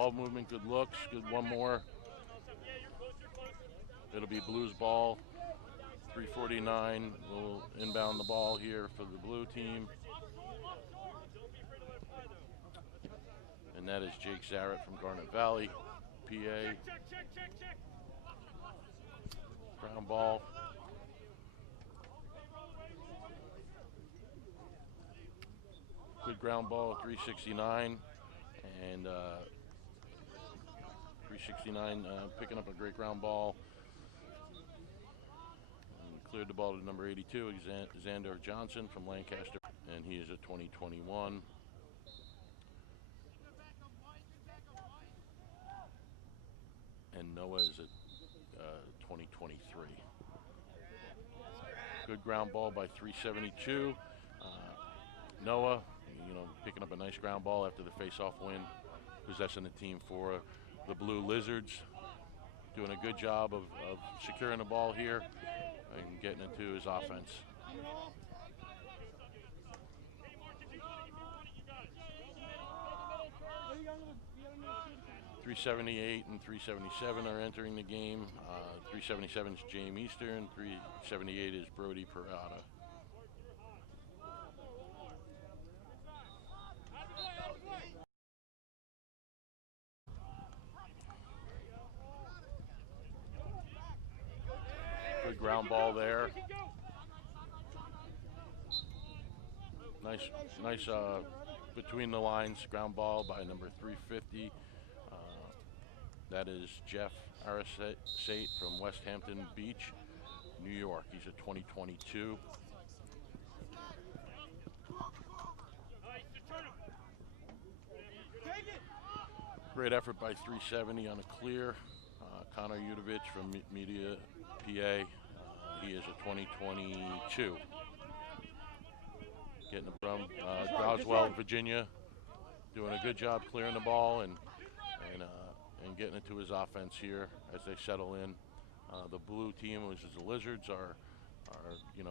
ball movement, good looks, good one more. It'll be Blues ball. 3:49 will inbound the ball here for the blue team. And that is Jake Zarrett from Garnet Valley, PA. Ground ball. Good ground ball, 369. And 369 picking up a great ground ball. And cleared the ball to number 82, Xander Johnson from Lancaster. And he is a 2021. And Noah is a 2023. Good ground ball by 372. Noah, picking up a nice ground ball after the face-off win, possessing the team for the Blue Lizards. Doing a good job of securing the ball here and getting into his offense. 378 and 377 are entering the game. 377 is James Easter and 378 is Brody Parada. Good ground ball there. Nice between the lines ground ball by number 350. That is Jeff Arasate from West Hampton Beach, New York. He's a 2022. Great effort by 370 on a clear. Connor Udovich from Media, PA. He is a 2022. Getting it from Goswell, Virginia. Doing a good job clearing the ball and getting into his offense here as they settle in. The blue team, which is the Lizards, are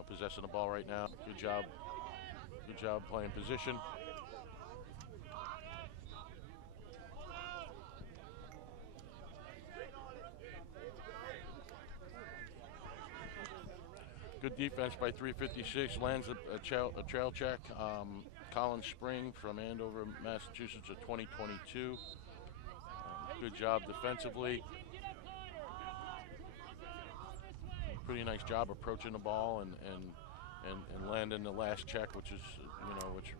possessing the ball right now. Good job playing position. Good defense by 356, lands a trail check. Colin Spring from Andover, Massachusetts, a 2022. Good job defensively. Pretty nice job approaching the ball and landing the last check, which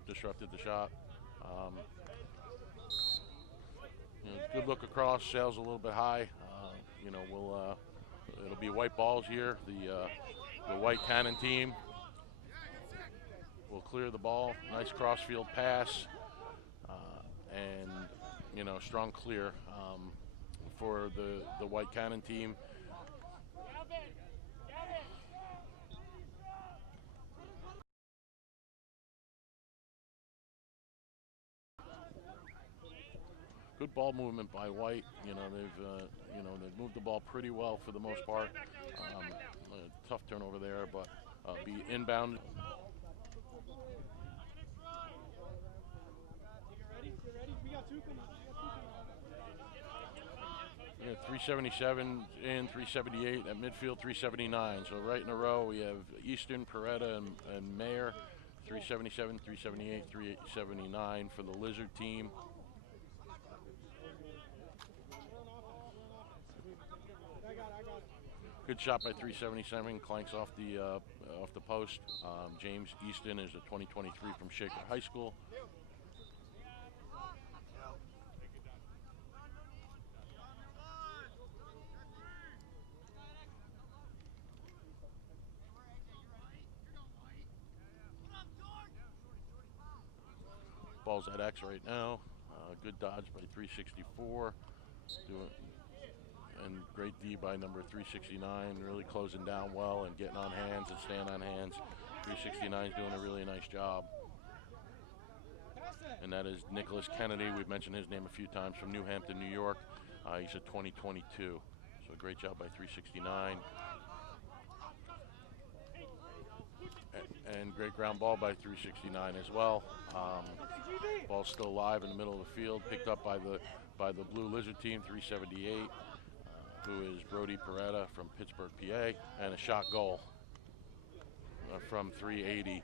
disrupted the shot. Good look across, sails a little bit high. It'll be white balls here. The White Cannon team will clear the ball. Nice crossfield pass, and strong clear for the White Cannon team. Good ball movement by White. They've moved the ball pretty well for the most part. Tough turnover there, but be inbound. Yeah, 377 and 378 at midfield, 379. So right in a row, we have Eastern, Peretta, and Mayer. 377, 378, 379 for the Lizard team. Good shot by 377, clanks off the post. James Easton is a 2023 from Shaker High School. Ball's at X right now. Good dodge by 364. And great D by number 369, really closing down well and getting on hands and staying on hands. 369 is doing a really nice job. And that is Nicholas Kennedy. We've mentioned his name a few times, from New Hampton, New York. He's a 2022. So great job by 369. And great ground ball by 369 as well. Ball's still live in the middle of the field, picked up by by the Blue Lizard team, 378, who is Brody Peretta from Pittsburgh, PA, and a shot goal from 380.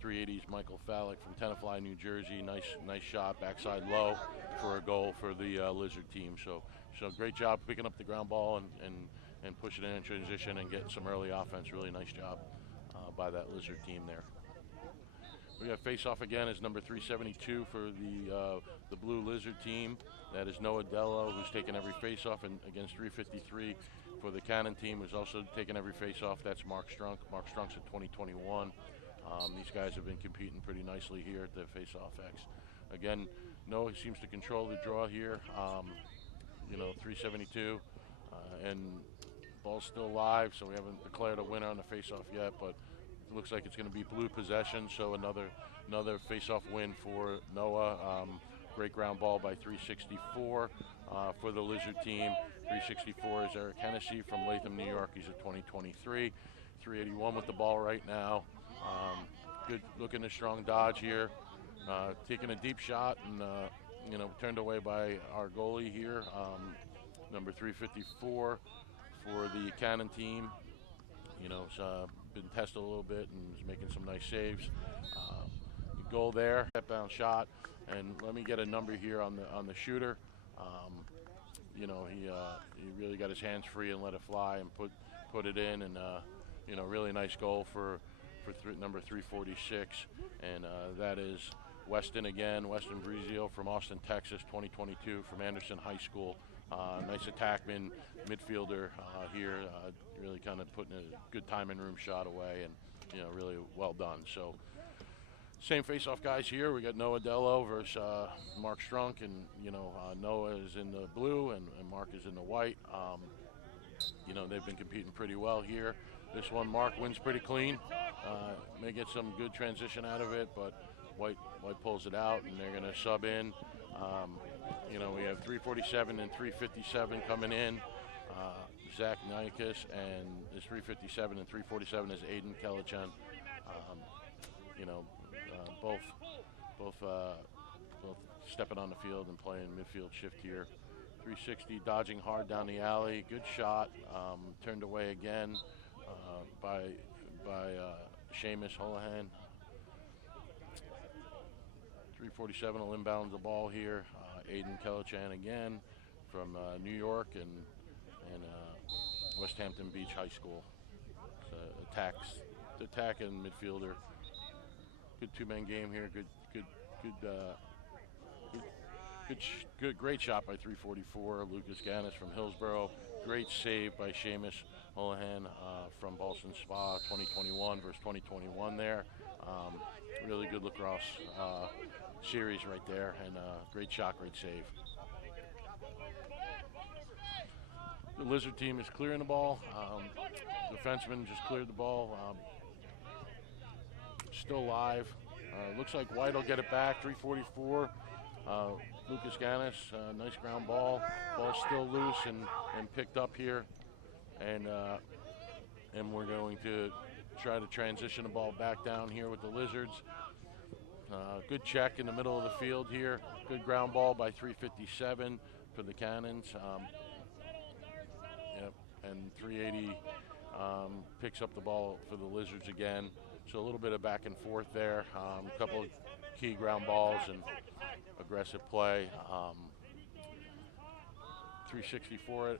380 is Michael Fallick from Tenafly, New Jersey. Nice shot, backside low for a goal for the Lizard team. So great job picking up the ground ball and pushing it in transition and getting some early offense. Really nice job by that Lizard team there. We got face-off again is number 372 for the Blue Lizard team. That is Noah Dello, who's taken every face-off, and against 353 for the Cannon team, who's also taken every face-off. That's Mark Strunk. Mark Strunk's in 2021. These guys have been competing pretty nicely here at the face-off X. Again, Noah seems to control the draw here. 372, and ball's still live, so we haven't declared a winner on the face-off yet, but it looks like it's going to be Blue possession, so another face-off win for Noah. Great ground ball by 364 for the Lizard team. 364 is Eric Hennessey from Latham, New York. He's a 2023. 381 with the ball right now. Good looking a strong dodge here. Taking a deep shot and turned away by our goalie here. Number 354 for the Cannon team. He's been tested a little bit and is making some nice saves. Goal there, step down shot, and let me get a number here on the shooter. He really got his hands free and let it fly and put it in, and really nice goal for number 346, and that is Weston again, Weston Brizio from Austin, Texas, 2022 from Anderson High School. Nice attackman, midfielder here, really kind of putting a good time in room shot away, and really well done. So same face-off guys here. We got Noah Dello versus Mark Strunk, and Noah is in the blue and Mark is in the white. They've been competing pretty well here. This one, Mark wins pretty clean. May get some good transition out of it, but White pulls it out, and they're going to sub in. We have 347 and 357 coming in. Zach Nykus, and this 357 and 347 is Aiden Kelechan. Both stepping on the field and playing midfield shift here. 360 dodging hard down the alley. Good shot. Turned away again by Seamus Holohan. 347 will inbound the ball here. Aiden Kelechan again from New York and West Hampton Beach High School. Attacking midfielder. Good two-man game here. Great shot by 344. Lucas Gannis from Hillsborough. Great save by Seamus Holohan from Boston Spa, 2021 versus 2021 there. Really good lacrosse series right there, and great shot, great save. The Lizard team is clearing the ball. Defenseman just cleared the ball. Still live. Looks like White will get it back. 344. Lucas Gannis, nice ground ball. Ball's still loose and picked up here, and we're going to try to transition the ball back down here with the Lizards. Good check in the middle of the field here. Good ground ball by 357 for the Cannons. And 380 picks up the ball for the Lizards again. So a little bit of back and forth there. A couple of key ground balls and aggressive play. 365,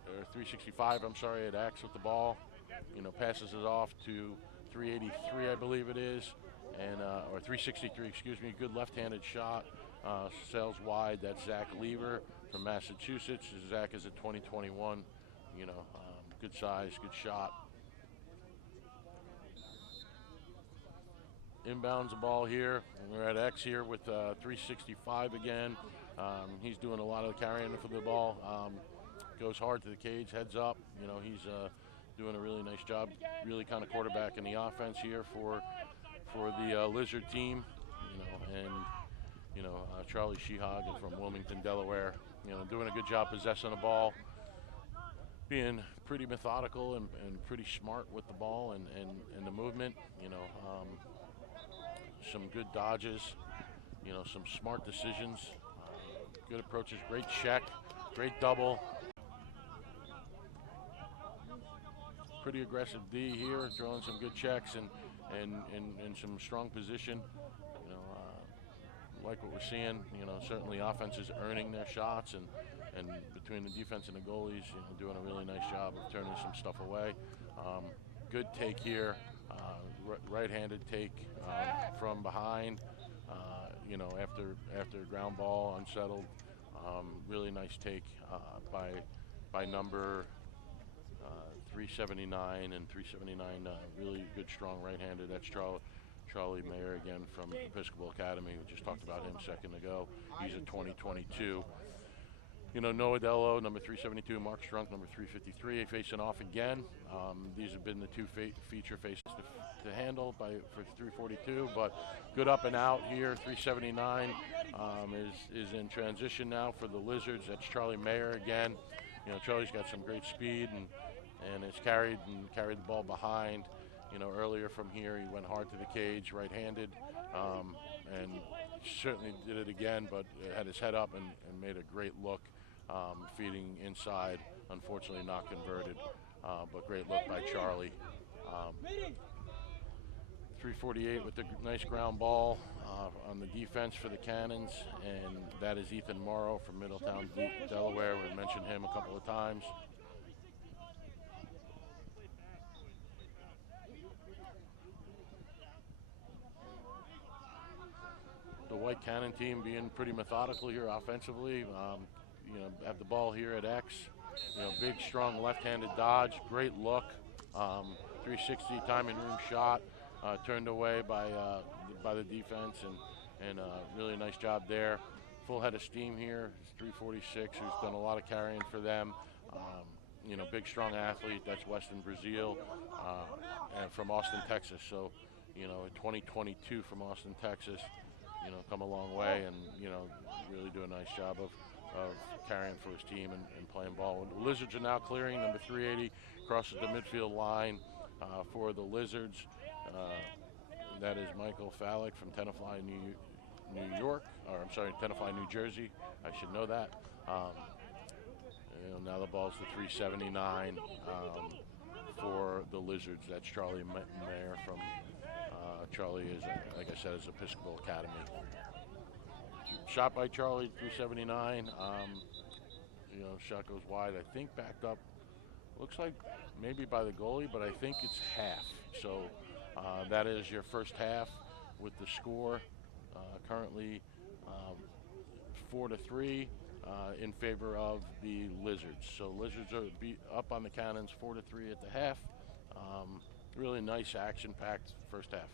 at Axe with the ball. Passes it off to 383, I believe it is. Or 363, excuse me. Good left-handed shot. Sails wide. That's Zach Lever from Massachusetts. Zach is a 2021. Good size, good shot. Inbounds the ball here. We're at X here with 365 again. He's doing a lot of the carrying for the ball. Goes hard to the cage, heads up. He's doing a really nice job, really kind of quarterbacking the offense here for the Lizard team. Charlie Sheehagen from Wilmington, Delaware. Doing a good job possessing the ball, being pretty methodical and pretty smart with the ball and the movement. Some good dodges. Some smart decisions. good approaches, great check, great double. Pretty aggressive D here, throwing some good checks and some strong position. You know, like what we're seeing. You know, certainly offense is earning their shots, and between the defense and the goalies, you know, doing a really nice job of turning some stuff away. Good take here, right-handed take from behind. You know, after ground ball unsettled, really nice take by number 379 and 379. Really good, strong right-handed. That's Charlie Mayer again from Episcopal Academy. We just talked about him a second ago. He's a 2022. You know, Noah Dello, number 372, Mark Strunk, number 353, facing off again. These have been the two feature faces to handle for 342, but good up and out here. 379 is in transition now for the Lizards. That's Charlie Mayer again. You know, Charlie's got some great speed and has carried the ball behind. You know, earlier from here, he went hard to the cage, right-handed, and certainly did it again, but had his head up and made a great look. Feeding inside, unfortunately not converted, but great look by Charlie. 348 with the nice ground ball on the defense for the Cannons, and that is Ethan Morrow from Middletown, Delaware. We mentioned him a couple of times. The White Cannon team being pretty methodical here offensively. You know, have the ball here at X. You know, big, strong left-handed dodge, great look. 360 timing room shot, turned away by the defense, and really nice job there. Full head of steam here. 346, who's done a lot of carrying for them. You know, big, strong athlete. That's Western Brazil, and from Austin, Texas. So, you know, 2022 from Austin, Texas. You know, come a long way, and you know, really do a nice job of carrying for his team and playing ball. The Lizards are now clearing. Number 380 crosses the midfield line for the Lizards. That is Michael Fallick from Tenafly, New York. Or I'm sorry, Tenafly, New Jersey. I should know that. You know, now the ball's to 379 for the Lizards. That's Charlie Mayer from. Charlie is, like I said, is Episcopal Academy. Shot by Charlie, 379. You know, shot goes wide. I think backed up. Looks like maybe by the goalie, but I think it's half. So that is your first half with the score currently 4-3 in favor of the Lizards. So Lizards are up on the Cannons 4-3 at the half. Really nice action-packed first half.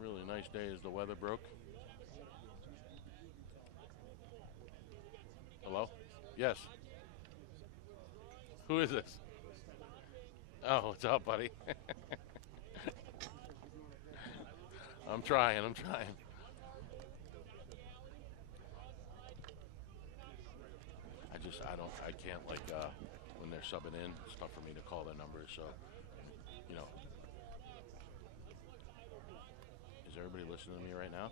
Really nice day as the weather broke. Hello? Yes. Who is this? Oh, what's up, buddy? I'm trying. I can't, like, when they're subbing in, it's tough for me to call their numbers, so, you know. Is everybody listening to me right now?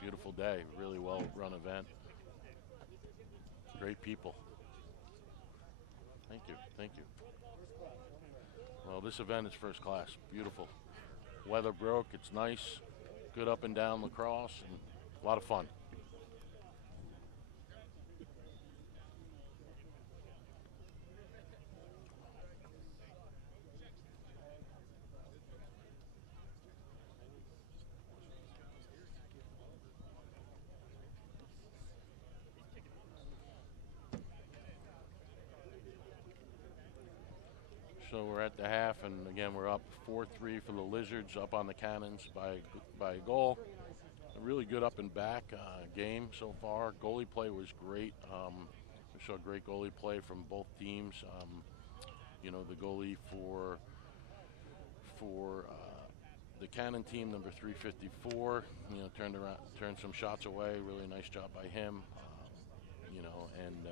Beautiful day, really well run event. Great people. Thank you. Well, this event is first class, beautiful. Weather broke, it's nice, good up and down lacrosse, and a lot of fun. So we're at the half, and again, we're up 4-3 for the Lizards, up on the Cannons by a goal. A really good up and back game so far. Goalie play was great. We saw great goalie play from both teams. You know, the goalie for the Cannon team, number 354, you know, turned some shots away. Really nice job by him. You know, and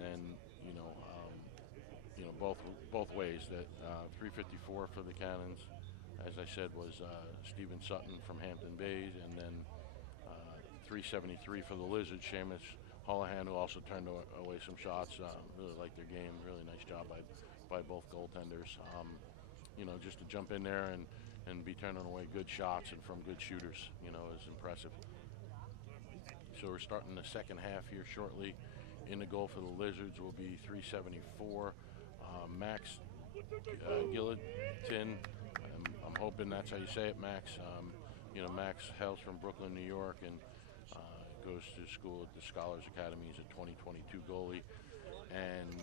then you know, both ways. That 354 for the Cannons, as I said, was Stephen Sutton from Hampton Bays, and then 373 for the Lizards, Seamus Holohan, who also turned away some shots. Really liked their game. Really nice job by both goaltenders. You know, just to jump in there and be turning away good shots and from good shooters, you know, is impressive. So we're starting the second half here shortly. In the goal for the Lizards will be 374. Max Gilletin, I'm hoping that's how you say it, Max. You know, Max hails from Brooklyn, New York, and goes to school at the Scholars Academy. He's a 2022 goalie. And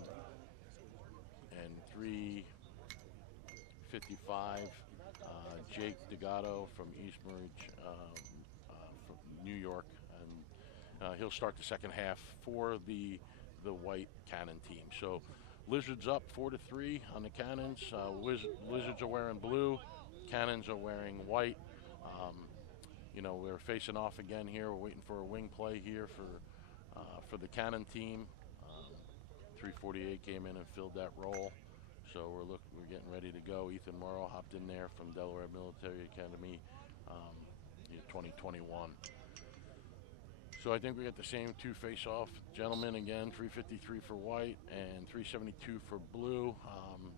355, Jake Degato from Eastbridge, from New York, and he'll start the second half for the White Cannon team. So Lizards up 4-3 on the Cannons. Lizards are wearing blue, Cannons are wearing white. You know, we're facing off again here. We're waiting for a wing play here for the Cannon team. 348 came in and filled that role. So we're getting ready to go. Ethan Morrow hopped in there from Delaware Military Academy, 2021. So I think we got the same two face-off gentlemen again, 353 for white and 372 for blue.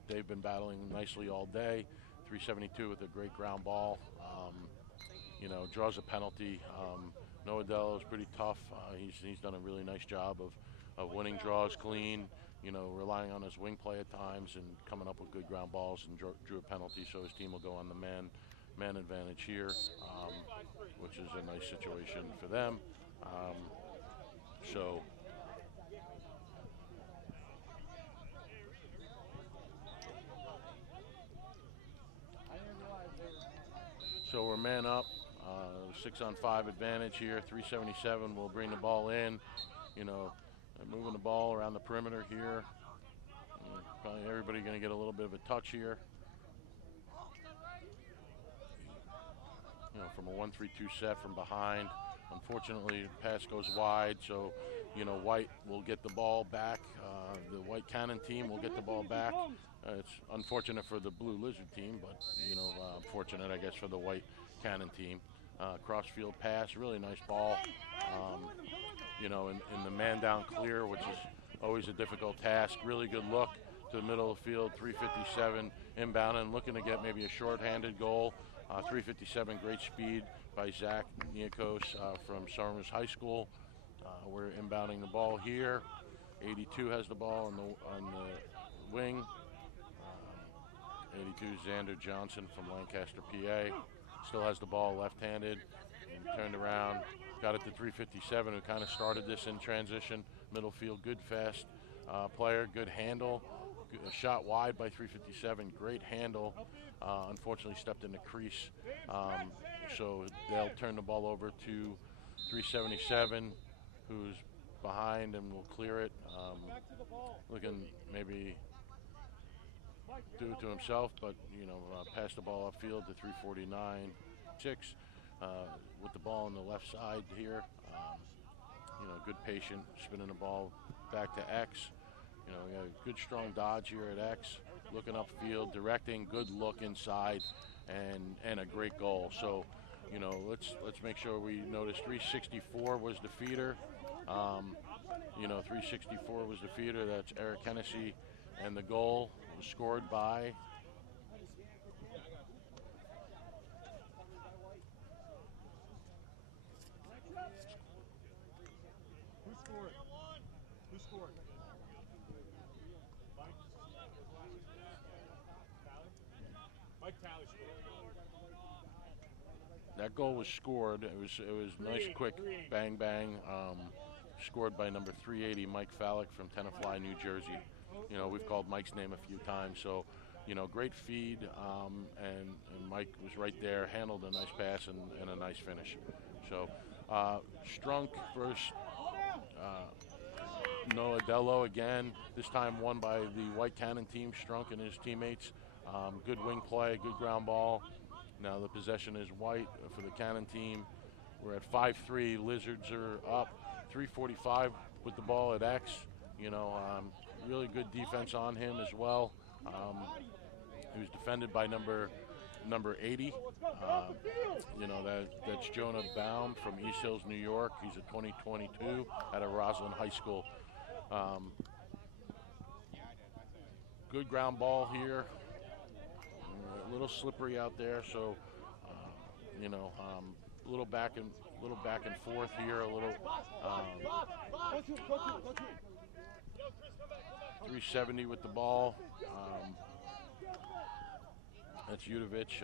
They've been battling nicely all day. 372 with a great ground ball. You know, draws a penalty. Noah Dello is pretty tough. He's done a really nice job of winning draws clean, you know, relying on his wing play at times and coming up with good ground balls, and drew a penalty, so his team will go on the man advantage here, which is a nice situation for them. So we're man up, 6-on-5 advantage here. 377 will bring the ball in, you know, moving the ball around the perimeter here. Probably everybody going to get a little bit of a touch here. You know, from a 1-3-2 set from behind. Unfortunately, the pass goes wide, so, you know, White will get the ball back. The White Cannon team will get the ball back. It's unfortunate for the Blue Lizard team, but, you know, fortunate, I guess, for the White Cannon team. Cross-field pass, really nice ball. You know, in the man-down clear, which is always a difficult task. Really good look to the middle of the field, 357 inbound, and looking to get maybe a short-handed goal. 357, great speed by Zach Niakos from Summers High School. We're inbounding the ball here. 82 has the ball on the wing. 82, Xander Johnson from Lancaster, PA. Still has the ball left-handed. Turned around, got it to 357, who kind of started this in transition. Middle field, good, fast player, good handle. A shot wide by 357, great handle. Unfortunately stepped in the crease. So they'll turn the ball over to 377, who's behind and will clear it. Looking maybe do it to himself, but, you know, pass the ball upfield to 349. 6 with the ball on the left side here. You know, good patient, spinning the ball back to X. You know, we got a good strong dodge here at X. Looking upfield, directing, good look inside, and a great goal. So, you know, let's make sure we notice 364 was the feeder. You know, 364 was the feeder. That's Eric Hennessey, and the goal was scored by that goal was scored. It was nice, quick, bang, bang. Scored by number 380, Mike Fallick from Tenafly, New Jersey. we've called Mike's name a few times. So, great feed, and Mike was right there, handled a nice pass and a nice finish. So, Strunk versus Noah Dello again. This time won by the White Cannon team, Strunk and his teammates. Good wing play, good ground ball. Now the possession is White for the Cannon team. We're at 5-3. Lizards are up. 3:45 with the ball at X. Really good defense on him as well. He was defended by number 80. That's Jonah Baum from East Hills, New York. He's a 2022 out of Roslyn High School. Good ground ball here. A little slippery out there, so a little back and forth here. A little 370 with the ball. That's Udovic.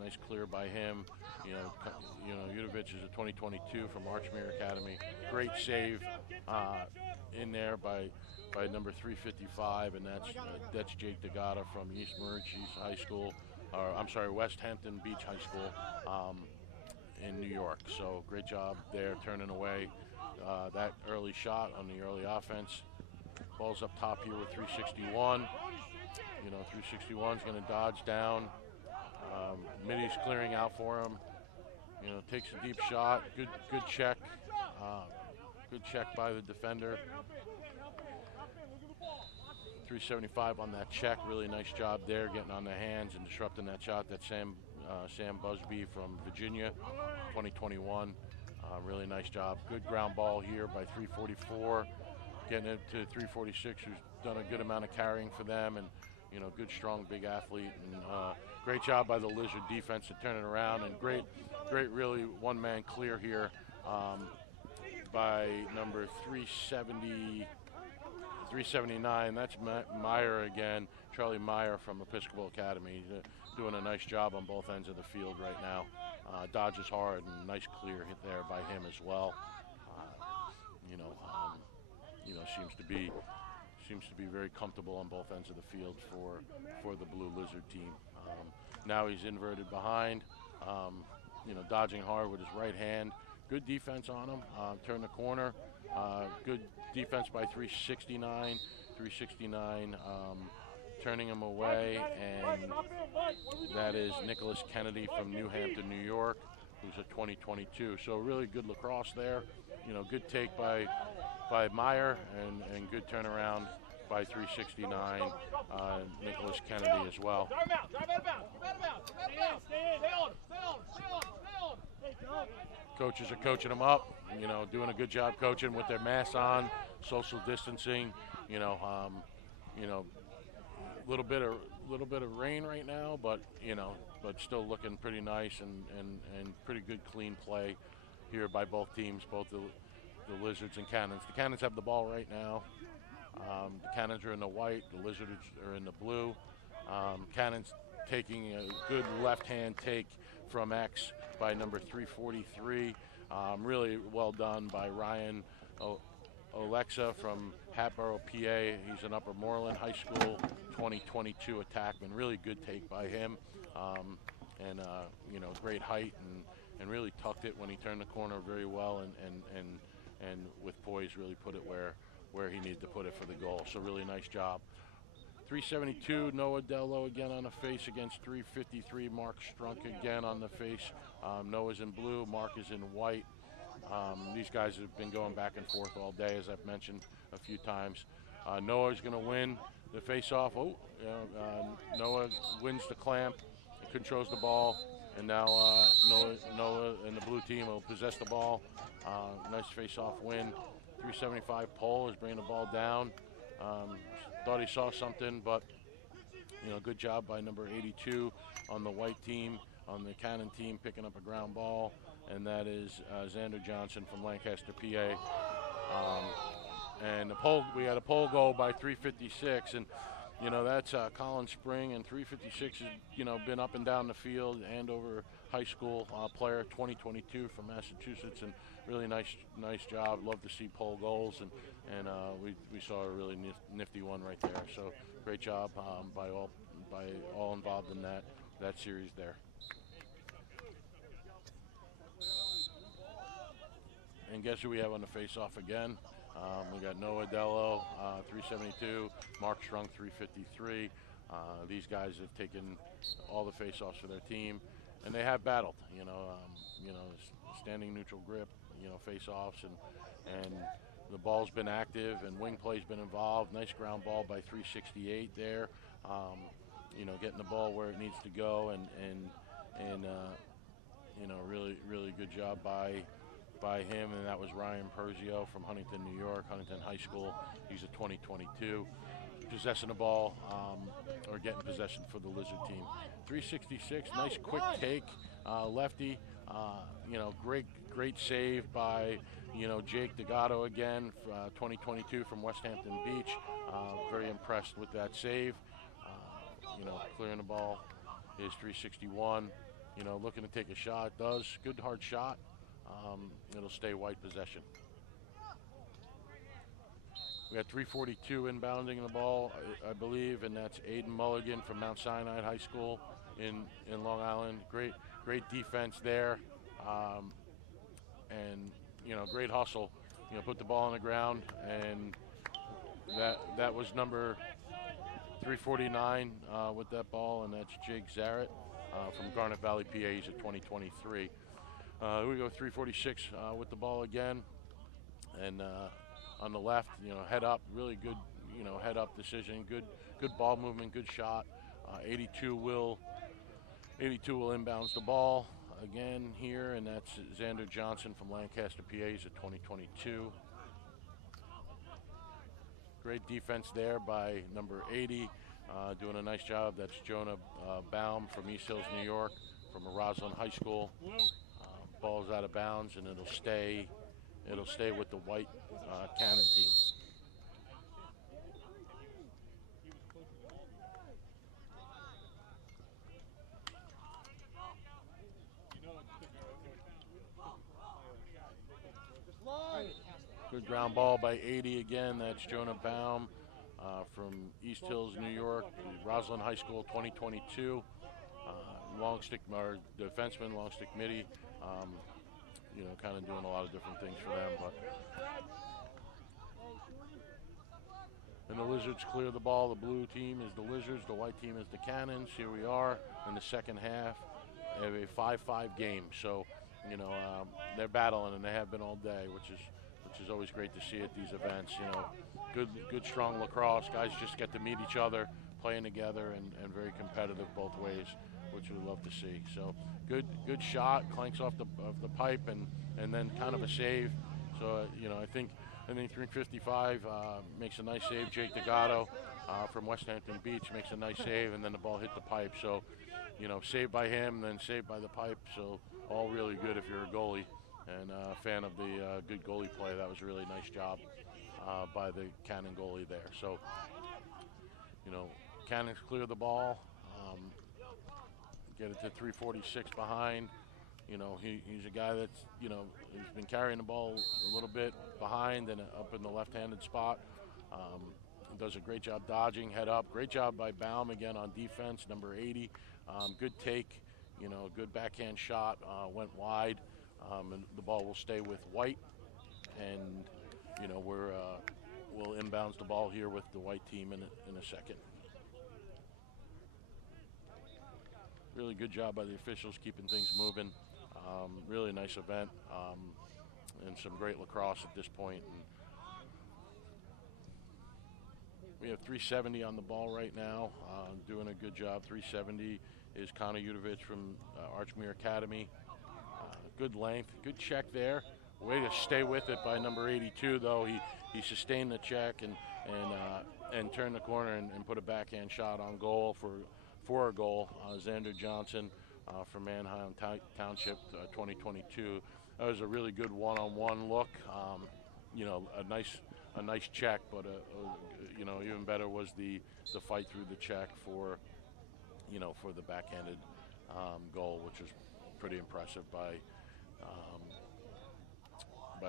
Nice clear by him. Udovic is a 2022 from Archmere Academy. Great save in there by number 355, and that's Jake DeGata from East Mauritius High School, West Hampton Beach High School in New York. So great job there, turning away that early shot on the early offense. Ball's up top here with 361. 361 is going to dodge down. Middy's clearing out for him. Takes a deep shot. Good check. Good check by the defender. 375 on that check. Really nice job there, getting on the hands and disrupting that shot. That's Sam Busby from Virginia, 2021. Really nice job. Good ground ball here by 344. Getting it to 346, who's done a good amount of carrying for them, and good, strong, big athlete, and great job by the Lizard defense to turn it around, and great, really one-man clear here by number 379. That's Meyer again, Charlie Meyer from Episcopal Academy. He's doing a nice job on both ends of the field right now. Dodges hard, and nice clear hit there by him as well. Seems to be very comfortable on both ends of the field for the Blue Lizard team. Now he's inverted behind, dodging hard with his right hand. Good defense on him. Turn the corner. Good defense by 369. 369, turning him away, and that is Nicholas Kennedy from New Hampton, New York, who's a 2022. So really good lacrosse there. Good take by Meyer, and good turnaround by 369, Nicholas Kennedy as well. Coaches are coaching them up, doing a good job coaching with their masks on, social distancing. Little bit of rain right now, but still looking pretty nice, and pretty good clean play here by both teams, both the Lizards and Cannons. The Cannons have the ball right now. The Cannons are in the white, the Lizards are in the blue. Cannons taking a good left-hand take from X by number 343. Really well done by Ryan Alexa from Hatboro, PA. He's an Upper Moreland High School 2022 attackman. Really good take by him, and great height, and really tucked it when he turned the corner very well, and with poise really put it where he needed to put it for the goal. So really nice job. 372, Noah Dello again on the face against 353, Mark Strunk again on the face. Noah's in blue, Mark is in white. These guys have been going back and forth all day, as I've mentioned a few times. Noah's going to win the face-off. Noah wins the clamp, controls the ball, and now Noah and the blue team will possess the ball. Nice face-off win. 375 Pole is bringing the ball down. Thought he saw something, but good job by number 82 on the white team, on the Cannon team, picking up a ground ball, and that is Xander Johnson from Lancaster, PA. And we had a pole goal by 356, and that's Colin Spring, and 356 has been up and down the field. Andover high school player, 2022 from Massachusetts, and really nice job. Love to see pole goals, and we saw a really nifty one right there. So great job by all involved in that series there. And guess who we have on the face-off again? We got Noah Dello, 372, Mark Strunk, 353. These guys have taken all the face-offs for their team, and they have battled. Standing neutral grip, face-offs, and the ball's been active, and wing play's been involved. Nice ground ball by 368 there. Getting the ball where it needs to go, and really good job by him, and that was Ryan Perzio from Huntington, New York, Huntington High School. He's a 2022. Possessing the ball, or getting possession for the Lizard team. 366, nice quick take, lefty. Great save by, Jake Degato again, 2022 from West Hampton Beach. Very impressed with that save. Clearing the ball is 361. Looking to take a shot. Does good hard shot. It'll stay white possession. We got 342 inbounding the ball, I believe, and that's Aiden Mulligan from Mount Sinai High School in Long Island. Great defense there, and great hustle. Put the ball on the ground, and that was number 349 with that ball, and that's Jake Zarrett from Garnet Valley, PA. He's at 2023. We go 346 with the ball again, and on the left, head up, really good, head up decision, good ball movement, good shot. 82 will inbounds the ball again here, and that's Xander Johnson from Lancaster, PA. He's at 2022. Great defense there by number 80, doing a nice job. That's Jonah Baum from East Hills, New York, from Roslyn High School. Ball's out of bounds, and it'll stay with the white Cannon team. Good ground ball by 80 again. That's Jonah Baum from East Hills, New York, Roslyn High School, 2022. Long stick, or defenseman, long stick midi. Kind of doing a lot of different things for them. And the Lizards clear the ball. The blue team is the Lizards. The white team is the Cannons. Here we are in the second half of a 5-5 game. So, they're battling, and they have been all day, which is always great to see at these events. Good strong lacrosse. Guys just get to meet each other, playing together, and very competitive both ways, which we love to see. So good shot, clanks off the pipe, and then kind of a save. So I think 355 makes a nice save. Jake Degato from West Hampton Beach makes a nice save, and then the ball hit the pipe. So saved by him, then saved by the pipe. So all really good if you're a goalie and a fan of the good goalie play. That was a really nice job by the Cannon goalie there. So Cannons clear the ball. Get it to 346 behind. He's a guy that's, he's been carrying the ball a little bit behind and up in the left-handed spot. Does a great job dodging, head up. Great job by Baum again on defense, number 80. Good take, good backhand shot, went wide. And the ball will stay with white. And, we'll inbounds the ball here with the white team in a second. Really good job by the officials keeping things moving. Really nice event, and some great lacrosse at this point. And we have 370 on the ball right now, doing a good job. 370 is Connor Udovich from Archmere Academy. Good length, good check there. Way to stay with it by number 82, though. He sustained the check and turned the corner and put a backhand shot on goal for a goal. Xander Johnson from Manheim Township, 2022. That was a really good one-on-one look. A nice check, but even better was the fight through the check for the backhanded goal, which was pretty impressive by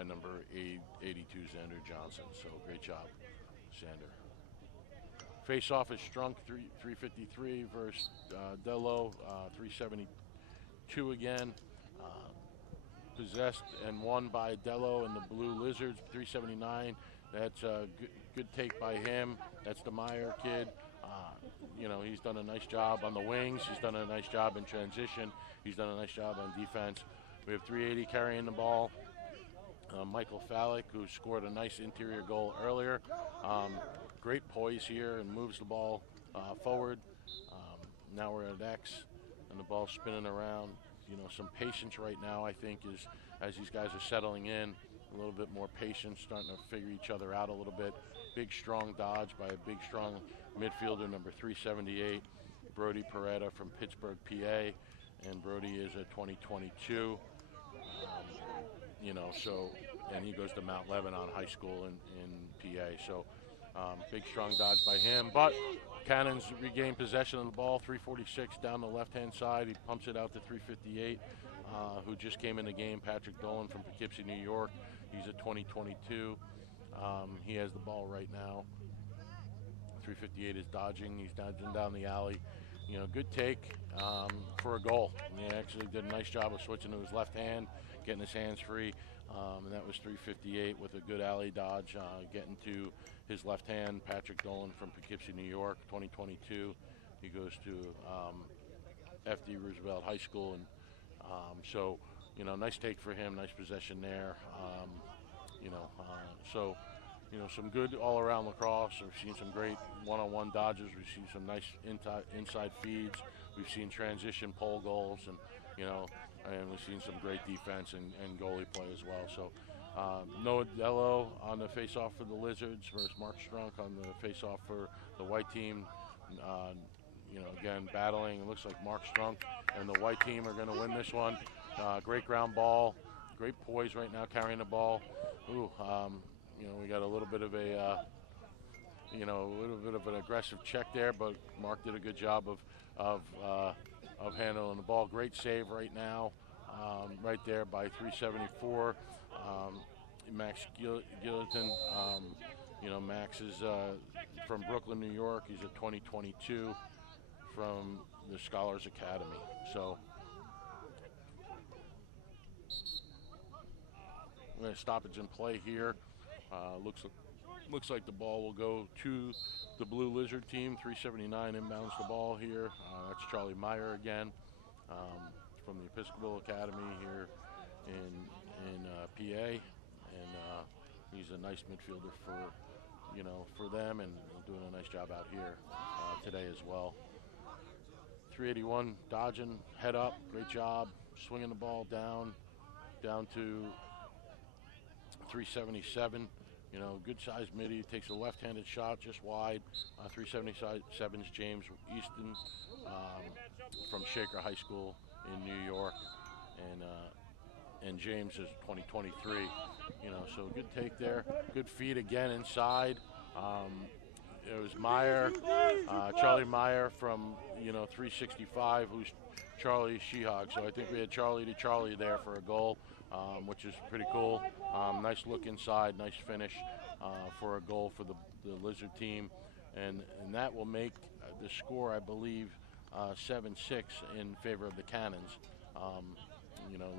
number 82, Xander Johnson. So great job, Xander. Face-off is Strunk, 353 versus Dello, 372 again. Possessed and won by Dello and the Blue Lizards, 379. That's a good take by him. That's the Meyer kid. You know, he's done a nice job on the wings. He's done a nice job in transition. He's done a nice job on defense. We have 380 carrying the ball. Michael Fallick, who scored a nice interior goal earlier. Great poise here and moves the ball forward. Now we're at X, and the ball's spinning around. You know, some patience right now, I think, is as these guys are settling in, a little bit more patience, starting to figure each other out a little bit. Big, strong dodge by a big, strong midfielder, number 378, Brody Peretta from Pittsburgh, PA, and Brody is a 2022. You know, so, and he goes to Mount Lebanon High School in PA. So, big, strong dodge by him. But Cannons regain possession of the ball, 346 down the left-hand side. He pumps it out to 358, who just came in the game, Patrick Dolan from Poughkeepsie, New York. He's a 2022. He has the ball right now. 358 is dodging. He's dodging down the alley. You know, good take for a goal. He actually did a nice job of switching to his left hand, getting his hands free, and that was 358 with a good alley dodge, getting to his left hand. Patrick Dolan from Poughkeepsie, New York, 2022. He goes to F.D. Roosevelt High School, and so, you know, nice take for him, nice possession there. So, you know, some good all-around lacrosse. We've seen some great one-on-one dodges. We've seen some nice inside feeds. We've seen transition pole goals, and, you know, and we've seen some great defense and goalie play as well. So Noah Dello on the face-off for the Lizards versus Mark Strunk on the face-off for the white team. You know, again, battling. It looks like Mark Strunk and the white team are going to win this one. Great ground ball. Great poise right now carrying the ball. Ooh, you know, we got a little bit of an aggressive check there, but Mark did a good job of handling the ball. Great save right now, right there by 374. Max Gilliton. You know, Max is from Brooklyn, New York. He's a 2022 from the Scholars Academy. So we're going to stoppage and play here. Looks like the ball will go to the Blue Lizard team. 379 inbounds the ball here. That's Charlie Meyer again, from the Episcopal Academy here in PA, and he's a nice midfielder for them, and doing a nice job out here today as well. 381 dodging, head up, great job, swinging the ball down to 377. You know, good sized midi, takes a left-handed shot just wide. 377's James Easton from Shaker High School in New York, and James is 2023. You know, so good take there. Good feed again inside. It was Meyer, Charlie Meyer from 365, who's Charlie Shehog. So I think we had Charlie to Charlie there for a goal, which is pretty cool. Nice look inside, nice finish for a goal for the Lizard team, and that will make the score, I believe, 7-6 in favor of the Cannons.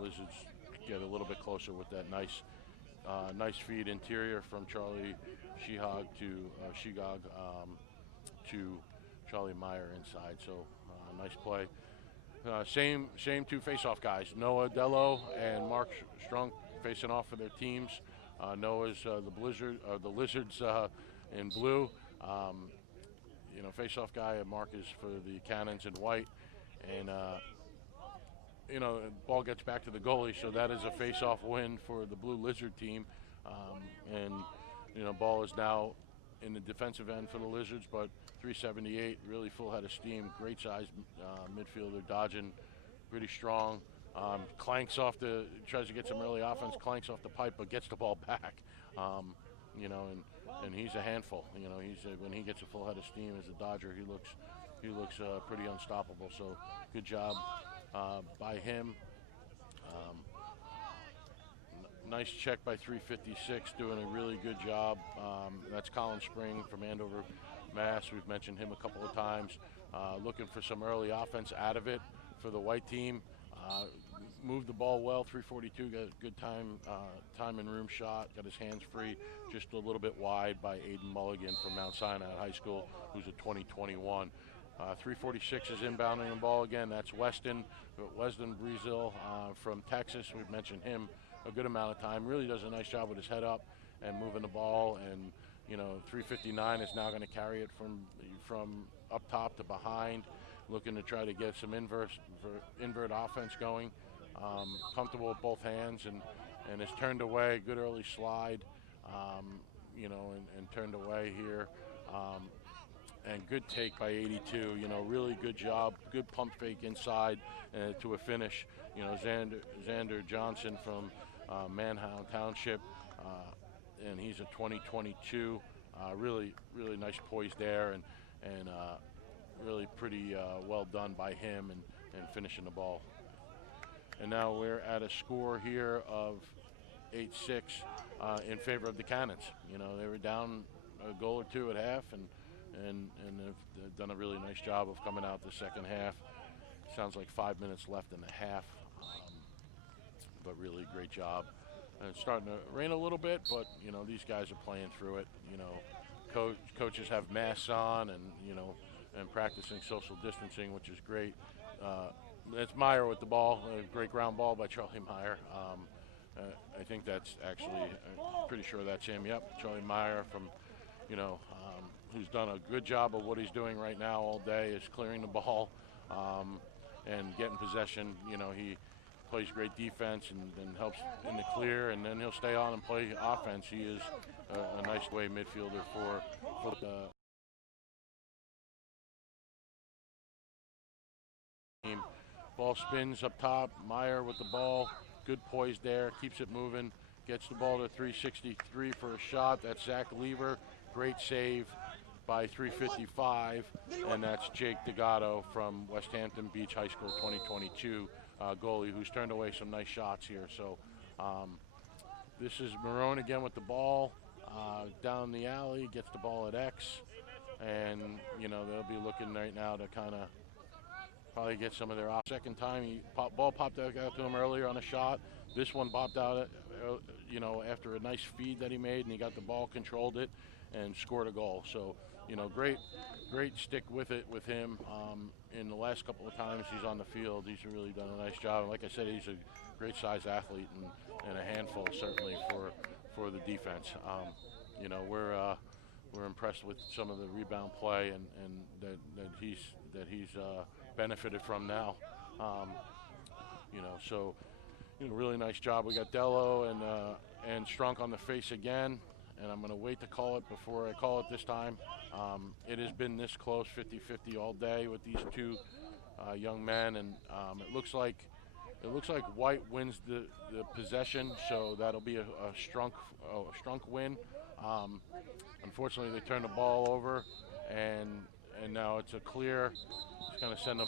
Lizards get a little bit closer with that nice feed interior from Charlie Shehog to Charlie Meyer inside. So nice play. Same two face-off guys, Noah Dello and Mark Strunk facing off for their teams. Noah's the Lizards in blue. Face-off guy, and Mark is for the Cannons in white. And the ball gets back to the goalie, so that is a face-off win for the Blue Lizard team. Ball is now in the defensive end for the Lizards, but 378, really full head of steam, great size midfielder, dodging, pretty strong. Clanks off tries to get some early offense, clanks off the pipe, but gets the ball back. And he's a handful. When he gets a full head of steam as a Dodger, he looks pretty unstoppable. So good job by him. Nice check by 356, doing a really good job. That's Colin Spring from Andover, Mass. We've mentioned him a couple of times. Looking for some early offense out of it for the white team. Moved the ball well, 342, got a good time and room shot, got his hands free, just a little bit wide by Aiden Mulligan from Mount Sinai High School, who's a 2021. 346 is inbounding the ball again. That's Weston Werzel from Texas. We've mentioned him a good amount of time. Really does a nice job with his head up and moving the ball. And 359 is now going to carry it from up top to behind, looking to try to get some invert offense going. Comfortable with both hands and is turned away. Good early slide, and turned away here. And good take by 82. Really good job. Good pump fake inside to a finish. Xander Johnson from Manhound Township, and he's a 2022. Really nice poise there, and really pretty well done by him and finishing the ball. And now we're at a score here of 8-6 in favor of the Cannons. They were down a goal or two at half, and they've done a really nice job of coming out the second half. Sounds like 5 minutes left in the half, but really great job. And it's starting to rain a little bit, but these guys are playing through it. Coaches have masks on and practicing social distancing, which is great. It's Meyer with the ball, a great ground ball by Charlie Meyer. I think that's actually, I'm pretty sure that's him. Yep, Charlie Meyer from, who's done a good job of what he's doing right now all day, is clearing the ball and getting possession. He plays great defense and helps in the clear, and then he'll stay on and play offense. He is a nice way midfielder for the team. Ball spins up top. Meyer with the ball. Good poise there. Keeps it moving. Gets the ball to 363 for a shot. That's Zach Lever. Great save by 355. And that's Jake Degato from West Hampton Beach High School 2022 goalie, who's turned away some nice shots here. So this is Morrow again with the ball. Down the alley. Gets the ball at X. And, they'll be looking right now to kind of probably get some of their off. Second time, ball popped out to him earlier on a shot. This one popped out, after a nice feed that he made, and he got the ball, controlled it, and scored a goal. So, great stick with it with him. In the last couple of times he's on the field, he's really done a nice job. Like I said, he's a great size athlete and a handful certainly for the defense. We're impressed with some of the rebound play and that he's benefited from now. Really nice job. We got Dello and Strunk on the face again, and I'm going to wait to call it before I call it this time. It has been this close, 50-50 all day with these two young men, and it looks like White wins the possession, so that'll be a Strunk win. Unfortunately, they turned the ball over, and now it's a clear. It's going to send the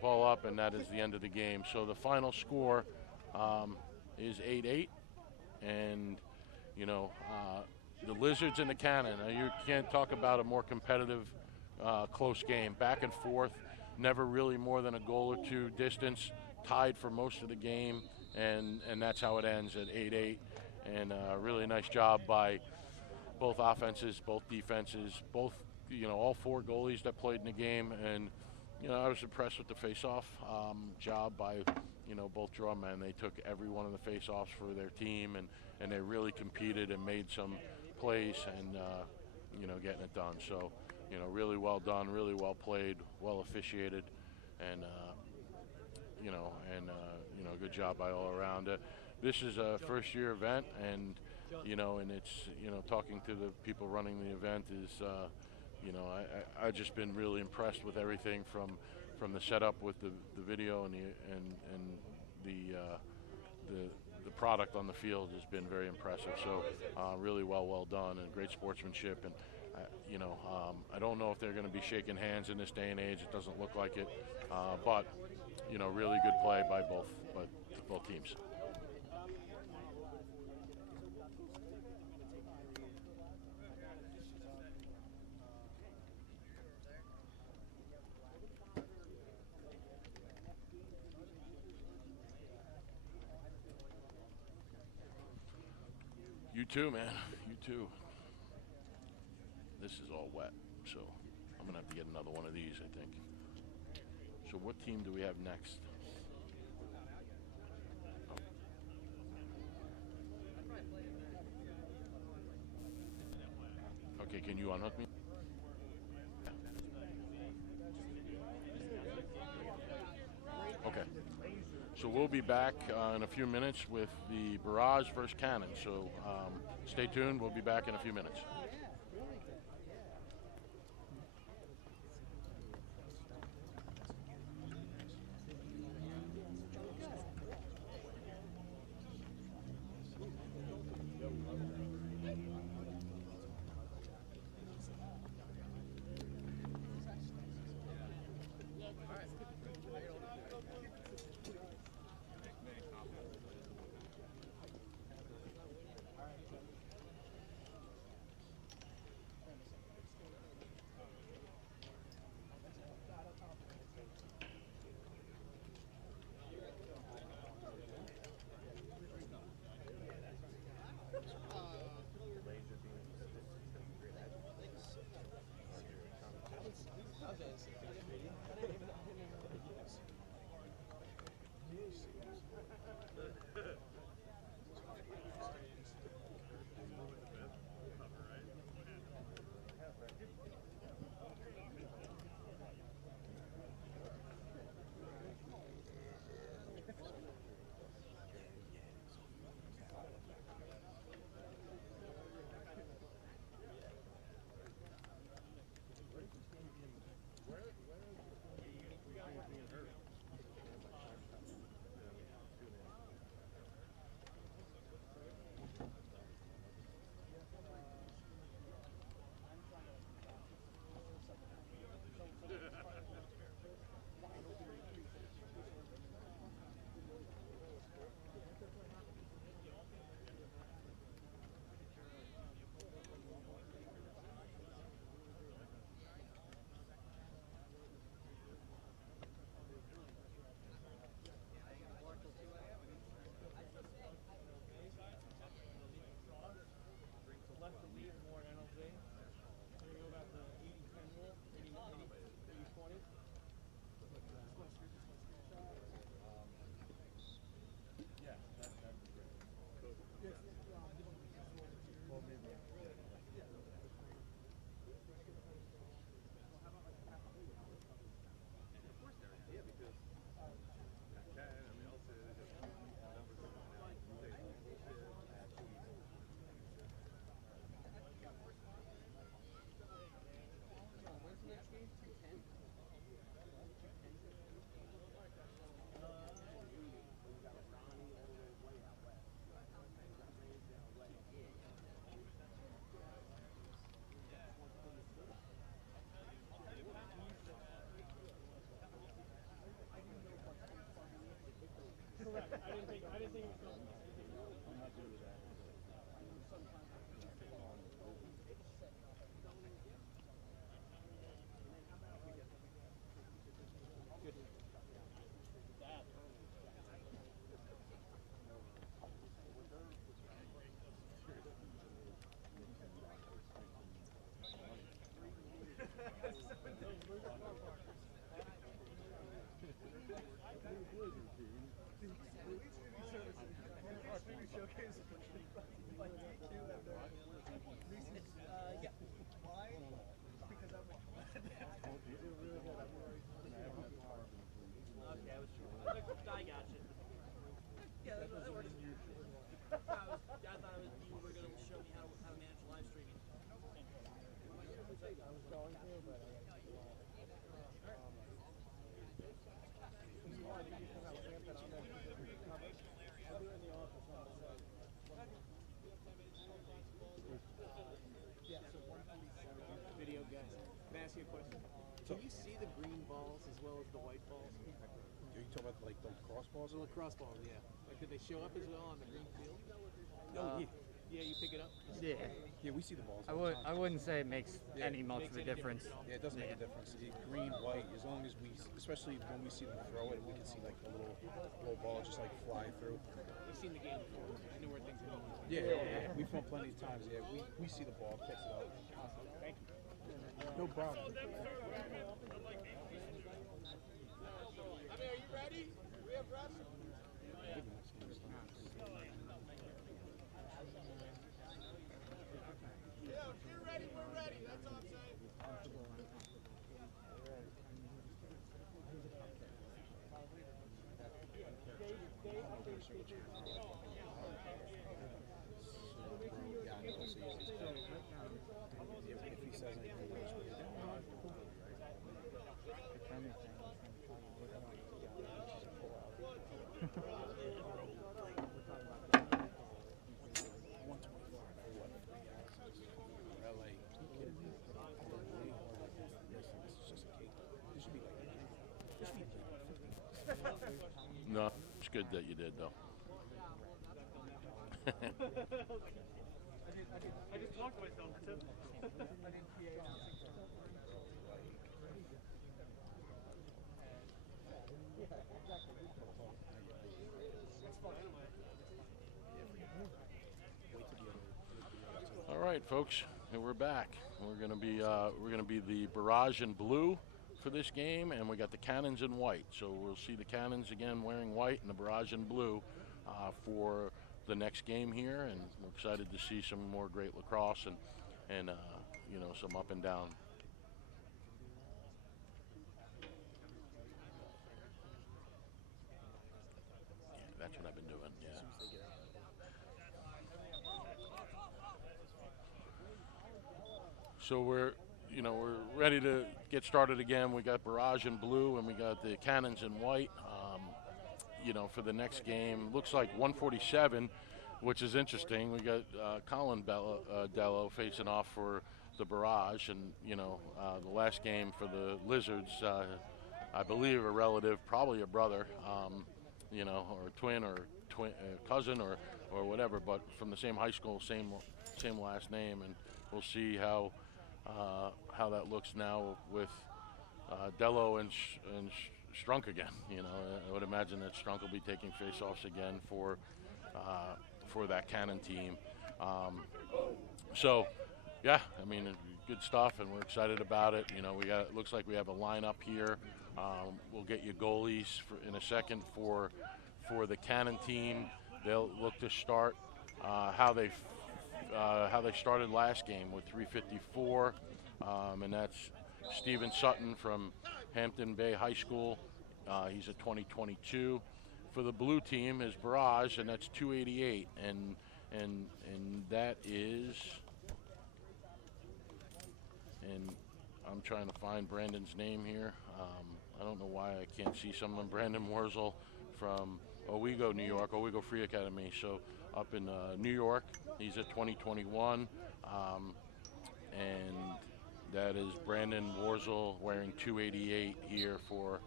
ball up, and that is the end of the game. So the final score is 8-8, and the Lizards and the Cannon. You can't talk about a more competitive, close game. Back and forth, never really more than a goal or two distance. Tied for most of the game, and that's how it ends at 8-8. And really nice job by both offenses, both defenses, both all four goalies that played in the game. And I was impressed with the face-off job by both drummen. They took every one of the face-offs for their team, and they really competed and made some plays and getting it done. So really well done, really well played, well officiated, and good job by all around. This is a first-year event, and it's talking to the people running the event is I've just been really impressed with everything from the setup with the video and the product on the field has been very impressive. So really well done and great sportsmanship. And I don't know if they're going to be shaking hands in this day and age. It doesn't look like it, but really good play by both both teams. You too, man. You too. This is all wet, so I'm going to have to get another one of these, I think. So what team do we have next? Okay, can you unhook me? Okay. So we'll be back in a few minutes with the Barrage versus Cannon. So stay tuned. We'll be back in a few minutes. Can you see the green balls as well as the white balls? Are you talking about like those crossballs? The lacrosse balls, yeah. Did they show up as well on the green field? Oh, yeah. Yeah, you pick it up? Yeah. Yeah, we see the balls. I wouldn't say it makes any much of a difference. Yeah, it doesn't make a difference. Green, white, as long as we, especially when we see them throw it, we can see like the little ball just like fly through. You've seen the game before. You know where things are going. Yeah. We've won plenty of times. Yeah, we see the ball, catch it up. Thank you. No problem. Are you ready? We have refs. No, it's good that you did, though. I just talked to myself. All right, folks, and we're back. We're gonna be the barrage in blue for this game, and we got the cannons in white. So we'll see the cannons again wearing white and the barrage in blue for the next game here, and we're excited to see some more great lacrosse and you know, some up and down. Yeah, that's what I've been doing. Yeah. So we're ready to get started again. We got barrage in blue and we got the cannons in white. You know, for the next game, looks like 147, which is interesting. We got Colin Dello facing off for the barrage, and you know, the last game for the Lizards, I believe a relative, probably a brother, you know, or a twin or cousin or whatever, but from the same high school, same last name, and we'll see how that looks now with Dello and Strunk again. You know, I would imagine that Strunk will be taking face-offs again for that Cannon team. So, yeah, I mean, good stuff, and we're excited about it. You know, looks like we have a lineup here. We'll get you goalies in a second for the Cannon team. They'll look to start how they started last game with 354, and that's Steven Sutton from Hampton Bay High School. He's a 2022. For the blue team is Barrage, and that's 288, and that is, and I'm trying to find Brandon's name here. I don't know why I can't see someone. Brandon Werzel from Owego, New York, Owego Free Academy. So up in New York, he's at 2021, and that is Brandon Werzel wearing 288 here for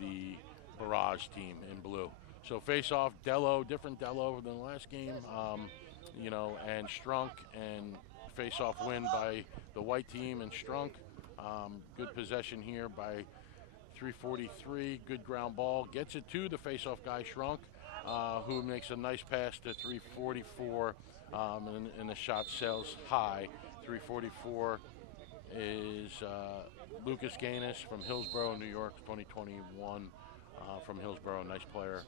the Barrage team in blue. So face off, Dello, different Dello than the last game, you know, and Strunk, and face off win by the white team and Strunk. Good possession here by 343, good ground ball, gets it to the face off guy Strunk, who makes a nice pass to 344, and the shot sails high. 344 is Lucas Gaines from Hillsborough, New York, 2021, from Hillsborough, nice player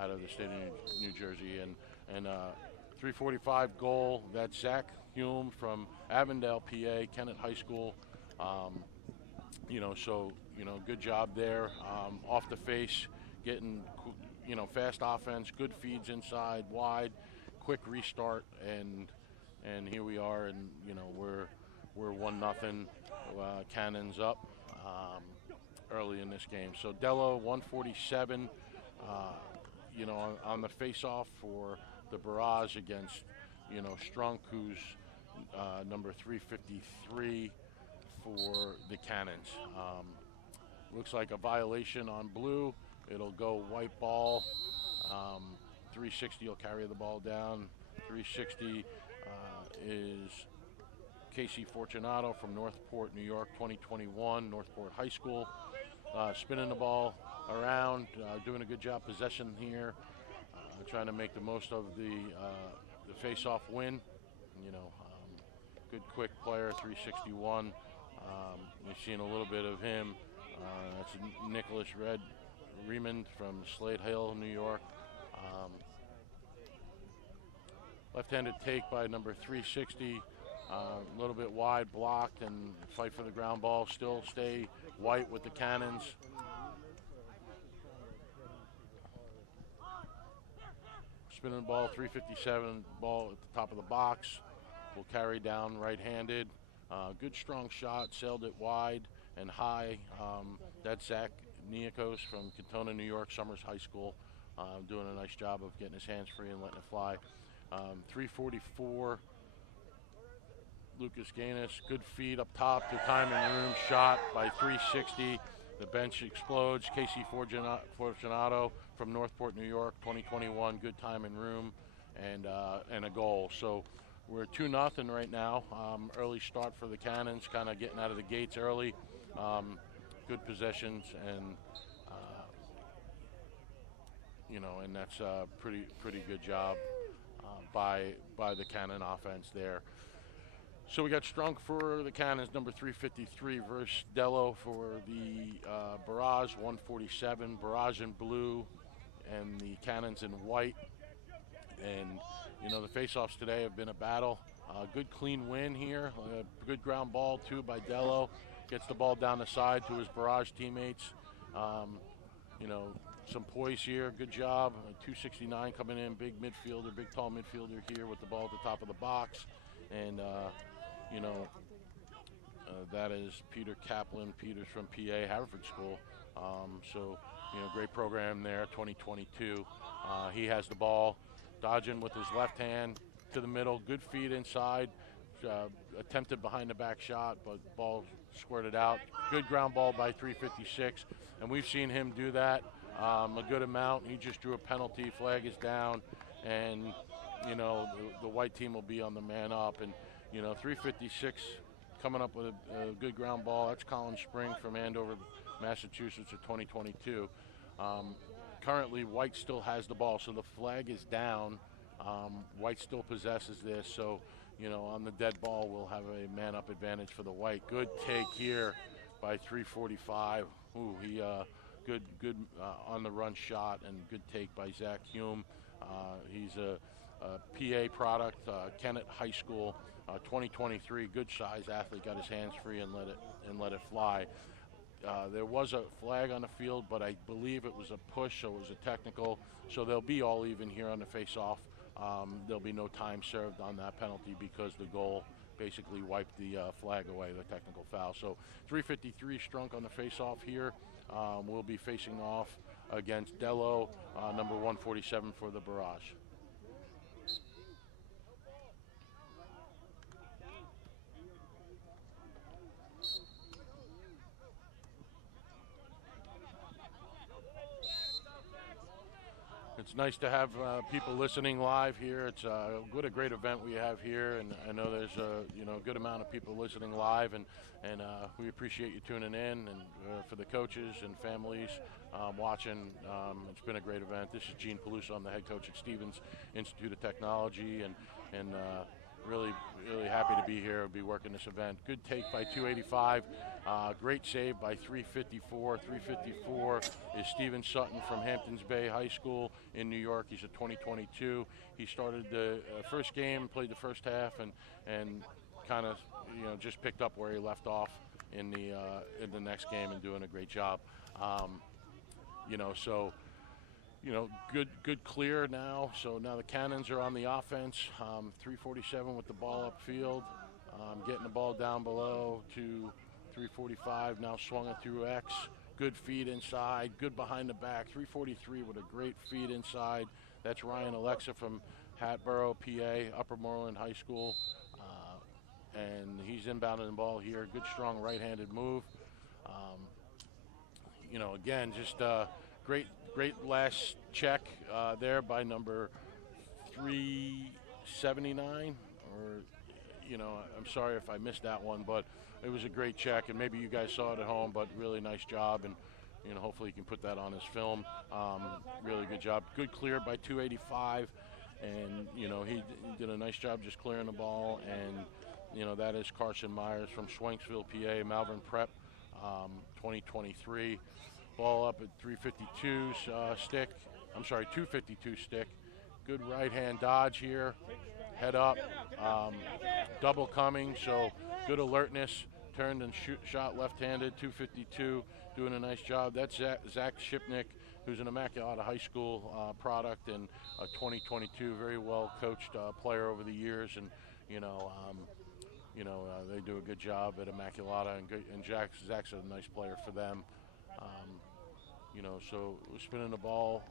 out of the state of New Jersey. And 345 goal, that's Zach Hume from Avondale, PA, Kennett High School. You know, so, you know, good job there. Off the face, getting, you know, fast offense, good feeds inside, wide, quick restart, and here we are, and, you know, we're 1-0, Cannons up early in this game. So Dello 147, you know, on the face-off for the Barrage against, you know, Strunk, who's number 353 for the Cannons. Looks like a violation on blue. It'll go white ball. 360 will carry the ball down. 360 is Casey Fortunato from Northport, New York, 2021, Northport High School. Spinning the ball around, doing a good job possession here, trying to make the most of the face-off win. Good quick player, 361. You've seen a little bit of him. That's Nicholas Redmond from Slade Hill, New York. Left-handed take by number 360. A little bit wide, blocked, and fight for the ground ball. Still stay white with the Cannons. Spinning the ball, 357, ball at the top of the box. Will carry down right-handed. Good strong shot, sailed it wide and high. That's Zach Niakos from Cantona, New York, Summers High School. Doing a nice job of getting his hands free and letting it fly. 344, Lucas Gaines, good feed up top to time and room, shot by 360. The bench explodes. Casey Fortunato from Northport, New York, 2021, good time and room, and a goal. So we're 2-0 right now. Early start for the Cannons, kind of getting out of the gates early. Good possessions, and and that's a pretty good job by the Cannon offense there. So we got Strunk for the Cannons, number 353, versus Dello for the Barrage, 147. Barrage in blue and the Cannons in white. And, the face-offs today have been a battle. Good clean win here. Good ground ball, too, by Dello. Gets the ball down the side to his Barrage teammates. Some poise here. Good job. 269 coming in. Big midfielder, big tall midfielder here with the ball at the top of the box. And, that is Peter Kaplan. Peter's from PA, Haverford School. Great program there, 2022. He has the ball, dodging with his left hand to the middle. Good feed inside. Attempted behind the back shot, but ball squirted out. Good ground ball by 356. And we've seen him do that a good amount. He just drew a penalty. Flag is down. And, the white team will be on the man up. And, 356 coming up with a good ground ball. That's Colin Spring from Andover, Massachusetts, of 2022. Currently, white still has the ball, so the flag is down. White still possesses this, so, on the dead ball, we'll have a man-up advantage for the white. Good take here by 345. Ooh, he good on-the-run shot, and good take by Zach Hume. He's a PA product, Kennett High School, 2023. Good size athlete, got his hands free and let it fly. There was a flag on the field, but I believe it was a push, so it was a technical. So they'll be all even here on the face-off. There'll be no time served on that penalty because the goal basically wiped the flag away, the technical foul. So 353 Strunk on the face-off here. We'll be facing off against Dello, number 147 for the Barrage. It's nice to have people listening live here. It's what a great event we have here, and I know there's a good amount of people listening live, and we appreciate you tuning in, and for the coaches and families watching, it's been a great event. This is Gene Peluso. I'm the head coach at Stevens Institute of Technology, and really happy to be here and be working this event. Good take by 285. Great save by 354. 354 is Steven Sutton from Hamptons Bay High School in New York. He's a 2022. He started the first game, played the first half, and kind of just picked up where he left off in the next game and doing a great job. Good clear now. So now the Cannons are on the offense. 347 with the ball upfield. Getting the ball down below to 345. Now swung it through X. Good feed inside. Good behind the back. 343 with a great feed inside. That's Ryan Alexa from Hatboro, PA, Upper Moreland High School. And he's inbounding the ball here. Good, strong right-handed move. Again, just great great last check there by number 379, or, I'm sorry if I missed that one, but it was a great check, and maybe you guys saw it at home, but really nice job, and, hopefully he can put that on his film. Really good job. Good clear by 285, and, he did a nice job just clearing the ball, and, that is Carson Myers from Schwenksville, PA, Malvern Prep, 2023. Ball up at 352 stick. I'm sorry, 252 stick. Good right-hand dodge here. Head up. Double coming, so good alertness. Turned and shot left-handed, 252. Doing a nice job. That's Zach Shipnick, who's an Immaculata High School product and a 2022 very well-coached player over the years. And, they do a good job at Immaculata, and Zach's a nice player for them. So we're spinning the ball.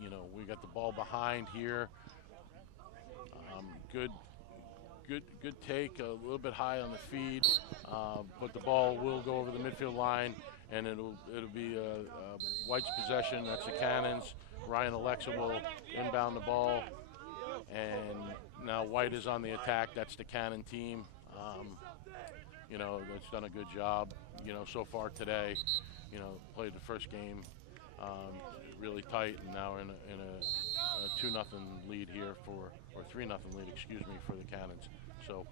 We got the ball behind here. Good take, a little bit high on the feed, but the ball will go over the midfield line, and it'll be White's possession. That's the Cannons. Ryan Alexa will inbound the ball, and now White is on the attack. That's the Cannon team. That's done a good job, so far today. Played the first game really tight, and now in a 2-0 lead here or 3-0 lead, for the Cannons. So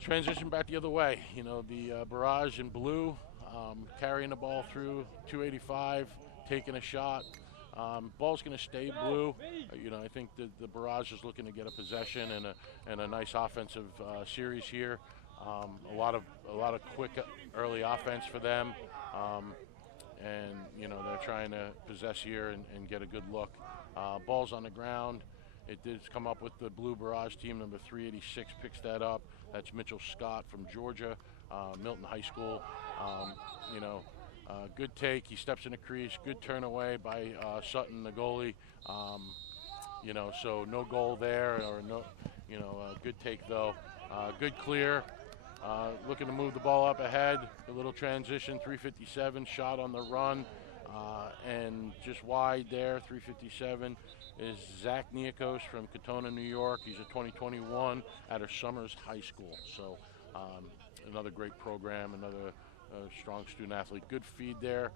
transition back the other way. The Barrage in blue, carrying the ball through 285, taking a shot. Ball's going to stay blue. I think the Barrage is looking to get a possession and a nice offensive series here. A lot of quick early offense for them. And they're trying to possess here and get a good look. Ball's on the ground. It did come up with the blue Barrage team. Number 386 picks that up. That's Mitchell Scott from Georgia, Milton High School. Good take. He steps in the crease. Good turn away by Sutton, the goalie. So no goal there, or no. Good take though. Good clear. Looking to move the ball up ahead. A little transition, 357, shot on the run. And just wide there, 357, is Zach Niakos from Katona, New York. He's a 2021 out of Summers High School. So another great program, another strong student athlete. Good feed there.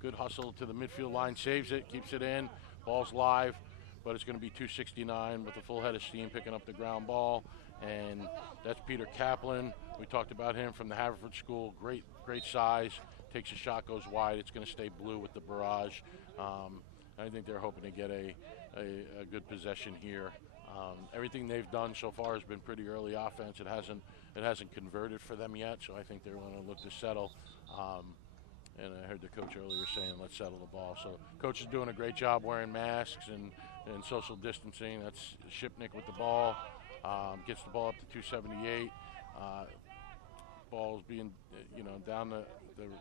Good hustle to the midfield line, saves it, keeps it in. Ball's live, but it's going to be 269 with a full head of steam picking up the ground ball. And that's Peter Kaplan. We talked about him from the Haverford School. Great size. Takes a shot, goes wide. It's going to stay blue with the Barrage. I think they're hoping to get a good possession here. Everything they've done so far has been pretty early offense. It hasn't converted for them yet, so I think they're going to look to settle. And I heard the coach earlier saying, let's settle the ball. So coach is doing a great job wearing masks and social distancing. That's Shipnick with the ball. Gets the ball up to 278. Ball's being, down the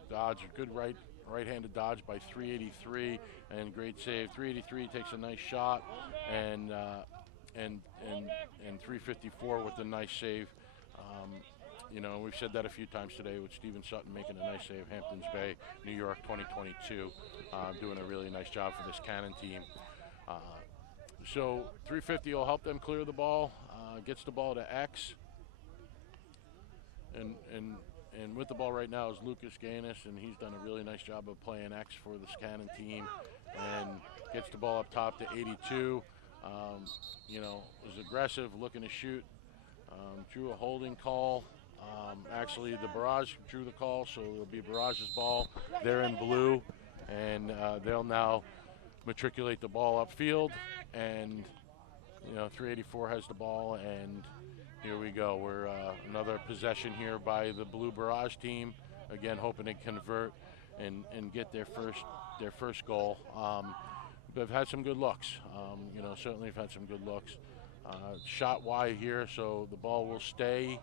dodge. Good right-handed dodge by 383, and great save. 383 takes a nice shot, and 354 with a nice save. We've said that a few times today with Stephen Sutton making a nice save. Hamptons Bay, New York, 2022, doing a really nice job for this Cannon team. So 350 will help them clear the ball. Gets the ball to X, and with the ball right now is Lucas Gaines, and he's done a really nice job of playing X for this Cannon team, and gets the ball up top to 82. Was aggressive, looking to shoot. Drew a holding call. Actually, the Barrage drew the call, so it'll be Barrage's ball. They're in blue, and they'll now matriculate the ball upfield, and 384 has the ball, and here we go. We're another possession here by the blue Barrage team. Again, hoping to convert and get their first goal. They've had some good looks. Certainly have had some good looks. Shot wide here, so the ball will stay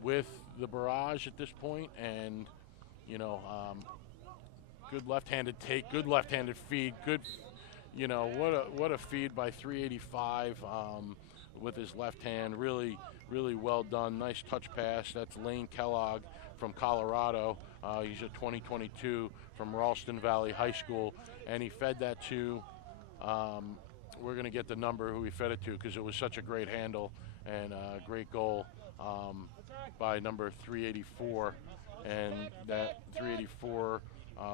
with the Barrage at this point, and good left-handed take, good left-handed feed, good what a feed by 385 with his left hand. Really, really well done. Nice touch pass. That's Lane Kellogg from Colorado. He's a 2022 from Ralston Valley High School, and he fed that to. We're going to get the number who he fed it to because it was such a great handle and a great goal by number 384. And that 384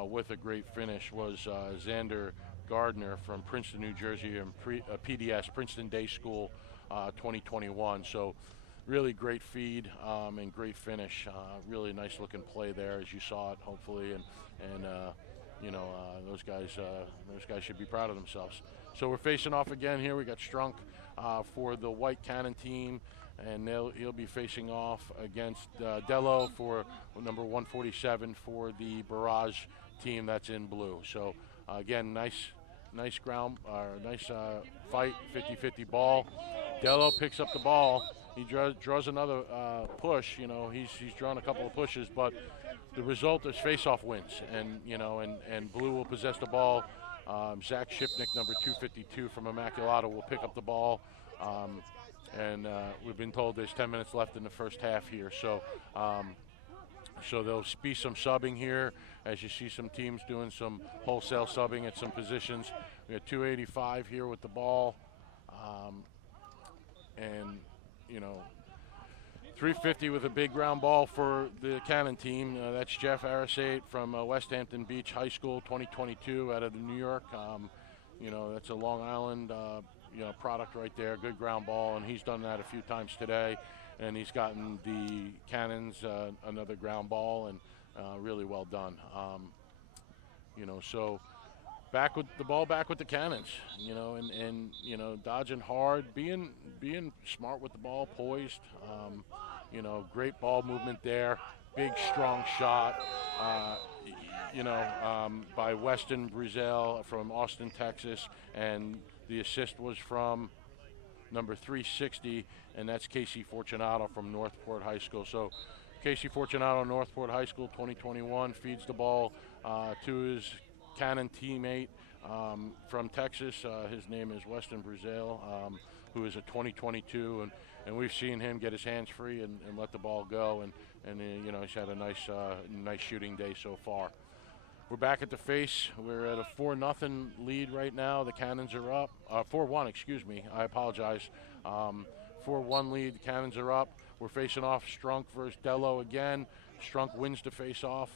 with a great finish was Xander Gardner from Princeton, New Jersey, and PDS, Princeton Day School 2021. So really great feed and great finish. Really nice looking play there as you saw it, hopefully. And those guys should be proud of themselves. So we're facing off again here. We got Strunk for the White Cannon team, and he'll be facing off against Dello for number 147 for the Barrage team that's in blue. So again, nice fight, 50-50 ball. Dello picks up the ball. He draws another push. He's drawn a couple of pushes, but the result is face-off wins, and blue will possess the ball. Zach Shipnick, number 252 from Immaculata, will pick up the ball, and we've been told there's 10 minutes left in the first half here. So there'll be some subbing here, as you see some teams doing some wholesale subbing at some positions. We got 285 here with the ball, and 350 with a big ground ball for the Cannon team. That's Jeff Arasate from West Hampton Beach High School, 2022, out of New York. That's a Long Island, product right there. Good ground ball, and he's done that a few times today. And he's gotten the Cannons another ground ball, and really well done. So back with the Cannons, and dodging hard, being smart with the ball, poised. Great ball movement there. Big, strong shot, by Weston Brizel from Austin, Texas. And the assist was from number 360, and that's Casey Fortunato from Northport High School. So Casey Fortunato, Northport High School, 2021, feeds the ball to his Cannon teammate from Texas. His name is Weston Brizel, who is a 2022, and we've seen him get his hands free and let the ball go, and he's had a nice shooting day so far. We're back at the face. We're at a 4-0 lead right now. The Cannons are up. 4-1, excuse me. I apologize. 4-1 lead. The Cannons are up. We're facing off Strunk versus Dello again. Strunk wins the face-off.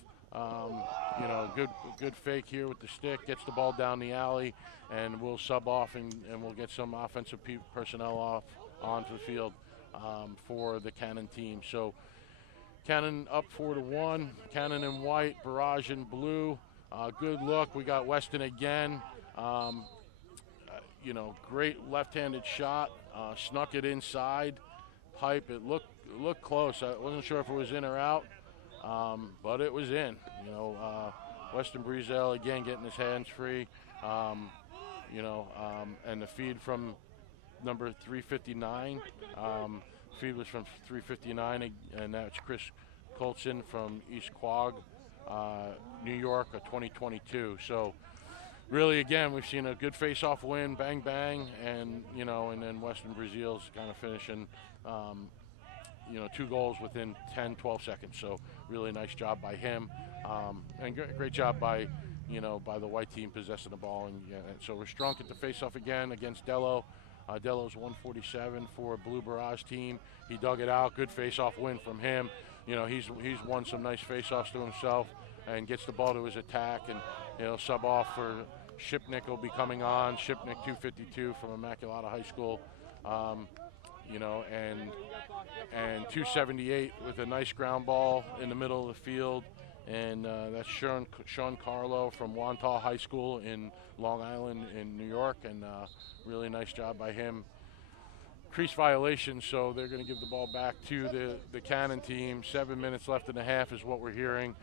Good fake here with the stick. Gets the ball down the alley, and we'll sub off and we'll get some offensive personnel onto the field for the Cannon team. So Cannon up 4-1. Cannon in white, Barrage in blue. Good look. We got Weston again. Great left-handed shot. Snuck it inside. Pipe. It looked close. I wasn't sure if it was in or out, but it was in. Weston Brizel again getting his hands free. And the feed from number 359. Feed was from 359, and that's Chris Colson from East Quogue, New York, a 2022. So really, again, we've seen a good face-off win, bang, bang, and then Weston Brizel's kind of finishing, 2 goals within 10, 12 seconds. So really nice job by him, and great job by the white team possessing the ball. And so we're Strunk at the face-off again against Dello. Dello's 147 for Blue Barrage team. He dug it out. Good face-off win from him. He's won some nice face-offs to himself and gets the ball to his attack, and sub off for Shipnick will be coming on. Shipnick 252 from Immaculata High School. And 278 with a nice ground ball in the middle of the field. And that's Sean Carlo from Wantagh High School in Long Island in New York, and really nice job by him. Crease violation, so they're going to give the ball back to the Cannon team. 7 minutes left in the half is what we're hearing.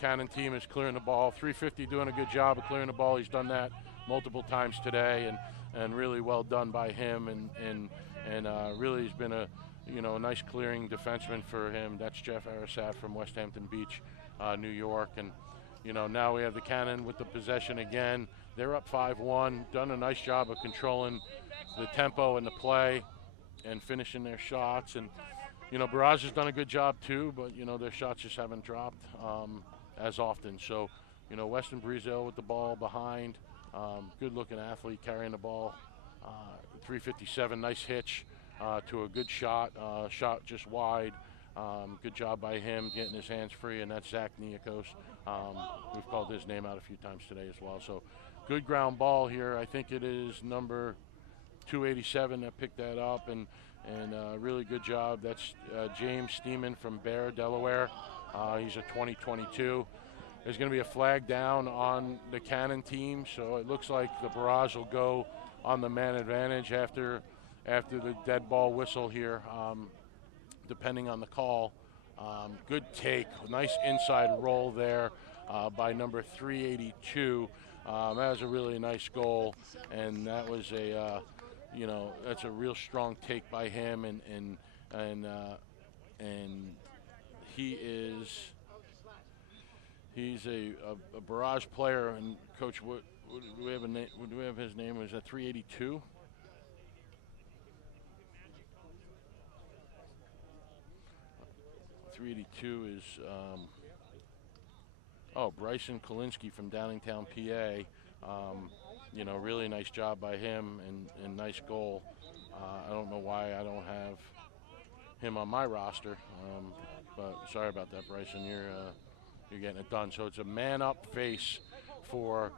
Cannon team is clearing the ball. 350 doing a good job of clearing the ball. He's done that multiple times today, and really well done by him, and really has been a nice clearing defenseman for him. That's Jeff Arasat from West Hampton Beach, New York, and now we have the Cannon with the possession again. they're up 5-1, done a nice job of controlling the tempo and the play and finishing their shots. And, Barrage has done a good job too, but, their shots just haven't dropped as often. So, Weston Breezel with the ball behind, good-looking athlete carrying the ball, 357, nice hitch to a good shot, shot just wide. Good job by him getting his hands free, and that's Zach Niakos. We've called his name out a few times today as well. So good ground ball here. I think it is number 287 that picked that up, and really good job. That's James Steeman from Bear, Delaware. He's a 2022. There's going to be a flag down on the Cannon team, so it looks like the Barrage will go on the man advantage after the dead ball whistle here, depending on the call. Good take, nice inside roll there by number 382. That was a really nice goal, and that was that's a real strong take by him, and he's a Barrage player. And Coach, what do we have a name? What do we have his name? Was that 382? .382 is Bryson Kolinsky from Downingtown, PA. Really nice job by him, and nice goal. I don't know why I don't have him on my roster, but sorry about that, Bryson. You're getting it done. So it's a man-up face for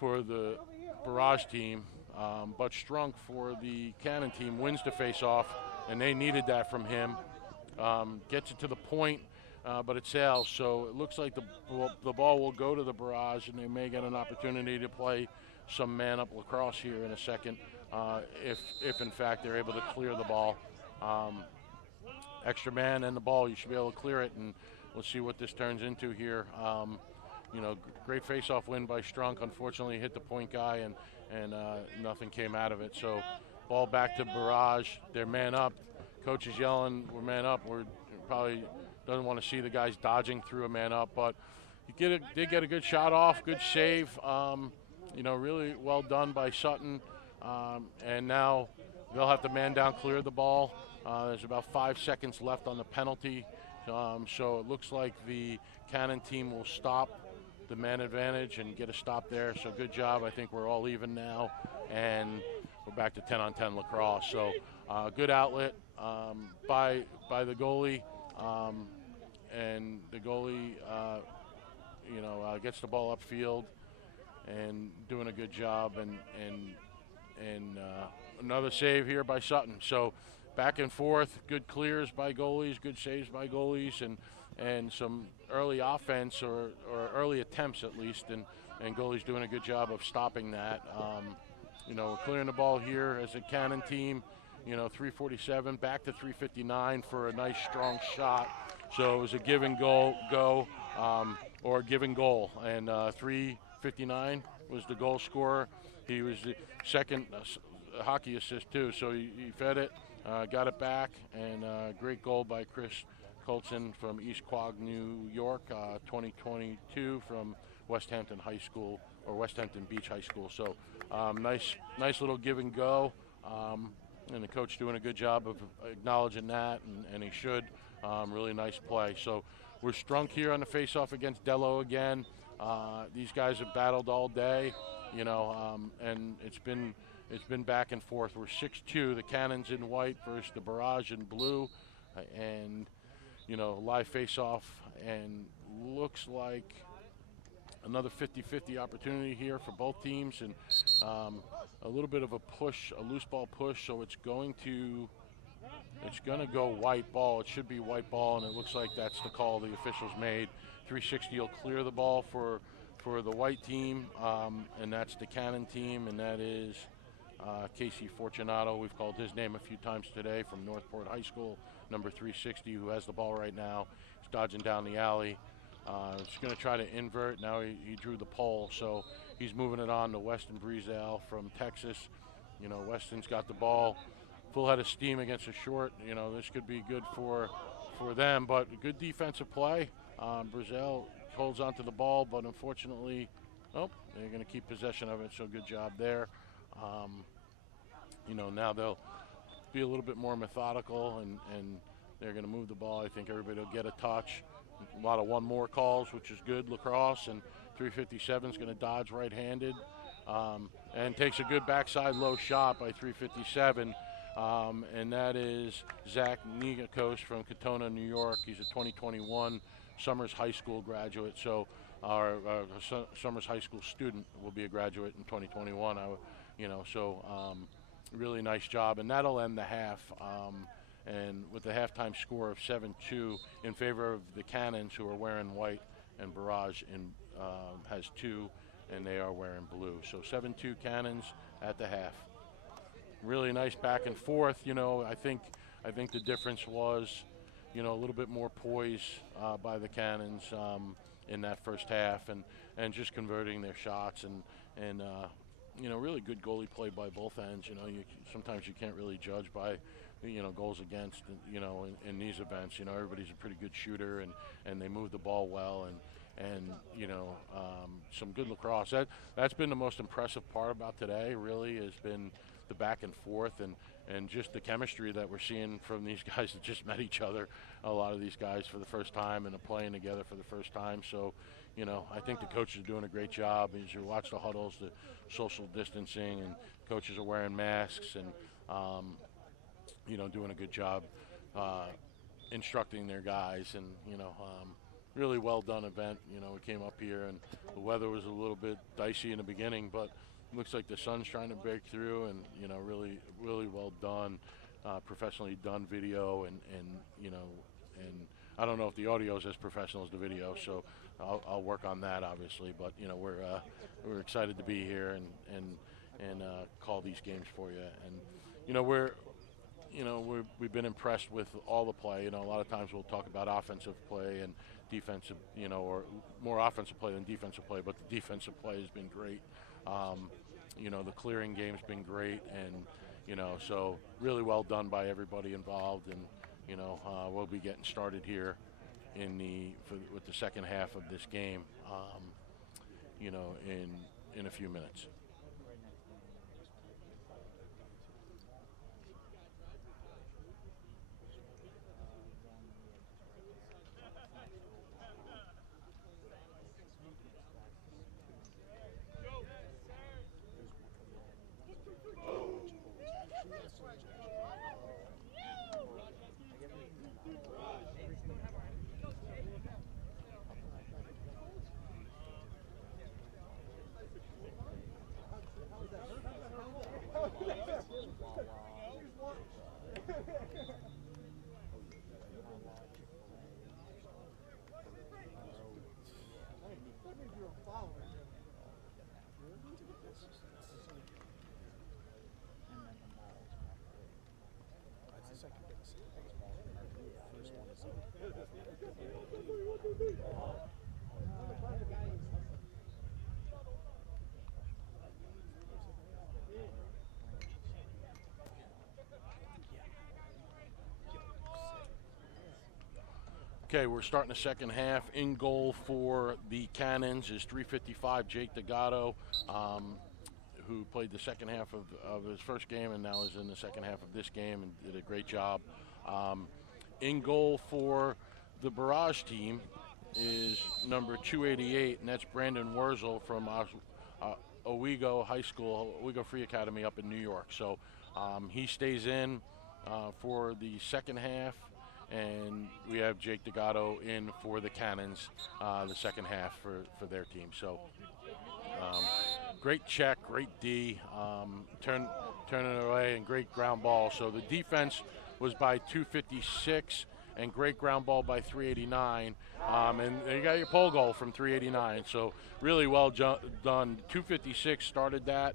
the Barrage team, but Strunk for the Cannon team wins the face-off, and they needed that from him. Gets it to the point, but it sails. So it looks like the ball will go to the Barrage, and they may get an opportunity to play some man-up lacrosse here in a second, if in fact they're able to clear the ball. Extra man and the ball, you should be able to clear it, and we'll see what this turns into here. Great face-off win by Strunk. Unfortunately, hit the point guy, and nothing came out of it. So ball back to Barrage. They're man up. Coach is yelling, we're man up. We're probably doesn't want to see the guys dodging through a man up, but did get a good shot off, good save. Really well done by Sutton. And now they'll have to man down, clear the ball. There's about 5 seconds left on the penalty. So it looks like the Cannon team will stop the man advantage and get a stop there. So good job. I think we're all even now, and we're back to 10-on-10 lacrosse. So good outlet by the goalie, and the goalie gets the ball upfield and doing a good job, and another save here by Sutton. So back and forth, good clears by goalies, good saves by goalies, and some early offense or early attempts at least, and goalies doing a good job of stopping that. We're clearing the ball here as a Cannon team. 347 back to 359 for a nice strong shot. So it was a give and go, or give and goal, and 359 was the goal scorer. He was the second hockey assist too. So he fed it, got it back, and great goal by Chris Colson from East Quogue, New York, 2022 from West Hampton High School, or West Hampton Beach High School. So nice little give and go. And the coach doing a good job of acknowledging that, and he should. Really nice play. So we're Strunk here on the face-off against Dello again. These guys have battled all day, and it's been back and forth. We're 6-2. The Cannons in white versus the Barrage in blue, and live face-off, and looks like another 50-50 opportunity here for both teams, and a little bit of a push, a loose ball push, so it's going to go white ball. It should be white ball, and it looks like that's the call the officials made. 360 will clear the ball for the white team, and that's the Cannon team, and that is Casey Fortunato. We've called his name a few times today from Northport High School, number 360, who has the ball right now. He's dodging down the alley. He's going to try to invert. Now he drew the pole, so he's moving it on to Weston Breezel from Texas. Weston's got the ball, full head of steam against a short. This could be good for them, but good defensive play. Breezel holds onto the ball, but unfortunately Oh, they're going to keep possession of it, so good job there. Now they'll be a little bit more methodical, and they're going to move the ball. I think everybody will get a touch. A lot of one more calls, which is good, lacrosse, and 357 is going to dodge right-handed and takes a good backside low shot by 357, and that is Zach Negakos from Katona, New York. He's a 2021 Summers High School graduate, so our Summers High School student will be a graduate in 2021. Really nice job, and that'll end the half. And with the halftime score of 7-2 in favor of the Cannons, who are wearing white, and Barrage has 2, and they are wearing blue. So 7-2 Cannons at the half. Really nice back and forth. I think the difference was, a little bit more poise by the Cannons in that first half, and just converting their shots, and really good goalie play by both ends. Sometimes you can't really judge by goals against, in these events. Everybody's a pretty good shooter, and they move the ball well, and some good lacrosse. That's been the most impressive part about today, really, has been the back and forth and just the chemistry that we're seeing from these guys that just met each other. A lot of these guys for the first time and are playing together for the first time. So, I think the coaches are doing a great job. As you watch the huddles, the social distancing, and coaches are wearing masks and, doing a good job instructing their guys. And, really well done event. We came up here and the weather was a little bit dicey in the beginning, but it looks like the sun's trying to break through, and, really, really well done, professionally done video, and I don't know if the audio is as professional as the video, so I'll work on that, obviously. But we're excited to be here and call these games for you. And we've been impressed with all the play. A lot of times we'll talk about offensive play and defensive, or more offensive play than defensive play. But the defensive play has been great. The clearing game's been great, and so really well done by everybody involved. And we'll be getting started here with the second half of this game, in a few minutes. Okay, we're starting the second half. In goal for the Cannons is 355 Jake D'Agato, who played the second half of his first game and now is in the second half of this game and did a great job. In goal for the Barrage team is number 288, and that's Brandon Werzel from Owego High School, Owego Free Academy up in New York. So he stays in for the second half. And we have Jake D'Agato in for the Cannons, the second half for their team. So great check, great D, turning it away, and great ground ball. So the defense was by 256 and great ground ball by 389. And you got your pole goal from 389. So really well done. 256 started that,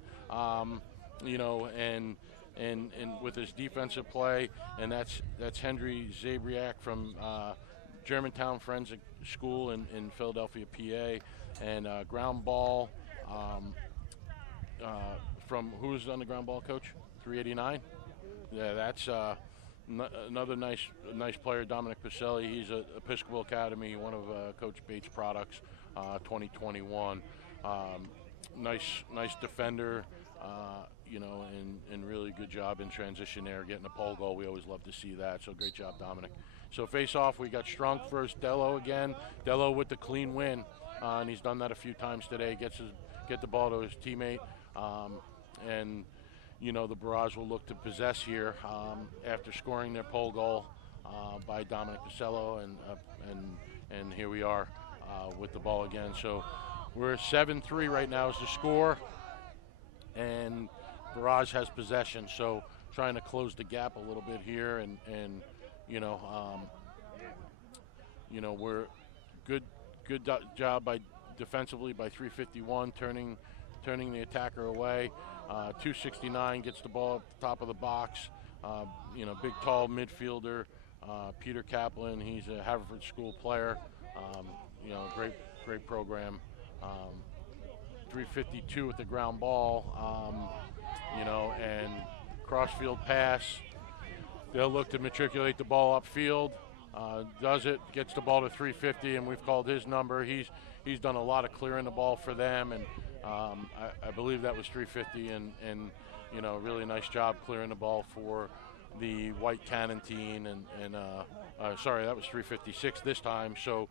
and with his defensive play, and that's Henry Zabriak from Germantown Forensic School in Philadelphia, PA, and ground ball from who's on the ground ball, Coach? 389. Yeah, that's another nice player, Dominic Pacelli. He's at Episcopal Academy, one of Coach Bates' products, 2021. Nice defender, and really good job in transition there, getting a pole goal. We always love to see that, so great job, Dominic. So face off, we got Strunk versus Dello again. Dello with the clean win, and he's done that a few times today. Get the ball to his teammate, and the Barrage will look to possess here after scoring their pole goal by Dominic Casello, and here we are with the ball again. So we're 7-3 right now is the score, and Barrage has possession. So trying to close the gap a little bit here, and we're good job defensively by 351, turning the attacker away. 269 gets the ball at the top of the box. Big tall midfielder, Peter Kaplan. He's a Haverford School player. Great program. 352 with the ground ball. And crossfield pass. They'll look to matriculate the ball upfield. Does it, gets the ball to 350, and we've called his number. He's done a lot of clearing the ball for them, and I believe that was 350, and really nice job clearing the ball for the White Cannon team, and sorry, that was 356 this time. So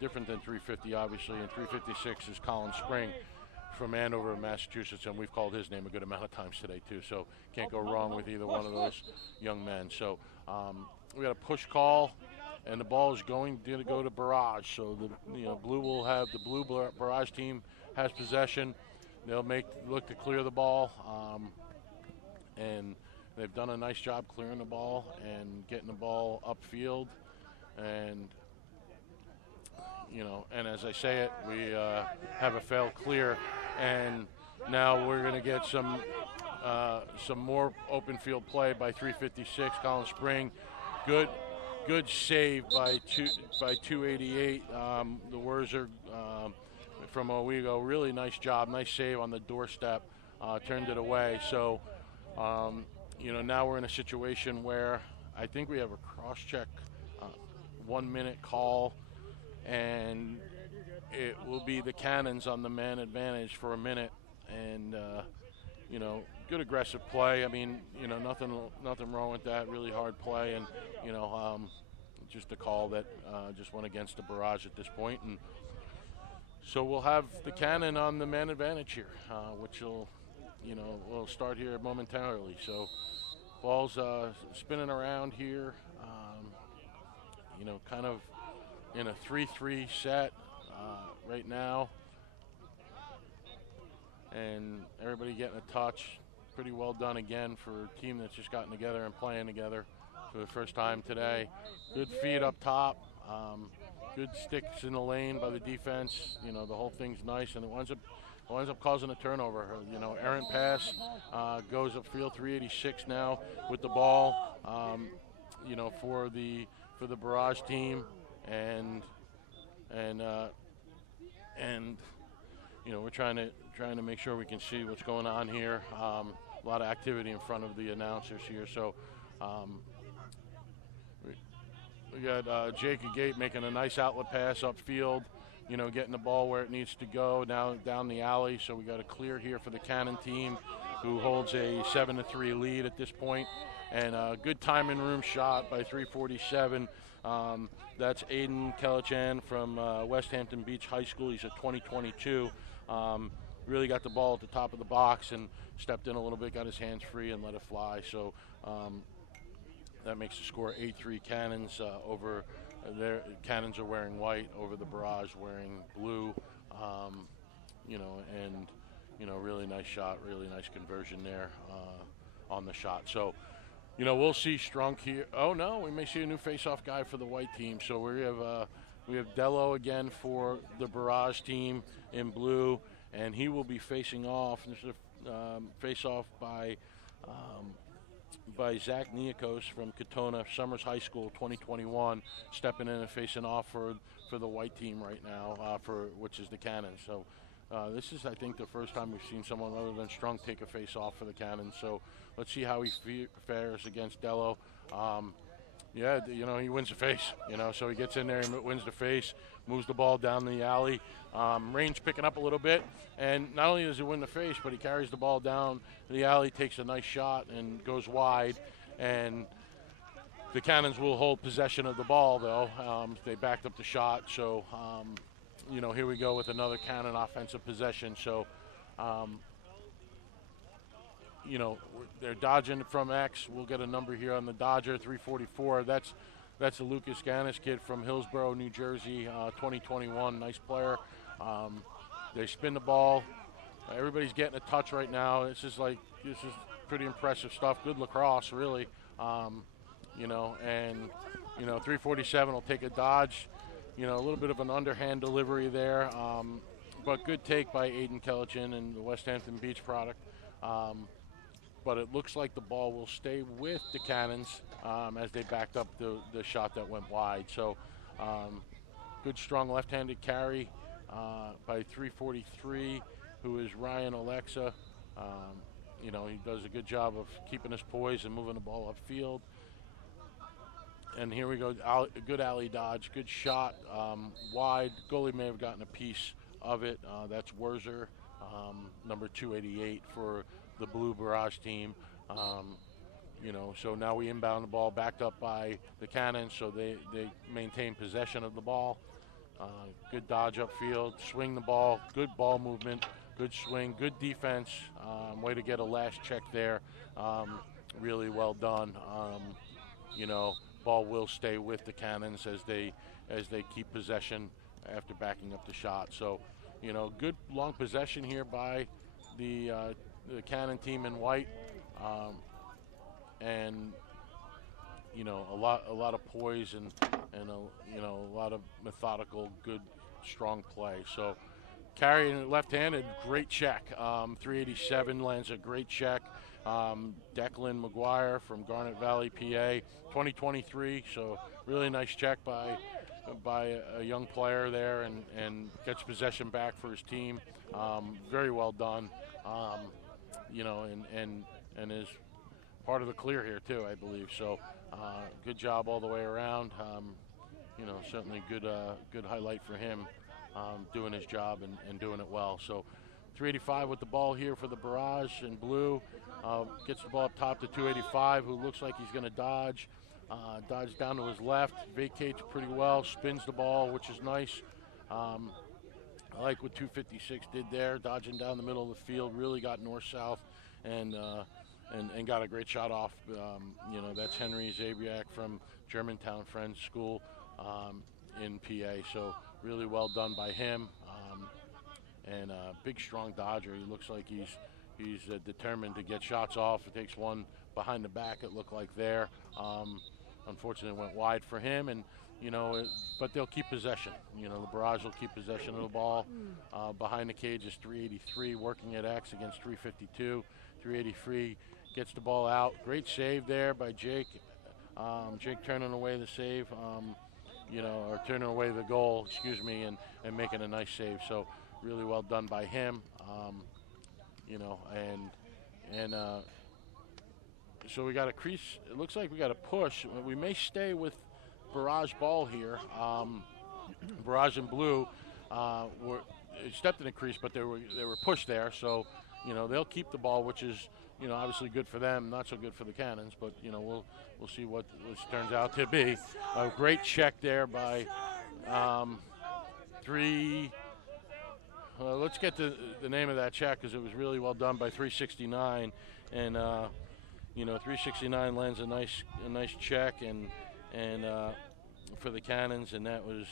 different than 350 obviously, and 356 is Colin Spring from Andover, Massachusetts, and we've called his name a good amount of times today too, so can't go wrong with either one of those young men. So we got a push call, and the ball is going to go to Barrage. So the blue Barrage team has possession. They'll look to clear the ball, and they've done a nice job clearing the ball and getting the ball upfield, and and as I say it, we have a failed clear, and now we're going to get some more open field play by 356. Colin Spring, good save by 288. The Werzel from Owego, really nice job, nice save on the doorstep, turned it away. So now we're in a situation where I think we have a cross-check 1 minute call, and it will be the Cannons on the man advantage for a minute, and good aggressive play. I mean, nothing wrong with that. Really hard play, and just a call that just went against the Barrage at this point, and so we'll have the Cannon on the man advantage here, which will start here momentarily. So ball's spinning around here, kind of in a 3-3 set right now, and everybody getting a touch. Pretty well done again for a team that's just gotten together and playing together for the first time today. Good feed up top, good sticks in the lane by the defense. The whole thing's nice, and it winds up causing a turnover. Errant pass goes upfield. 386 now with the ball. For the Barrage team. And we're trying to make sure we can see what's going on here. A lot of activity in front of the announcers here. So we got Jacob Gate making a nice outlet pass upfield. Getting the ball where it needs to go now down the alley. So we got a clear here for the Cannon team, who holds a 7-3 lead at this point. And a good time in room shot by 347. That's Aiden Kelechan from West Hampton Beach High School. He's a 2022. Really got the ball at the top of the box and stepped in a little bit, got his hands free and let it fly. So that makes the score 8-3 Cannons over their Cannons are wearing white over the Barrage wearing blue. Really nice shot, really nice conversion there on the shot. So we'll see Strunk here. Oh no, we may see a new face-off guy for the white team. So we have Dello again for the Barrage team in blue, and he will be facing off. This is a face-off by Zach Niakos from Katona Summers High School, 2021, stepping in and facing off for the white team right now, which is the Cannons. So this is, I think, the first time we've seen someone other than Strunk take a face-off for the Cannons. So let's see how he fares against Dello. He wins the face, so he gets in there and wins the face. moves the ball down the alley. Rain's picking up a little bit, and not only does he win the face, but he carries the ball down the alley, takes a nice shot, and goes wide. And the Cannons will hold possession of the ball, though. They backed up the shot, so, here we go with another Cannon offensive possession. So, they're dodging from X. We'll get a number here on the Dodger, 344. That's a Lucas Gannis kid from Hillsborough, New Jersey, 2021. Nice player. They spin the ball. Everybody's getting a touch right now. This is pretty impressive stuff. Good lacrosse, really. 347 will take a dodge. A little bit of an underhand delivery there, but good take by Aiden Kelechan and the West Hampton Beach product. But it looks like the ball will stay with the Cannons as they backed up the shot that went wide. So good, strong left-handed carry by 343, who is Ryan Alexa. He does a good job of keeping his poise and moving the ball upfield. And here we go, a good alley dodge, good shot, wide. Goalie may have gotten a piece of it. That's Werzel, number 288 for the Blue Barrage team. So now we inbound the ball, backed up by the Cannons, so they maintain possession of the ball. Good dodge upfield, swing the ball, good ball movement, good swing, good defense. Way to get a last check there. Really well done. Ball will stay with the Cannons as they keep possession after backing up the shot. So, good long possession here by the Cannon team in white, and a lot of poise and a lot of methodical, good, strong play. So, carrying left-handed, great check. 387 lands a great check. Declan McGuire from Garnet Valley, PA, 2023. So really nice check by a young player there, and gets possession back for his team. Very well done. And is part of the clear here too, I believe. So good job all the way around. Certainly good highlight for him, doing his job and doing it well. So 385 with the ball here for the Barrage in blue. Gets the ball up top to 285, who looks like he's going to dodge. Dodge down to his left, vacates pretty well, spins the ball, which is nice. I like what 256 did there, dodging down the middle of the field, really got north-south and got a great shot off. That's Henry Zabiak from Germantown Friends School in PA, so really well done by him. And big, strong Dodger. He looks like he's determined to get shots off. It takes one behind the back, it looked like there. Unfortunately, it went wide for him, and but they'll keep possession. The Barrage will keep possession of the ball. Behind the cage is 383, working at X against 352. 383 gets the ball out. Great save there by Jake. Jake turning away the save, or turning away the goal, and making a nice save. So really well done by him. So we got a crease. It looks like we got a push. We may stay with Barrage ball here. Barrage in blue stepped in the crease, but they were pushed there. So, they'll keep the ball, which is, obviously good for them, not so good for the Cannons. But, we'll see what this turns out to be. A great check there by let's get the name of that check, because it was really well done by 369, and 369 lands a nice check and for the Cannons, and that was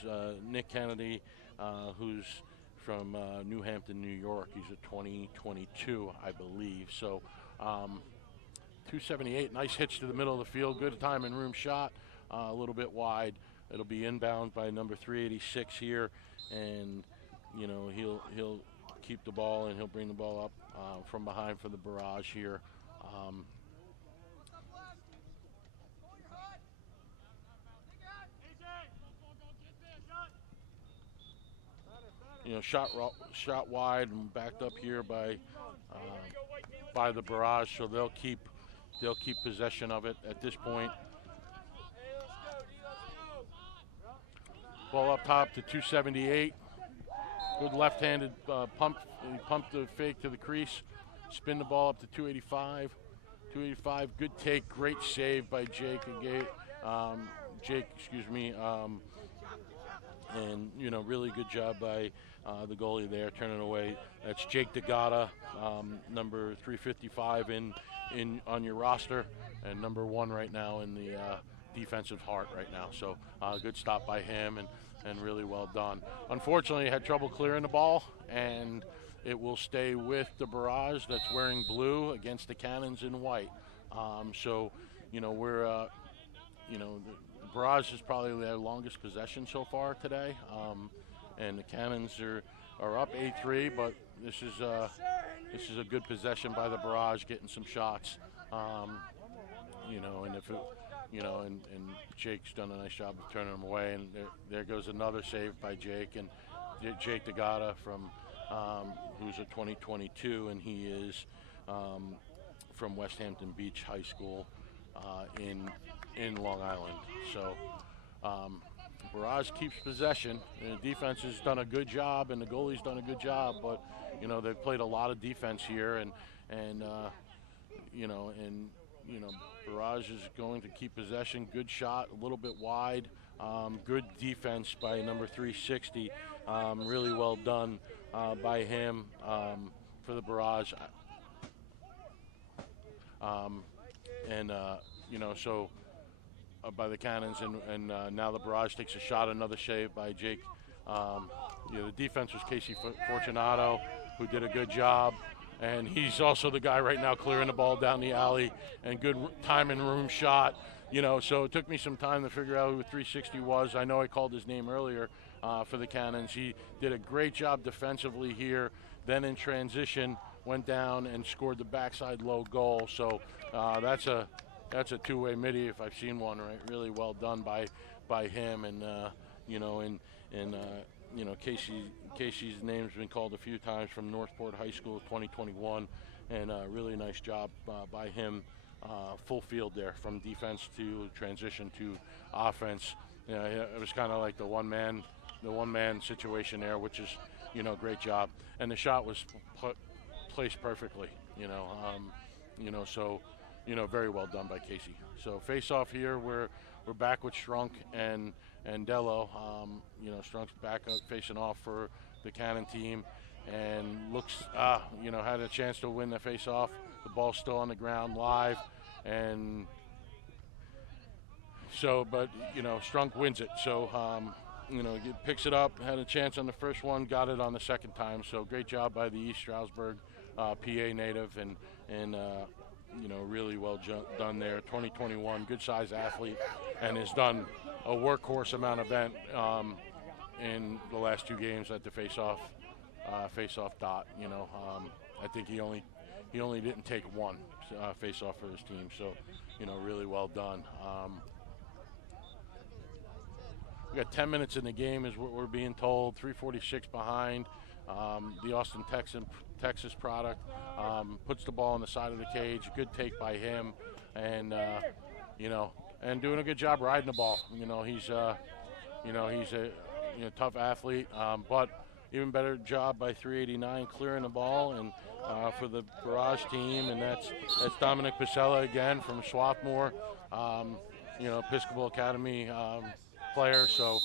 Nick Kennedy, who's from New Hampton, New York. He's a 2022, I believe. So 278, nice hitch to the middle of the field, good time and room shot, a little bit wide. It'll be inbound by number 386 here, and he'll keep the ball, and he'll bring the ball up from behind for the Barrage here. Shot wide and backed up here by the Barrage, so they'll keep possession of it at this point. Ball up top to 278. Good left-handed pump. He pumped the fake to the crease. Spin the ball up to 285. 285. Good take. Great save by Jake. And, really good job by the goalie there, turning away. That's Jake DeGata, number 355 on your roster, and number 1 right now in the defensive heart right now. So good stop by him, and really well done. Unfortunately, had trouble clearing the ball, and it will stay with the Barrage that's wearing blue against the Cannons in white. We're, the Barrage is probably their longest possession so far today, and the Cannons are up 8-3, but this is a good possession by the Barrage, getting some shots, and if it, and Jake's done a nice job of turning them away, and there goes another save by Jake, and Jake DeGata from who's a 2022, and he is from West Hampton Beach High School in Long Island. So Barrage keeps possession. The defense has done a good job, and the goalie's done a good job, but they've played a lot of defense here, and Barrage is going to keep possession. Good shot, a little bit wide. Good defense by number 360. Really well done by him for the Barrage. By the Cannons, and now the Barrage takes a shot, another save by Jake. The defense was Casey Fortunato, who did a good job, and he's also the guy right now clearing the ball down the alley, and good time and room shot. So it took me some time to figure out who 360 was. I know I called his name earlier for the Cannons. He did a great job defensively here. Then in transition, went down and scored the backside low goal. So that's a two-way midi if I've seen one. Right, really well done by him. And Casey's name's been called a few times from Northport High School 2021, and really nice job by him. Full field there from defense to transition to offense. It was kind of like the one man situation there, which is great job. And the shot was placed perfectly. Very well done by Casey. So face off here, we're back with Strunk and Dello. Strunk's back up facing off for the Cannon team, and looks had a chance to win the face off. The ball's still on the ground live, and so Strunk wins it. So picks it up, had a chance on the first one, got it on the second time. So great job by the East Stroudsburg PA native, and really well done there. 2021, good size athlete, and has done a workhorse amount event in the last 2 games at the face-off dot. I think he only didn't take one face-off for his team, so really well done. We got 10 minutes in the game is what we're being told. 3:46 behind. The Austin, Texas product puts the ball on the side of the cage. Good take by him, and and doing a good job riding the ball. He's a tough athlete, but even better job by 389 clearing the ball, and for the Barrage team, and that's Dominic Pacella again from Swarthmore, Episcopal Academy player. So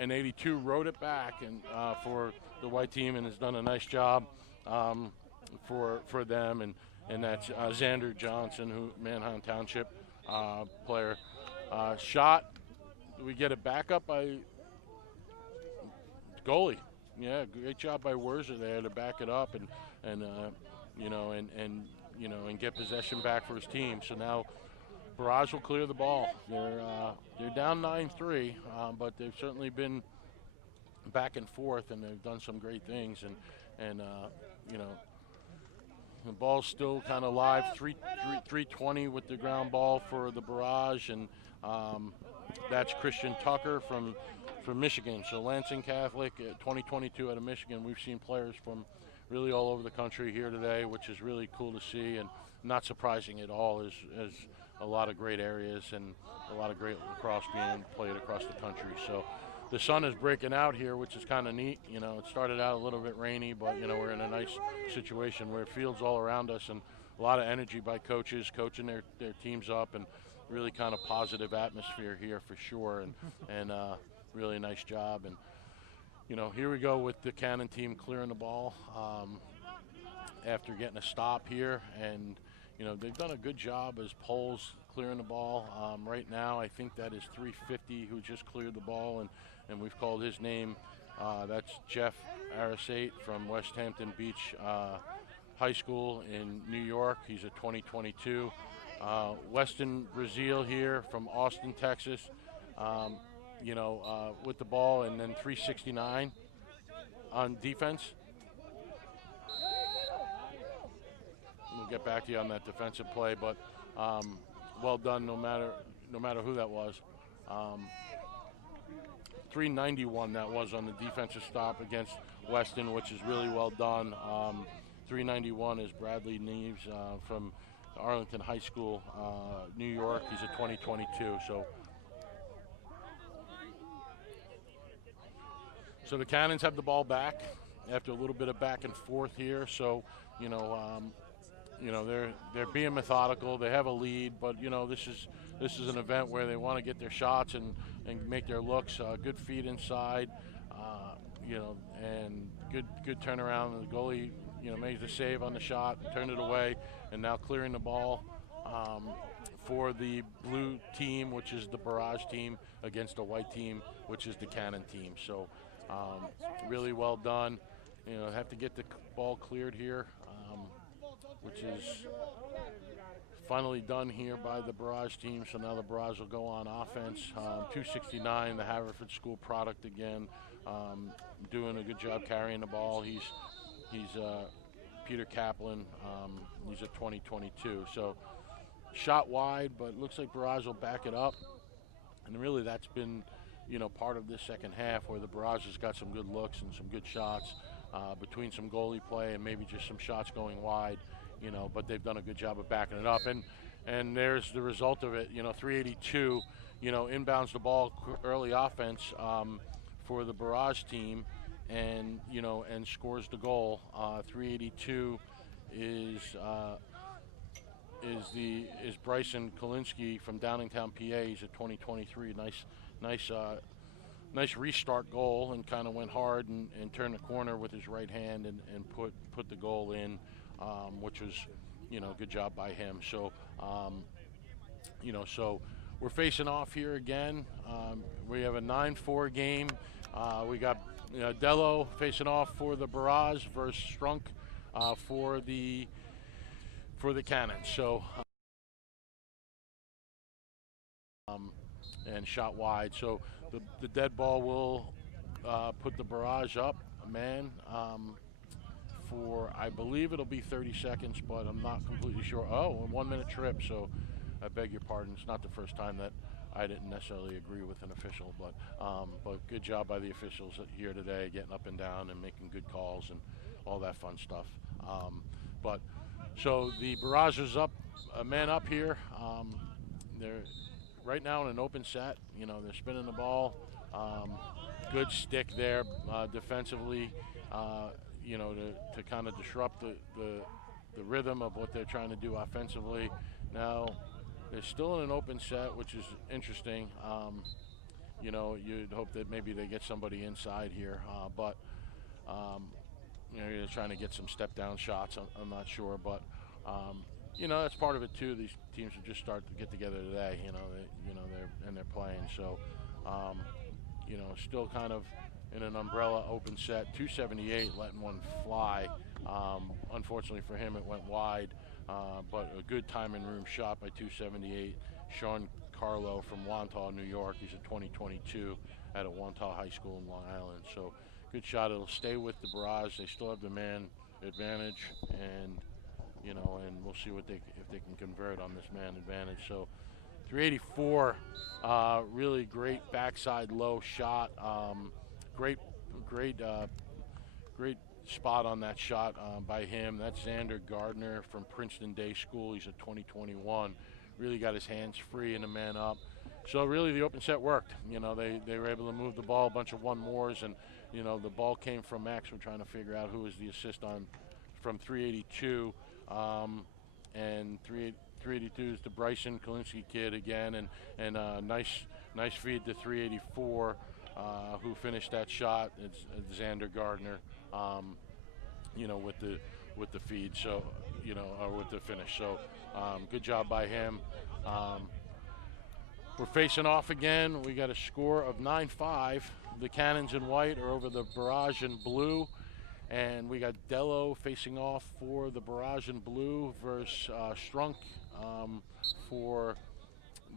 and 82 rode it back and for the white team, and has done a nice job for them, and that's Xander Johnson, who Manheim Township player. Shot, we get it back up by goalie. Yeah, great job by Werzel there to back it up and get possession back for his team. So now Barrage will clear the ball. They're down 9-3, but they've certainly been back and forth, and they've done some great things. And the ball's still kind of live. 320 with the ground ball for the Barrage, and that's Christian Tucker from Michigan. So Lansing Catholic, 2022 out of Michigan. We've seen players from really all over the country here today, which is really cool to see and not surprising at all, as a lot of great areas and a lot of great lacrosse being played across the country. So the sun is breaking out here, which is kind of neat. You know, it started out a little bit rainy, but, you know, we're in a nice situation where fields all around us and a lot of energy by coaches coaching their teams up, and really kind of positive atmosphere here for sure, and really nice job. And, you know, here we go with the Cannon team clearing the ball after getting a stop here. And, you know, they've done a good job as poles clearing the ball. Right now, I think that is 350 who just cleared the ball, and we've called his name. That's Jeff Arasate from West Hampton Beach High School in New York. He's a 2022. Weston Brazil here from Austin, Texas, you know, with the ball, and then 369 on defense. We'll get back to you on that defensive play, but well done no matter who that was. 391 that was on the defensive stop against Weston, which is really well done. 391 is Bradley Neves from Arlington High School, New York. He's a 2022. So the Cannons have the ball back after a little bit of back and forth here. So, you know, they're being methodical. They have a lead, but, you know, this is an event where they want to get their shots and make their looks. Good feed inside, you know, and good turnaround. The goalie, you know, made the save on the shot, turned it away, and now clearing the ball for the blue team, which is the Barrage team, against a white team, which is the Cannon team. So really well done. You know, have to get the ball cleared here, which is finally done here by the Barrage team. So now the Barrage will go on offense. 269, the Haverford School product again, doing a good job carrying the ball. He's Peter Kaplan. He's a 2022. So shot wide, but looks like Barrage will back it up. And really that's been, you know, part of this second half, where the Barrage has got some good looks and some good shots between some goalie play and maybe just some shots going wide, you know, but they've done a good job of backing it up. And there's the result of it, you know, 382, you know, inbounds the ball early offense for the Barrage team, and, you know, and scores the goal. 382 is Bryson Kolinsky from Downingtown, PA. He's a 2023. Nice restart goal, and kind of went hard and turned the corner with his right hand and put the goal in, which was, you know, good job by him. So, you know, so we're facing off here again. We have a 9-4 game. We got Dello facing off for the Barrage versus Strunk for the Cannons. So and shot wide. So the dead ball will put the Barrage up a man for, I believe it'll be 30 seconds, but I'm not completely sure. Oh, a 1 minute trip. So I beg your pardon. It's not the first time that I didn't necessarily agree with an official, but good job by the officials here today, getting up and down and making good calls and all that fun stuff. But so the Barrage is up, a man up here. They're right now in an open set. You know, they're spinning the ball. Good stick there defensively. You know, to kind of disrupt the rhythm of what they're trying to do offensively. Now, they're still in an open set, which is interesting. You know, you'd hope that maybe they get somebody inside here, but you know, they're trying to get some step-down shots. I'm not sure, but you know, that's part of it too. These teams have just started to get together today. They're playing. So, you know, still kind of in an umbrella open set. 278, letting one fly. Unfortunately for him, it went wide. But a good time and room shot by 278. Sean Carlo from Wantagh, New York. He's a 2022 at a Wantagh High School in Long Island. So good shot. It'll stay with the Barrage. They still have the man advantage, and you know, and we'll see if they can convert on this man advantage. So 384, really great backside low shot. Great spot on that shot by him. That's Xander Gardner from Princeton Day School. He's a 2021. Really got his hands free and a man up. So really the open set worked. You know, they were able to move the ball, a bunch of one-mores, and, you know, the ball came from Max. We're trying to figure out who was the assist on from 382. And 382 is the Bryson Kolinsky kid again, and nice feed to 384, who finished that shot. It's Xander Gardner, you know, with the feed. So, you know, or with the finish. So, good job by him. We're facing off again. We got a score of 9-5. The Cannons in white are over the Barrage in blue. And we got Dello facing off for the Barrage in blue versus Strunk for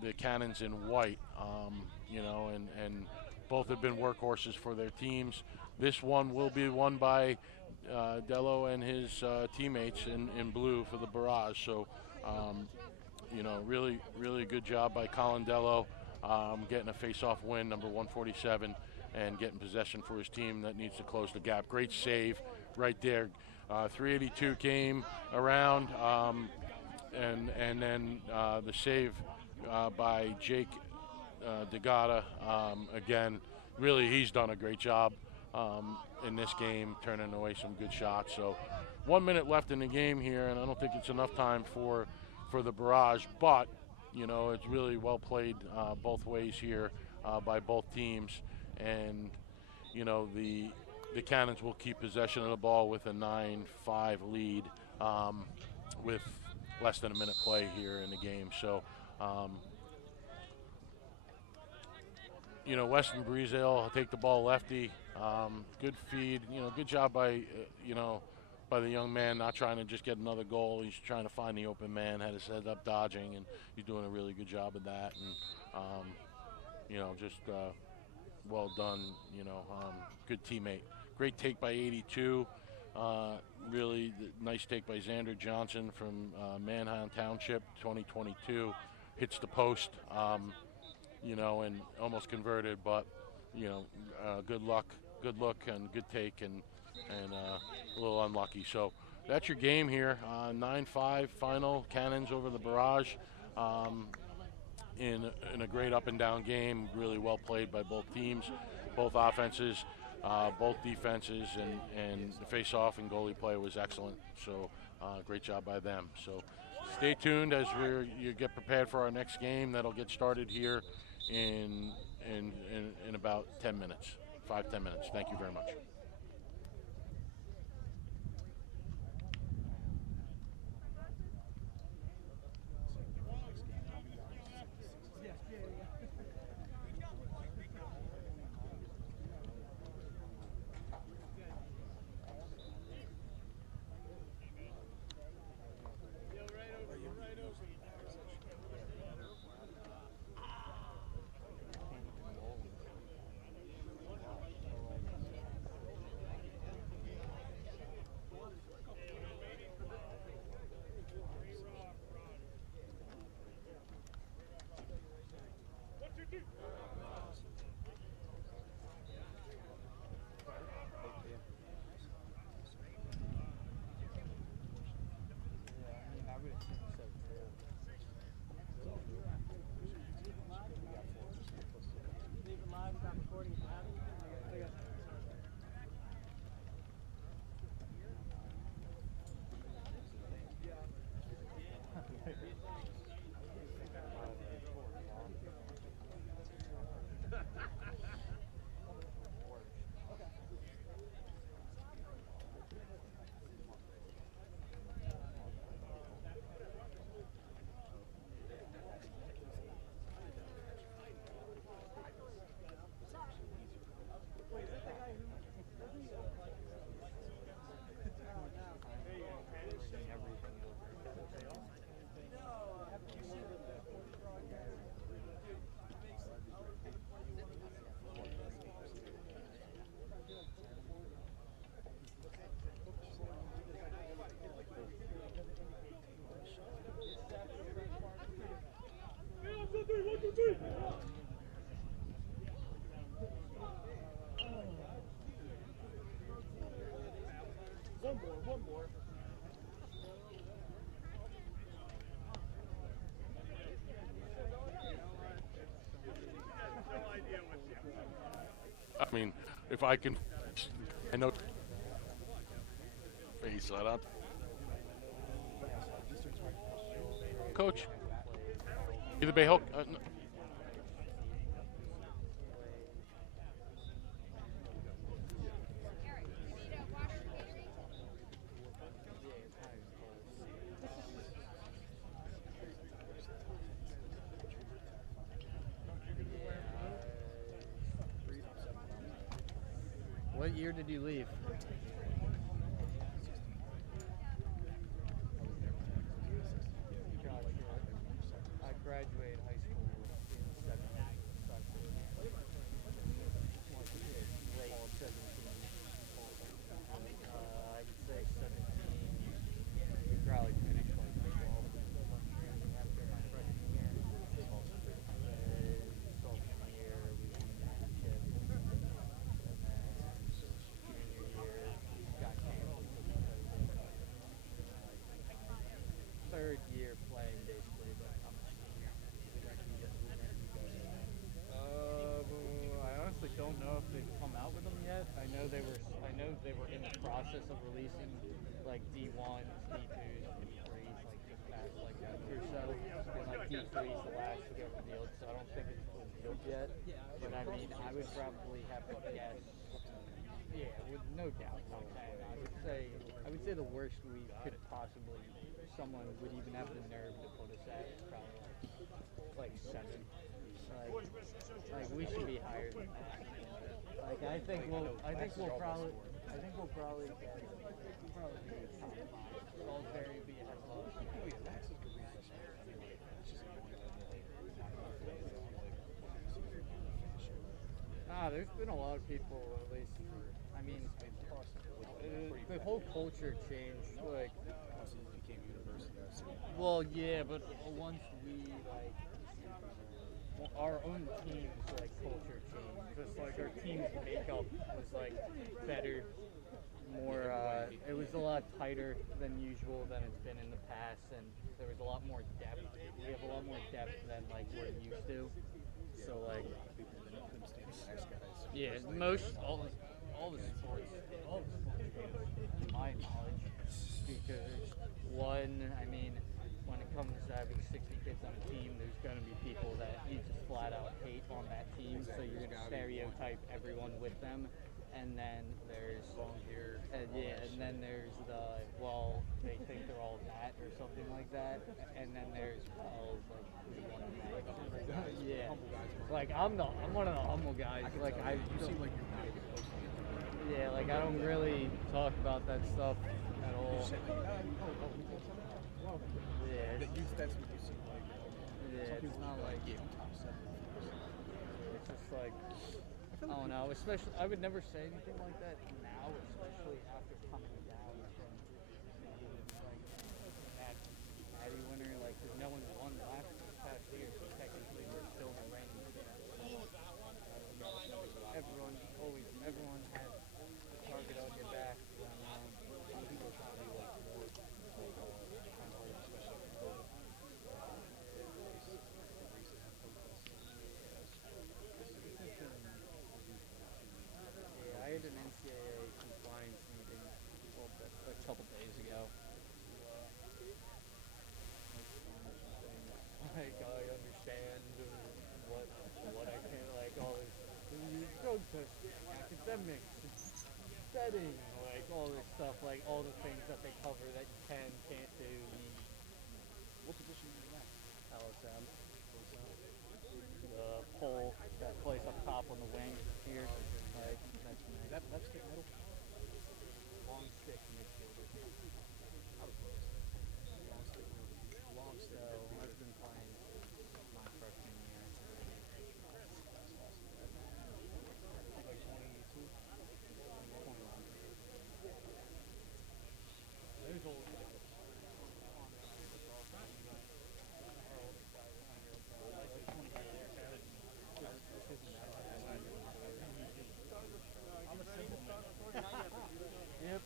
the Cannons in white. You know, and both have been workhorses for their teams. This one will be won by Dello and his teammates in blue for the Barrage. So, you know, really good job by Colin Dello getting a face-off win, number 147, and getting possession for his team that needs to close the gap. Great save right there. 382 came around, and then the save by Jake DeGata. Again, really he's done a great job in this game, turning away some good shots. So 1 minute left in the game here, and I don't think it's enough time for the Barrage, but, you know, it's really well played both ways here by both teams. And, you know, the Cannons will keep possession of the ball with a 9-5 lead with less than a minute play here in the game. So, you know, Weston Breezel will take the ball lefty. Good feed, you know, good job by, you know, by the young man, not trying to just get another goal. He's trying to find the open man, had his head up dodging, and he's doing a really good job of that. And, you know, just well done, you know, good teammate. Great take by 82. Really nice take by Xander Johnson from Manheim Township, 2022. Hits the post, you know, and almost converted, but, you know, good luck, good look, and good take, and a little unlucky. So that's your game here. 9-5 final. Cannons over the Barrage in a great up and down game. Really well played by both teams, both offenses, both defenses, and the face-off and goalie play was excellent. So great job by them. So stay tuned as you get prepared for our next game. That'll get started here in about 10 minutes, 5-10 minutes. Thank you very much. if I can, I know. Face that up. Coach, either Bay Hook. No. What year did you leave? I graduated high school in 17. Late 17. I'd say 17. We probably finished like 12 after my freshman year. Sophomore year, we won the championship. And then junior year got canceled because of third year playing basically, but I'm a senior. I honestly don't know if they've come out with them yet. I know they were in the process of releasing like D1s, D2s, D3s like this past like month or so. And like D3's the last to get revealed, so I don't think it's revealed yet. But I mean, I would probably have to guess. Yeah, with no doubt top 10. I would say the worst we could possibly, someone would even have the nerve to put us at is probably like 7. Like we should be higher than that. Like I think we'll probably get probably be top 5. Salisbury would be ahead of us. Oh yeah, Max is good reason. It's just there's been a lot of people, at least. I mean, the whole culture changed. Like, became university. well, yeah, but once we like our own team's like culture changed. Just like our team's makeup was like better, more. It was a lot tighter than usual than it's been in the past, and there was a lot more depth. We have a lot more depth than like we're used to. So like, yeah, all the sports, to my knowledge, because one, I mean, when it comes to having 60 kids on a team, there's going to be people that you just flat out hate on that team, so you're going to stereotype everyone with them. And then there's long hair, and then there's they think they're all that or something like that. And then there's like the one yeah, like I'm one of the humble guys. Like you seem like you're not even close to it. Yeah, like I don't really talk about that stuff at all. Yeah, that's what you seem like. Yeah, it's not like it's just like I don't know. Especially, I would never say anything like that now, especially after coming down from like that Natty winner. Like, because no one won last past year, so technically we're still the reigning champs. Everyone has a target on your back. Some people are trying to be like more I had an NCAA compliance meeting a couple days ago. Like, I understand what I can, like, all this drug testing, academics, setting, like, all this stuff, like, all the things that they cover that you can't do. What position are you in? LSM. The pole, that place up top on the wing here. Like, that's nice. That's stick middle. Long stick midfielder. Long stick. So I've been playing my freshman year. Like 22? 21. There's old guys. Yep.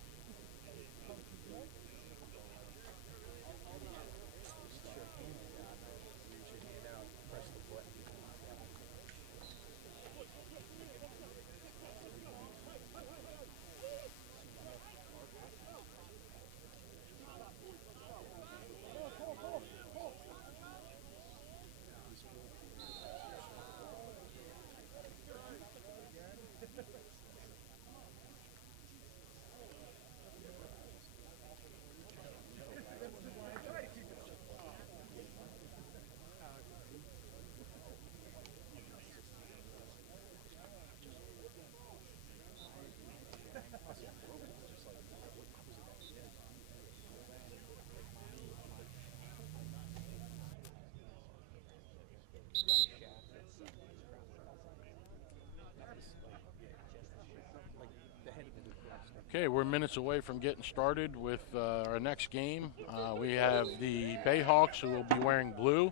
Okay, we're minutes away from getting started with our next game. We have the Bayhawks, who will be wearing blue,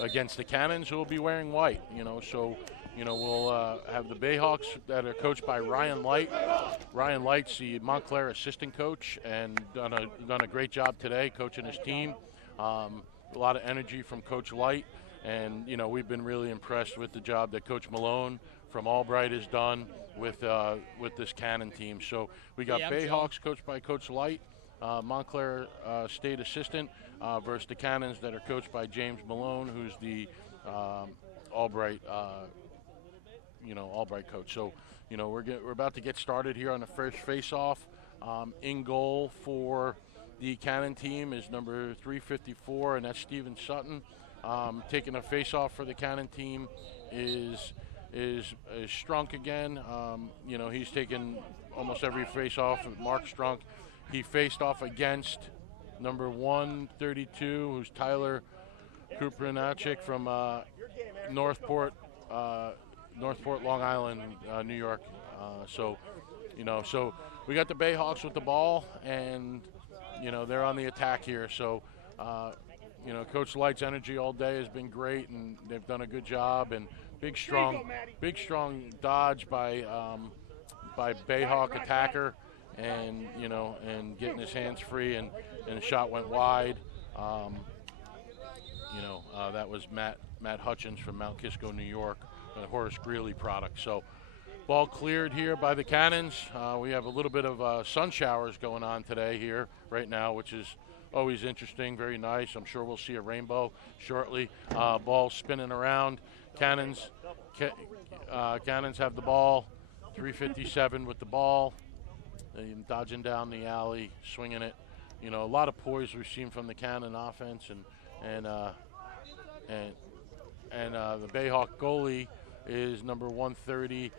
against the Cannons, who will be wearing white. We'll have the Bayhawks that are coached by Ryan Light. Ryan Light's the Montclair assistant coach and done a great job today coaching his team. A lot of energy from Coach Light, and we've been really impressed with the job that Coach Malone from Albright has done with this Cannon team. So we got Bayhawks coached by Coach Light, Montclair State assistant, versus the Cannons that are coached by James Malone, who's the Albright Albright coach. So we're about to get started here on the first face-off. In goal for the Cannon team is number 354, and that's Steven Sutton. Taking a face-off for the Cannon team is Strunk again. He's taken almost every face-off. Mark Strunk. He faced off against number 132, who's Tyler Kuprinachik from Northport, Long Island, New York. So we got the Bayhawks with the ball, and they're on the attack here. So Coach Light's energy all day has been great, and they've done a good job. And big strong dodge by Bayhawk attacker, and getting his hands free, and the shot went wide. That was Matt Hutchins from Mount Kisco, New York, a Horace Greeley product. So ball cleared here by the Cannons. We have a little bit of sun showers going on today here right now, which is always interesting, very nice. I'm sure we'll see a rainbow shortly. Ball spinning around. Cannons have the ball. 357 with the ball. Dodging down the alley, swinging it. A lot of poise we've seen from the Cannon offense, and the Bayhawk goalie is number 130.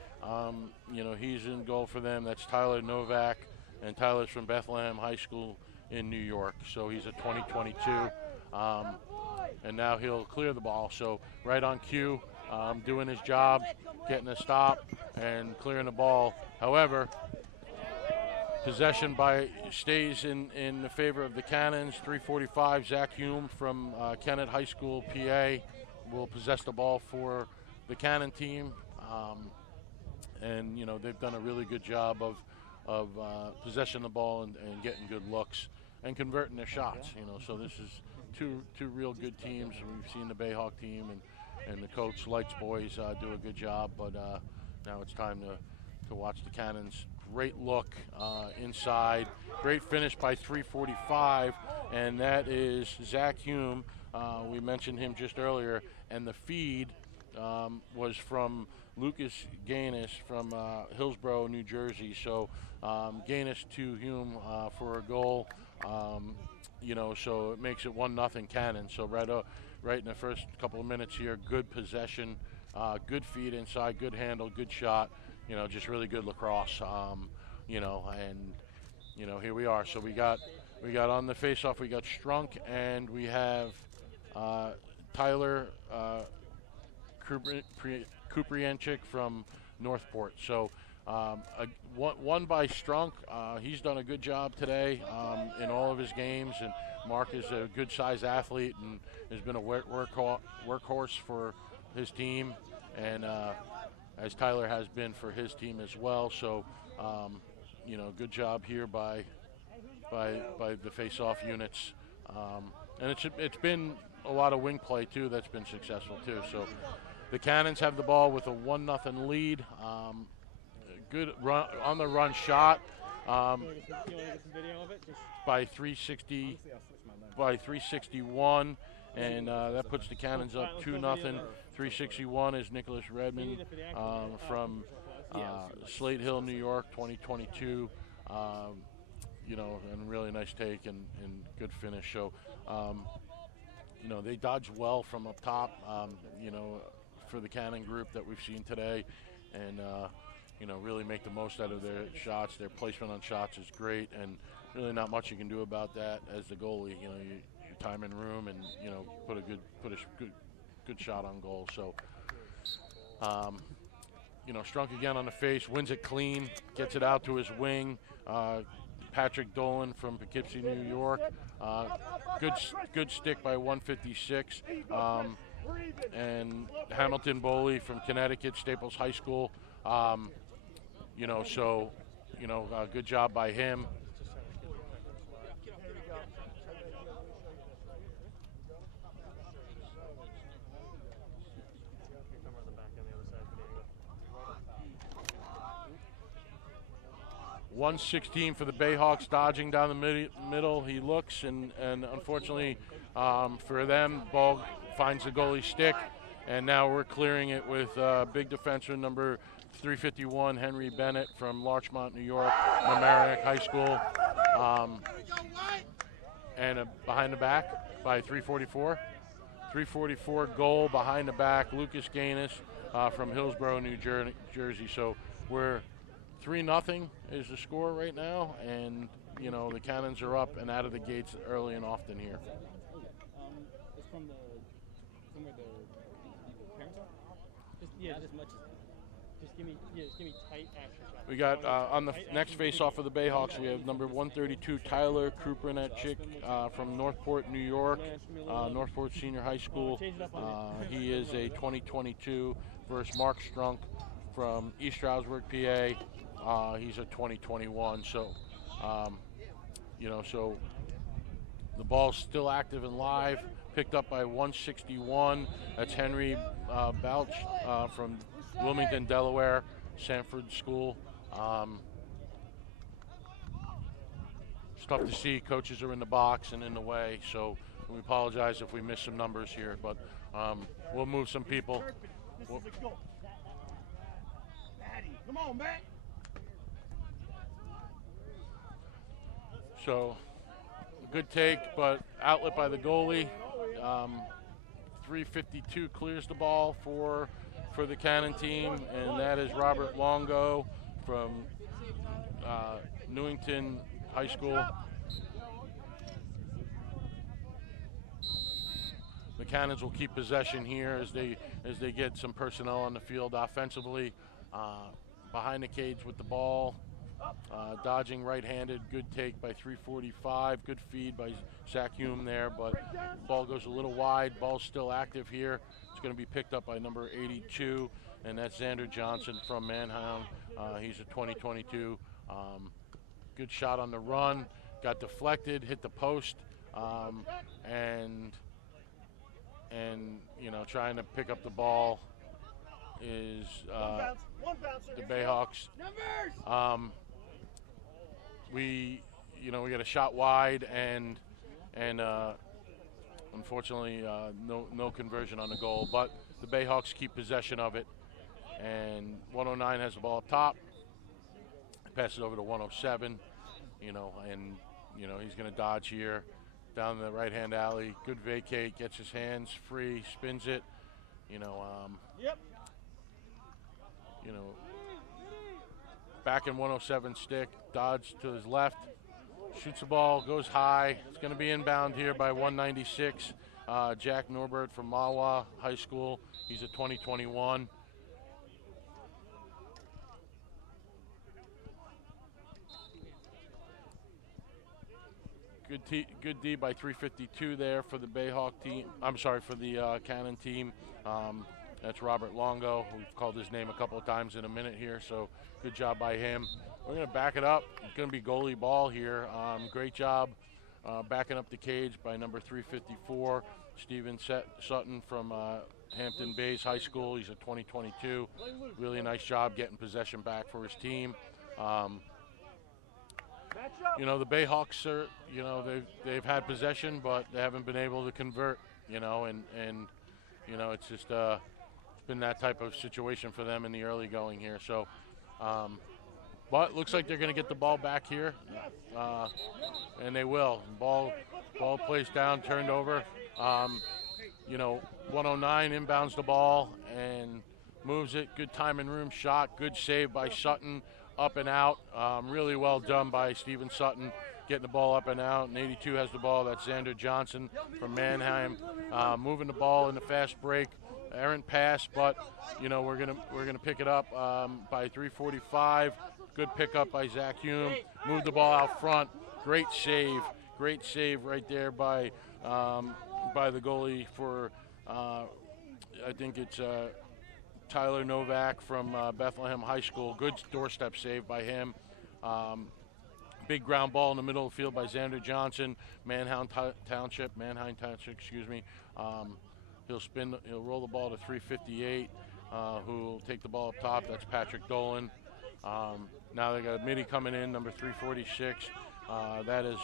He's in goal for them. That's Tyler Novak, and Tyler's from Bethlehem High School in New York. So he's a 2022, and now he'll clear the ball. So right on cue, doing his job, getting a stop and clearing the ball. However, possession stays in the favor of the Cannons. 345, Zach Hume from Kennett High School, PA, will possess the ball for the Cannon team. And they've done a really good job of possessing the ball and getting good looks and converting their shots. So this is two real good teams. We've seen the Bayhawk team and the Coach Lights boys do a good job, but now it's time to watch the Cannons. Great look inside. Great finish by 345, and that is Zach Hume. We mentioned him just earlier, and the feed was from Lucas Gaines from Hillsborough, New Jersey. So Gaines to Hume for a goal. So it makes it 1-0 Cannon. So right in the first couple of minutes here, good possession, good feed inside, good handle, good shot. Just really good lacrosse. Here we are. So we got on the face-off, we got Strunk, and we have Tyler Kuprianchik from Northport. So one by Strunk. He's done a good job today in all of his games, and Mark is a good-sized athlete and has been a workhorse for his team, and as Tyler has been for his team as well. So, good job here by the face-off units, and it's been a lot of wing play too that's been successful too. So the Cannons have the ball with a 1-0 lead. Good run on the run shot by 361, and that puts the Cannons up 2-0. 361 is Nicholas Redmond from Slate Hill, New York, 2022. And really nice take and good finish. So, they dodge well from up top, for the Cannon group that we've seen today, and, really make the most out of their shots. Their placement on shots is great, and really not much you can do about that as the goalie. Your time and room, and, put a good shot on goal. So, Strunk again on the face, wins it clean, gets it out to his wing. Patrick Dolan from Poughkeepsie, New York. Good stick by 156. And Hamilton Boley from Connecticut, Staples High School. Good job by him. .116 for the Bayhawks, dodging down the middle. He looks, and unfortunately for them, ball finds the goalie stick, and now we're clearing it with big defenseman number 351, Henry Bennett from Larchmont, New York, Mamaroneck High School, and behind the back by 344. 344 goal behind the back, Lucas Gaines from Hillsborough, New Jersey. So we're 3-0 is the score right now, and the Cannons are up and out of the gates early and often here. It's from where the parents are? Not as much as just give me tight action shots. We got on the next face-off of the Bayhawks, we have number 132, Tyler Krupernetchik from Northport, New York, Northport Senior High School. He is a 2022 versus Mark Strunk from East Stroudsburg, PA. He's a 2021, so so the ball's still active and live. Picked up by 161. That's Henry Balch from Wilmington, Delaware, Sanford School. It's tough to see. Coaches are in the box and in the way, so we apologize if we miss some numbers here, but we'll move some people. Come on, man. So, good take, but outlet by the goalie. 352 clears the ball for the Cannon team, and that is Robert Longo from Newington High School. The Cannons will keep possession here as they get some personnel on the field offensively. Behind the cage with the ball. Dodging right-handed, good take by 345, good feed by Zach Hume there, but ball goes a little wide. Ball's still active here. It's going to be picked up by number 82, and that's Xander Johnson from Manheim. He's a 2022. Good shot on the run, got deflected, hit the post, and trying to pick up the ball is the Bayhawks. We got a shot wide, and unfortunately no conversion on the goal. But the Bayhawks keep possession of it, and 109 has the ball up top. Passes over to 107, and he's going to dodge here down the right-hand alley. Good vacate, gets his hands free, spins it. Back in 107 stick, dodge to his left, shoots the ball, goes high. It's going to be inbound here by 196. Jack Norbert from Mawa High School. He's a 2021. Good D by 352 there for the Bayhawk team. I'm sorry, for the Cannon team. That's Robert Longo. We've called his name a couple of times in a minute here, so good job by him. We're going to back it up. It's going to be goalie ball here. Great job backing up the cage by number 354, Stephen Sutton from Hampton Bays High School. He's a 2022. Really nice job getting possession back for his team. The Bayhawks are, they've had possession, but they haven't been able to convert, and it's just it's been that type of situation for them in the early going here. So, but looks like they're going to get the ball back here, and they will. Ball placed down, turned over. 109 inbounds the ball and moves it. Good time and room shot. Good save by Sutton. Up and out. Really well done by Stephen Sutton, getting the ball up and out. And 82 has the ball. That's Xander Johnson from Manheim. Moving the ball in the fast break. errant pass, but we're gonna pick it up by 3:45. Good pickup by Zach Hume. Moved the ball out front. Great save right there by the goalie for I think it's Tyler Novak from Bethlehem High School. Good doorstep save by him. Big ground ball in the middle of the field by Xander Johnson, Manheim Township, excuse me. He'll roll the ball to 358, who'll take the ball up top. That's Patrick Dolan. Now they got Mitty coming in, number 346. That is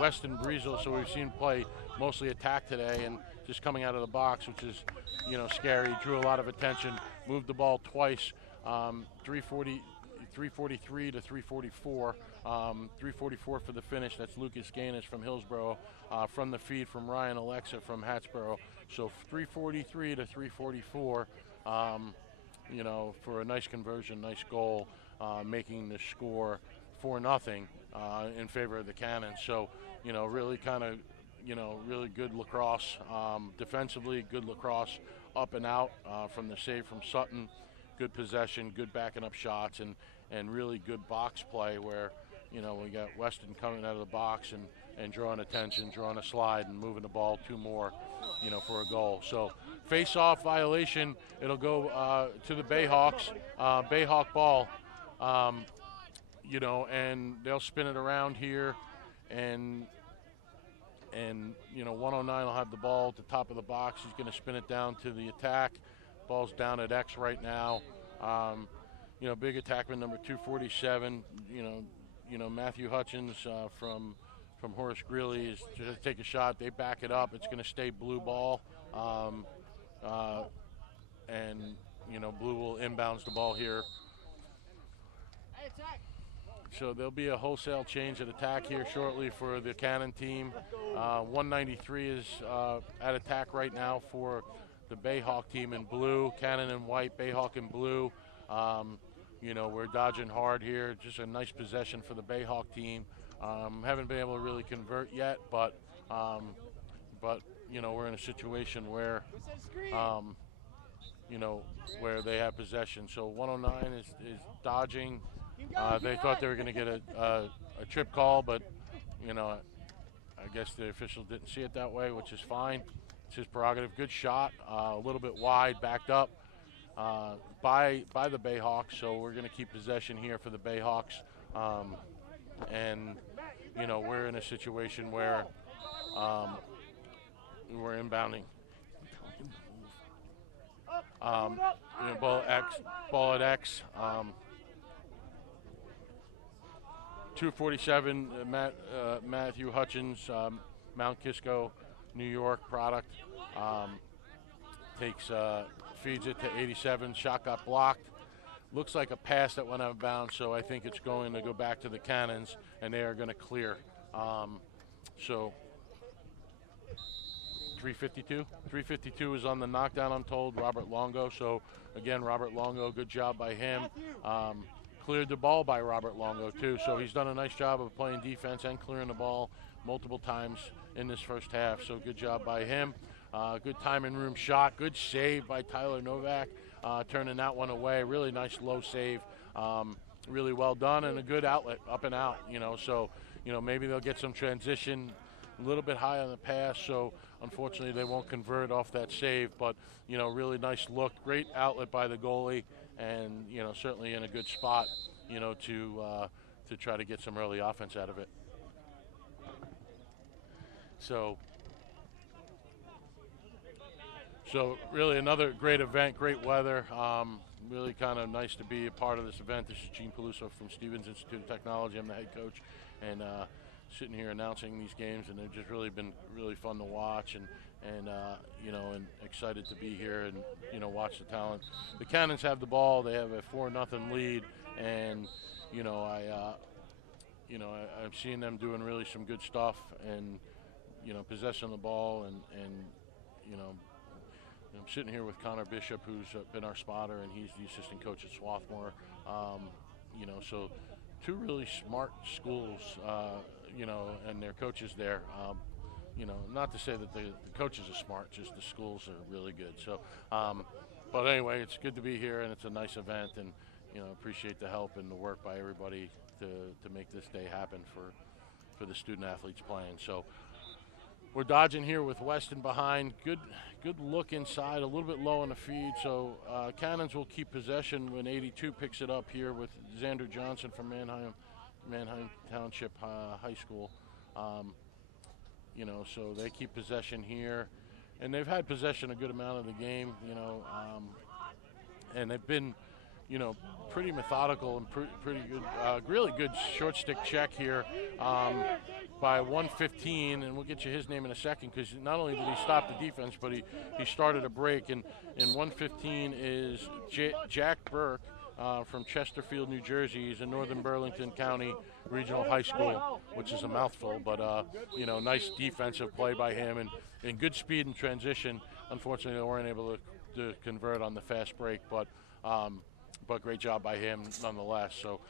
Weston Breezel, so we've seen play mostly attack today and just coming out of the box, which is, scary. Drew a lot of attention, moved the ball twice, 343 to 344. 344 for the finish. That's Lucas Gaines from Hillsborough, from the feed from Ryan Alexa from Hattsboro. So 343 to 344, for a nice conversion, nice goal, making the score 4-0 in favor of the Cannons. So, really kind of, really good lacrosse. Defensively, good lacrosse up and out from the save from Sutton. Good possession, good backing up shots, and really good box play where, we got Weston coming out of the box and drawing attention, drawing a slide, and moving the ball 2 more, for a goal. So face-off violation, it'll go to the Bayhawks. Bayhawk ball, and they'll spin it around here, and 109 will have the ball at the top of the box. He's going to spin it down to the attack. Ball's down at X right now. Big attackman number 247. Matthew Hutchins from Horace Greeley is to take a shot. They back it up. It's going to stay blue ball, and blue will inbounds the ball here. So there'll be a wholesale change at attack here shortly for the Cannon team. 193 is at attack right now for the Bayhawk team in blue. Cannon in white, Bayhawk in blue. We're dodging hard here. Just a nice possession for the Bayhawk team. Haven't been able to really convert yet, but we're in a situation where where they have possession. So 109 is dodging. They thought they were going to get a trip call, but I guess the official didn't see it that way, which is fine. It's his prerogative. Good shot, a little bit wide, backed up by the Bayhawks. So we're going to keep possession here for the Bayhawks, and we're in a situation where we're inbounding. Ball at X. 247, Matthew Hutchins, Mount Kisco, New York product. Feeds it to 87. Shot got blocked. Looks like a pass that went out of bounds, so I think it's going to go back to the Cannons, and they are going to clear. So 352. 352 is on the knockdown, I'm told, Robert Longo. So, again, Robert Longo, good job by him. Cleared the ball by Robert Longo, too. So he's done a nice job of playing defense and clearing the ball multiple times in this first half. So good job by him. Good time and room shot. Good save by Tyler Novak, turning that one away. Really nice low save. Really well done, and a good outlet up and out. So maybe they'll get some transition. A little bit high on the pass, so unfortunately they won't convert off that save. But really nice look. Great outlet by the goalie, and certainly in a good spot. To try to get some early offense out of it. So really another great event, great weather. Really kind of nice to be a part of this event. This is Gene Peluso from Stevens Institute of Technology. I'm the head coach, and sitting here announcing these games, and they've just really been really fun to watch, and excited to be here and watch the talent. The Cannons have the ball. They have a 4-0 lead, and I've seen them doing really some good stuff, and possessing the ball, and I'm sitting here with Connor Bishop, who's been our spotter, and he's the assistant coach at Swarthmore. So two really smart schools, and their coaches there. you know, not to say that the coaches are smart, just the schools are really good. So, but anyway, it's good to be here, and it's a nice event, and you know, appreciate the help and the work by everybody to make this day happen for the student athletes playing. So we're dodging here with Weston behind. Good look inside, a little bit low on the feed. So Cannons will keep possession when 82 picks it up here with Xander Johnson from Manheim Township High School. You know, so they keep possession here, and they've had possession a good amount of the game. You know, and they've been, you know, pretty methodical and pretty good, really good short stick check here by 115, and we'll get you his name in a second, because not only did he stop the defense, but he started a break, and 115 is Jack Burke from Chesterfield, New Jersey. He's in Northern Burlington County Regional High School, which is a mouthful, but you know, nice defensive play by him, and good speed and transition. Unfortunately, they weren't able to convert on the fast break, but great job by him nonetheless. So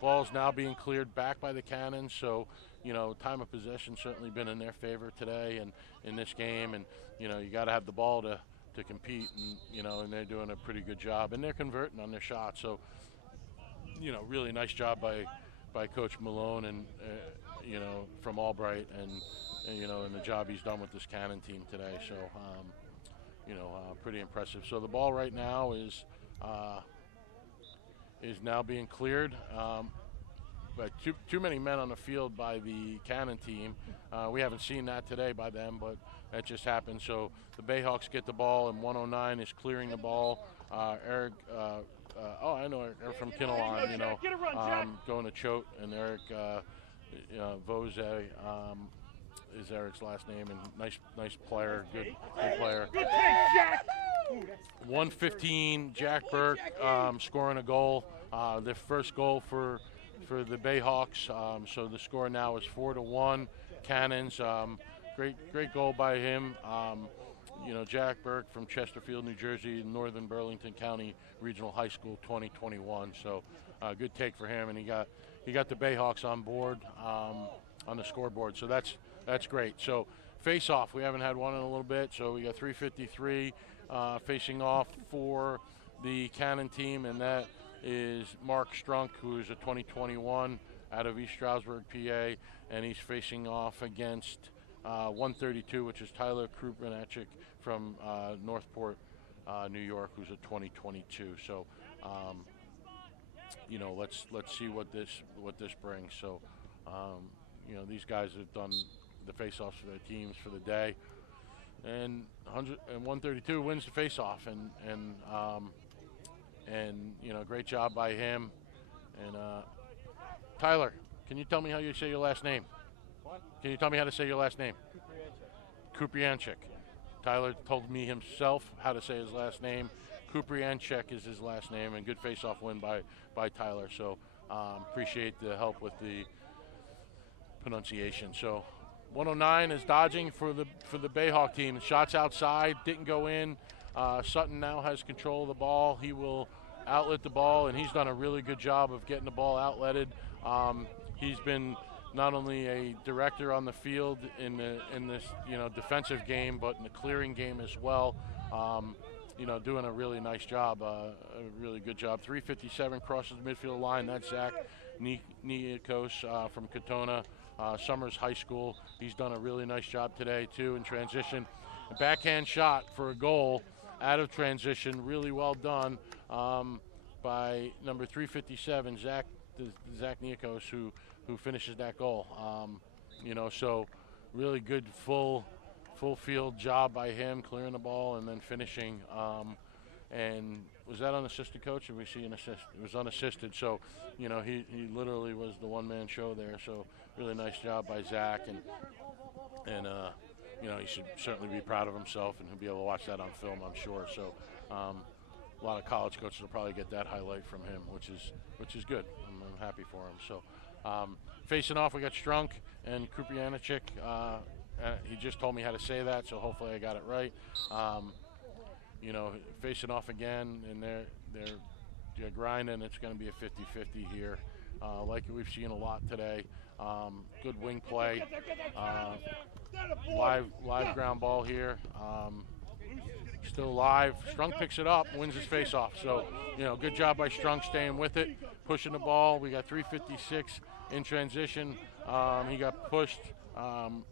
ball's now being cleared back by the Cannons. So, you know, time of possession certainly been in their favor today and in this game. And, you know, you got to have the ball to compete, and, you know, and they're doing a pretty good job. And they're converting on their shots. So, you know, really nice job by Coach Malone and, you know, from Albright and, you know, and the job he's done with this Cannon team today. So, you know, pretty impressive. So the ball right now is now being cleared. But too many men on the field by the Cannon team. We haven't seen that today by them, but that just happened. So the Bayhawks get the ball, and 109 is clearing the ball. Eric, I know Eric from Kinnelon, you know, going to Choate, and Eric Vose is Eric's last name, and nice player, good player. 115, Jack Burke scoring a goal, the first goal for the Bayhawks. So the score now is 4-1. Cannons, great goal by him. You know, Jack Burke from Chesterfield, New Jersey, Northern Burlington County Regional High School 2021. So good take for him, and he got the Bayhawks on board on the scoreboard. So that's great. So face off, we haven't had one in a little bit. So we got 353 facing off for the Cannon team, and that is Mark Strunk, who is a 2021 out of East Stroudsburg, PA, and he's facing off against 132, which is Tyler Krupinachik from Northport, New York, who's a 2022. So, you know, let's see what this brings. So, you know, these guys have done the face-offs for their teams for the day, and 132 wins the face-off, and you know, great job by him. And Tyler, can you tell me how you say your last name? What? Can you tell me how to say your last name? Kuprianchik. Tyler told me himself how to say his last name. Kuprianchik is his last name, and good face-off win by Tyler. So appreciate the help with the pronunciation. So 109 is dodging for the Bayhawk team. Shots outside, didn't go in. Sutton now has control of the ball. He will outlet the ball, and he's done a really good job of getting the ball outletted. He's been not only a director on the field in this, you know, defensive game, but in the clearing game as well. You know, doing a really nice job, a really good job. 357 crosses the midfield line. That's Zach Niakos from Katona Summers High School. He's done a really nice job today, too, in transition. A backhand shot for a goal out of transition, really well done by number 357, Zach Niakos, who finishes that goal. You know, so really good full field job by him, clearing the ball and then finishing. And was that unassisted, Coach, or we see an assist? It was unassisted, so, you know, he literally was the one-man show there. So really nice job by Zach, and you know, he should certainly be proud of himself, and he'll be able to watch that on film, I'm sure. So a lot of college coaches will probably get that highlight from him, which is good. I'm happy for him. So facing off, we got Strunk and Kuprianachik. He just told me how to say that, so hopefully I got it right. You know, facing off again, and they're grinding. It's going to be a 50-50 here, like we've seen a lot today. Good wing play. Live ground ball here. Still live. Strunk picks it up, wins his face-off. So, good job by Strunk staying with it, pushing the ball. We got 3:56 in transition. He got pushed, and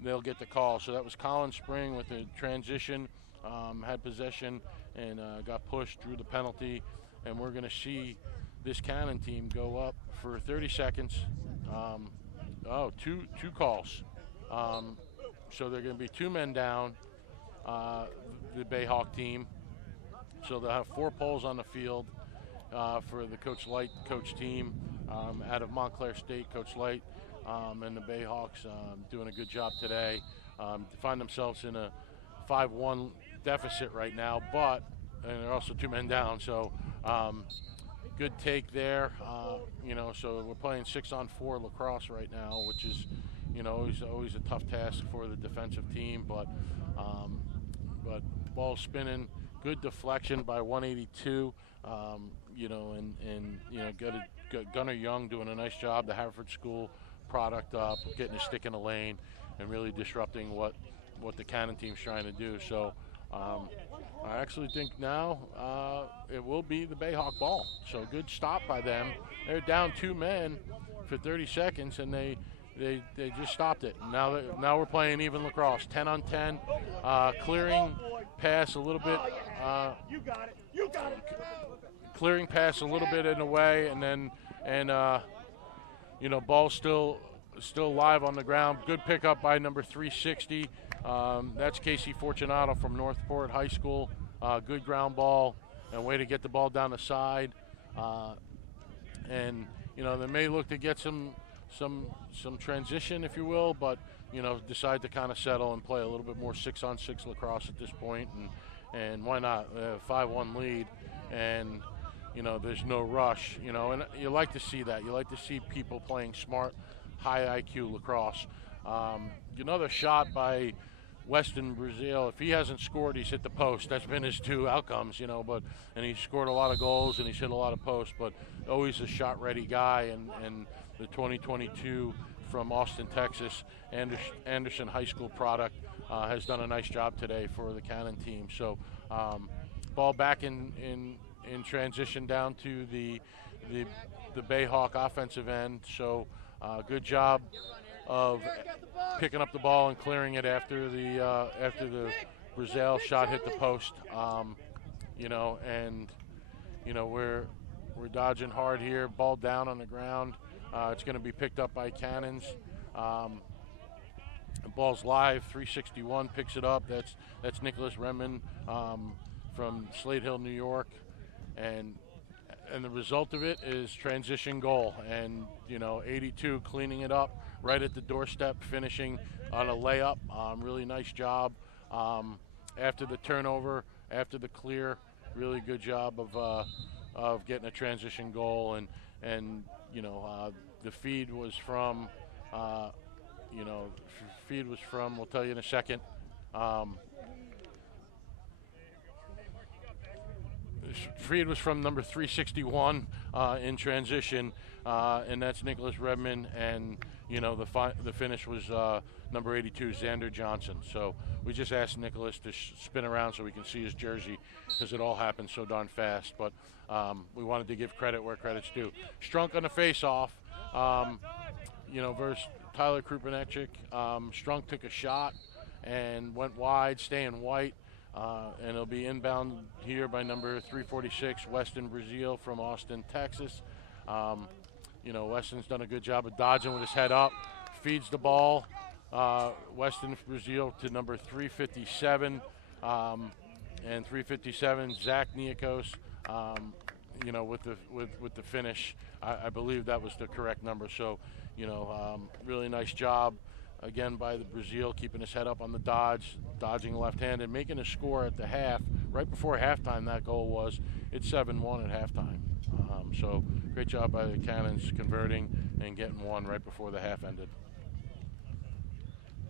they'll get the call. So that was Colin Spring with the transition, had possession, and got pushed, drew the penalty. And we're going to see this Cannon team go up for 30 seconds. Two calls. So they're going to be 2 men down, the Bayhawk team. So they'll have 4 poles on the field for the Coach Light coach team out of Montclair State, Coach Light, and the Bayhawks doing a good job today. Find themselves in a 5-1 deficit right now, and they're also 2 men down. So good take there. So we're playing 6-on-4 lacrosse right now, which is, always a tough task for the defensive team. But ball spinning, good deflection by 182. Gunnar Young doing a nice job. The Haverford School product up, getting a stick in the lane, and really disrupting what the Cannon team's trying to do. So I actually think now it will be the Bayhawk ball. So good stop by them. They're down 2 men for 30 seconds, and they just stopped it. Now we're playing even lacrosse, 10-on-10, clearing pass a little bit. You got it. Clearing pass a little bit in the way, ball still live on the ground. Good pickup by number 360. That's Casey Fortunato from Northport High School. Good ground ball and way to get the ball down the side. They may look to get some transition, if you will, but decide to kind of settle and play a little bit more 6-on-6 lacrosse at this point. And why not? 5-1 lead, and there's no rush. And you like to see that. You like to see people playing smart, high IQ lacrosse. Another shot by Weston Brazil. If he hasn't scored, he's hit the post. That's been his 2 outcomes, and he's scored a lot of goals and he's hit a lot of posts, but always a shot-ready guy. And the 2022 from Austin, Texas, Anderson High School product has done a nice job today for the Cannon team. So ball back in transition down to the Bayhawk offensive end. So good job of picking up the ball and clearing it after the Brazil shot hit the post. We're dodging hard here. Ball down on the ground. It's going to be picked up by Cannons. The ball's live. 361 picks it up. That's Nicholas Redmond from Slate Hill, New York, and the result of it is transition goal. And 82 cleaning it up right at the doorstep, finishing on a layup. Really nice job after the turnover, after the clear. Really good job of getting a transition goal. And the feed was from. We'll tell you in a second. Feed was from number 361 in transition, and that's Nicholas Redmond. And the finish was number 82, Xander Johnson. So we just asked Nicholas to spin around so we can see his jersey because it all happened so darn fast. But we wanted to give credit where credit's due. Strunk on the face-off. Versus Tyler Krupanechik. Strunk took a shot and went wide, staying white, and it'll be inbound here by number 346, Weston Brazil from Austin, Texas. Weston's done a good job of dodging with his head up, feeds the ball. Weston Brazil to number 357, and 357, Zach Niakos. With the finish, I believe that was the correct number. So, really nice job again by the Brazil, keeping his head up on the dodging left-handed, making a score at the half. Right before halftime, that goal was. It's 7-1 at halftime. So great job by the Cannons converting and getting one right before the half ended.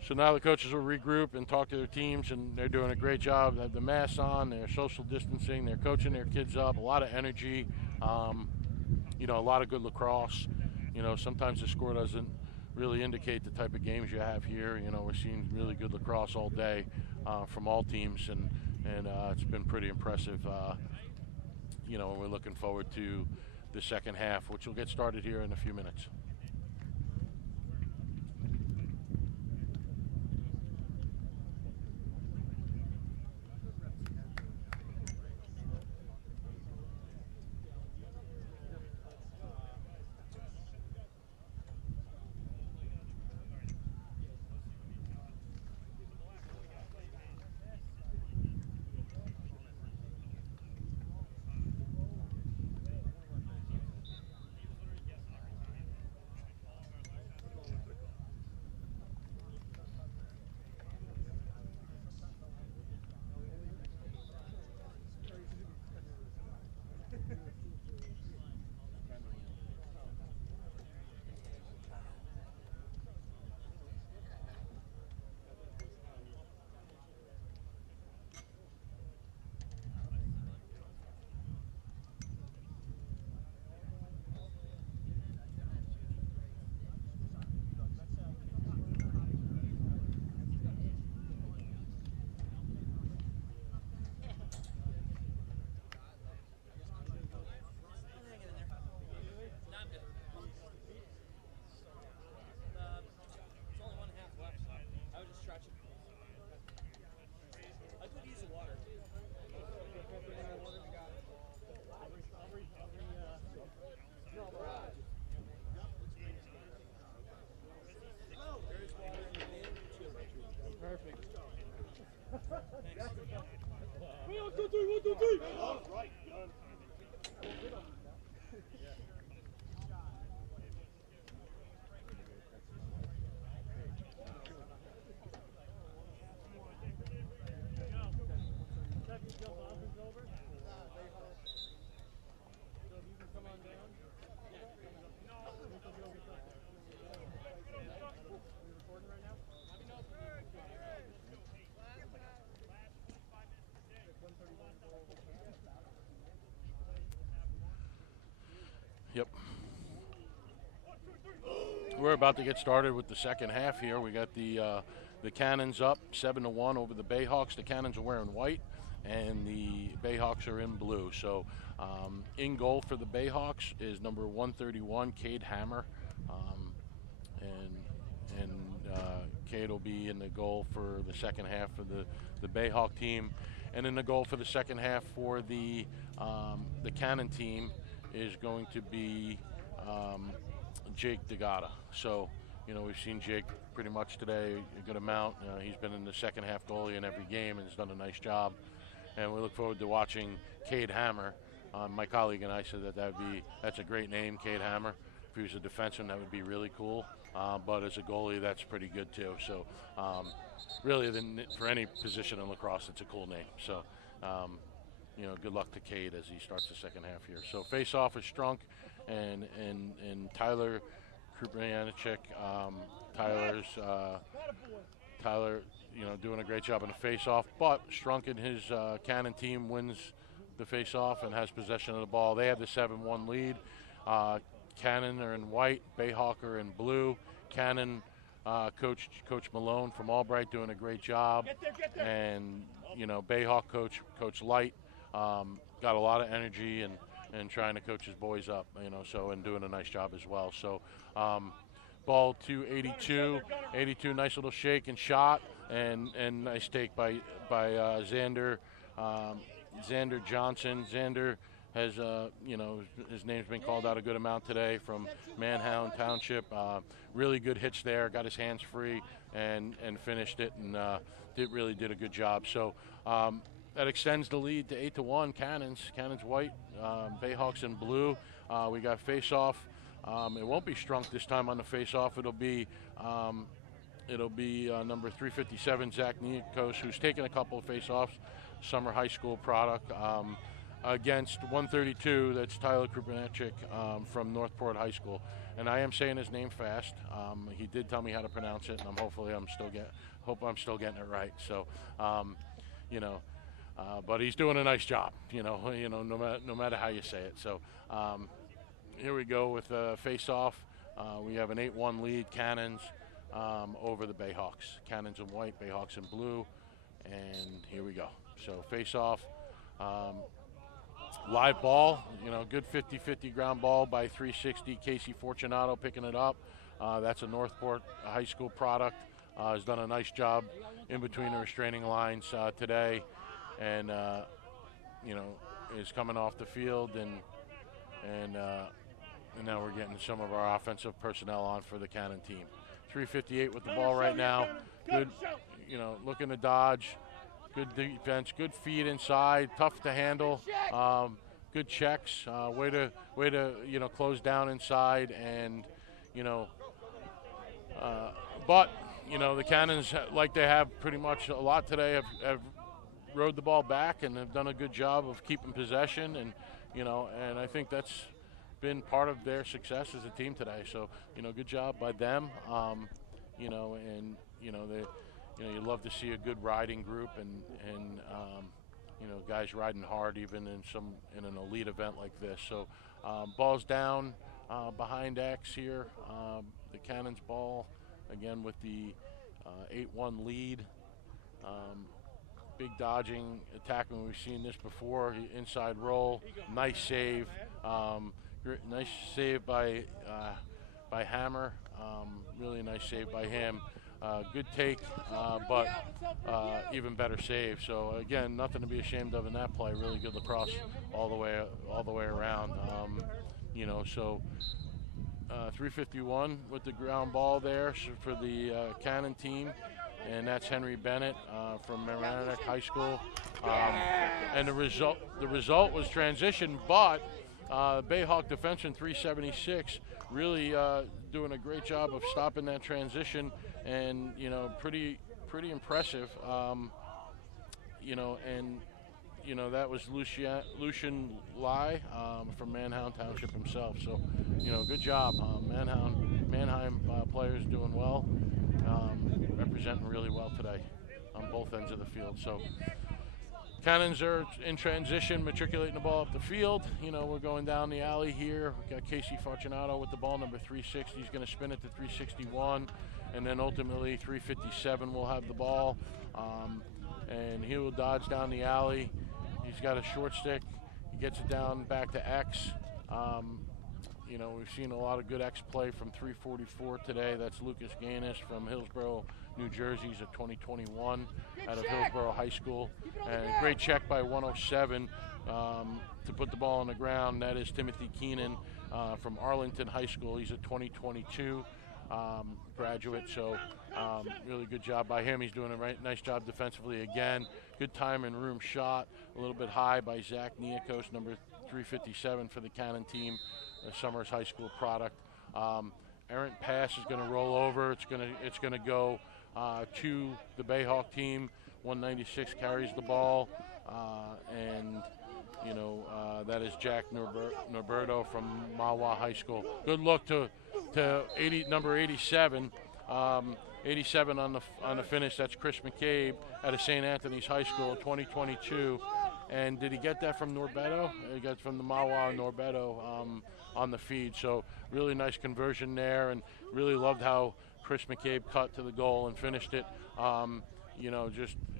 So now the coaches will regroup and talk to their teams, and they're doing a great job. They have the masks on, they're social distancing, they're coaching their kids up, a lot of energy, a lot of good lacrosse. sometimes the score doesn't really indicate the type of games you have here. We're seeing really good lacrosse all day from all teams, and it's been pretty impressive. And we're looking forward to the second half, which will get started here in a few minutes. Yep. We're about to get started with the second half here. We got the Cannons up 7-1 over the Bayhawks. The Cannons are wearing white, and the Bayhawks are in blue. So in goal for the Bayhawks is number 131, Cade Hammer, and Cade will be in the goal for the second half for the Bayhawk team, and in the goal for the second half for the Cannon team is going to be Jake DeGata. So, we've seen Jake pretty much today a good amount. He's been in the second half goalie in every game and has done a nice job. And we look forward to watching Cade Hammer. My colleague and I said that's a great name, Cade Hammer. If he was a defenseman, that would be really cool. But as a goalie, that's pretty good too. So, really, for any position in lacrosse, it's a cool name. So, good luck to Cade as he starts the second half here. So face-off is Strunk and Tyler Krupnianchik. Tyler, doing a great job in the face-off. But Strunk and his Cannon team wins the face-off and has possession of the ball. They have the 7-1 lead. Cannon are in white, Bayhawk are in blue. Cannon, Coach Malone from Albright doing a great job. And, Bayhawk Coach Light, got a lot of energy and trying to coach his boys up, and doing a nice job as well. So ball to 82, nice little shake and shot, and nice take by Xander Johnson. Xander has, his name's been called out a good amount today from Manhound Township. Really good hits there, got his hands free and finished it, and really did a good job. So that extends the lead to 8-1. Cannons white, Bayhawks in blue. We got face-off. It won't be Strunk this time on the face-off. It'll be number 357, Zach Nikos, who's taken a couple of face-offs, summer high school product, against 132. That's Tyler Krupnianchik from Northport High School. And I am saying his name fast. He did tell me how to pronounce it, and I'm still getting it right. So, but he's doing a nice job, no matter how you say it. So here we go with face-off. We have an 8-1 lead, Cannons, over the Bayhawks. Cannons in white, Bayhawks in blue, and here we go. So face off, live ball, good 50-50 ground ball by 360, Casey Fortunato picking it up. That's a Northport High School product. Has done a nice job in between the restraining lines today, and is coming off the field, and now we're getting some of our offensive personnel on for the Cannon team. 3:58 with the ball right now. Good, looking to dodge. Good defense. Good feed inside. Tough to handle. Good checks. Way to close down inside, and but the Cannons, like they have pretty much a lot today, have rode the ball back and have done a good job of keeping possession, and I think that's been part of their success as a team today. So good job by them. You love to see a good riding group and guys riding hard even in an elite event like this. So ball's down behind X here. The Cannons ball again with the 8-1 lead. Big dodging, attacking. We've seen this before. Inside roll, nice save. Nice save by Hammer. Really nice save by him. Good take, but even better save. So again, nothing to be ashamed of in that play. Really good lacrosse all the way around. 3:51 with the ground ball there for the Cannon team, and that's Henry Bennett from Mamaroneck High School. And the result was transition, but Bayhawk defenseman 376 really doing a great job of stopping that transition, and pretty impressive. That was Lucian Lai from Manheim Township himself. So good job. Mannheim players doing well, representing really well today on both ends of the field. So Cannons are in transition, matriculating the ball up the field. We're going down the alley here. We've got Casey Fortunato with the ball, number 360. He's going to spin it to 361, and then ultimately 357 will have the ball. And he will dodge down the alley. He's got a short stick. He gets it down back to X. We've seen a lot of good X play from 344 today. That's Lucas Gaines from Hillsborough, New Jersey. He's a 2021 out of Hillsborough High School. And great check by 107 to put the ball on the ground. That is Timothy Keenan from Arlington High School. He's a 2022 graduate. So really good job by him. He's doing a nice job defensively again. Good time and room shot. A little bit high by Zach Niakos, number 357 for the Cannon team, a Summers High School product. Errant pass is going to roll over. It's going to go to the Bayhawk team. 196 carries the ball, and that is Jack Norberto from Mawa High School. Good look to number 87. 87 on the finish. That's Chris McCabe out of St. Anthony's High School, 2022. And did he get that from Norberto? He got it from the Mawa Norberto on the feed. So really nice conversion there, and really loved how Chris McCabe cut to the goal and finished it.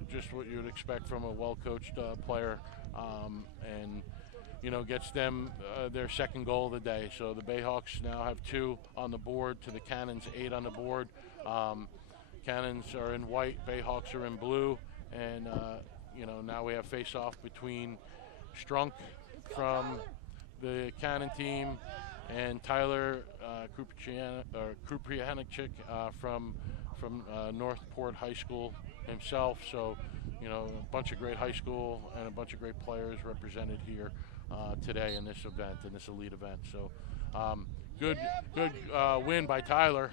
Just what you would expect from a well-coached player, and gets them their second goal of the day. So the Bayhawks now have 2 on the board to the Cannons 8 on the board. Cannons are in white, Bayhawks are in blue, and now we have face-off between Strunk from the Cannon team and Tyler Krupianicek from Northport High School himself. So, a bunch of great high school and a bunch of great players represented here today in this event, in this elite event. So, good win by Tyler.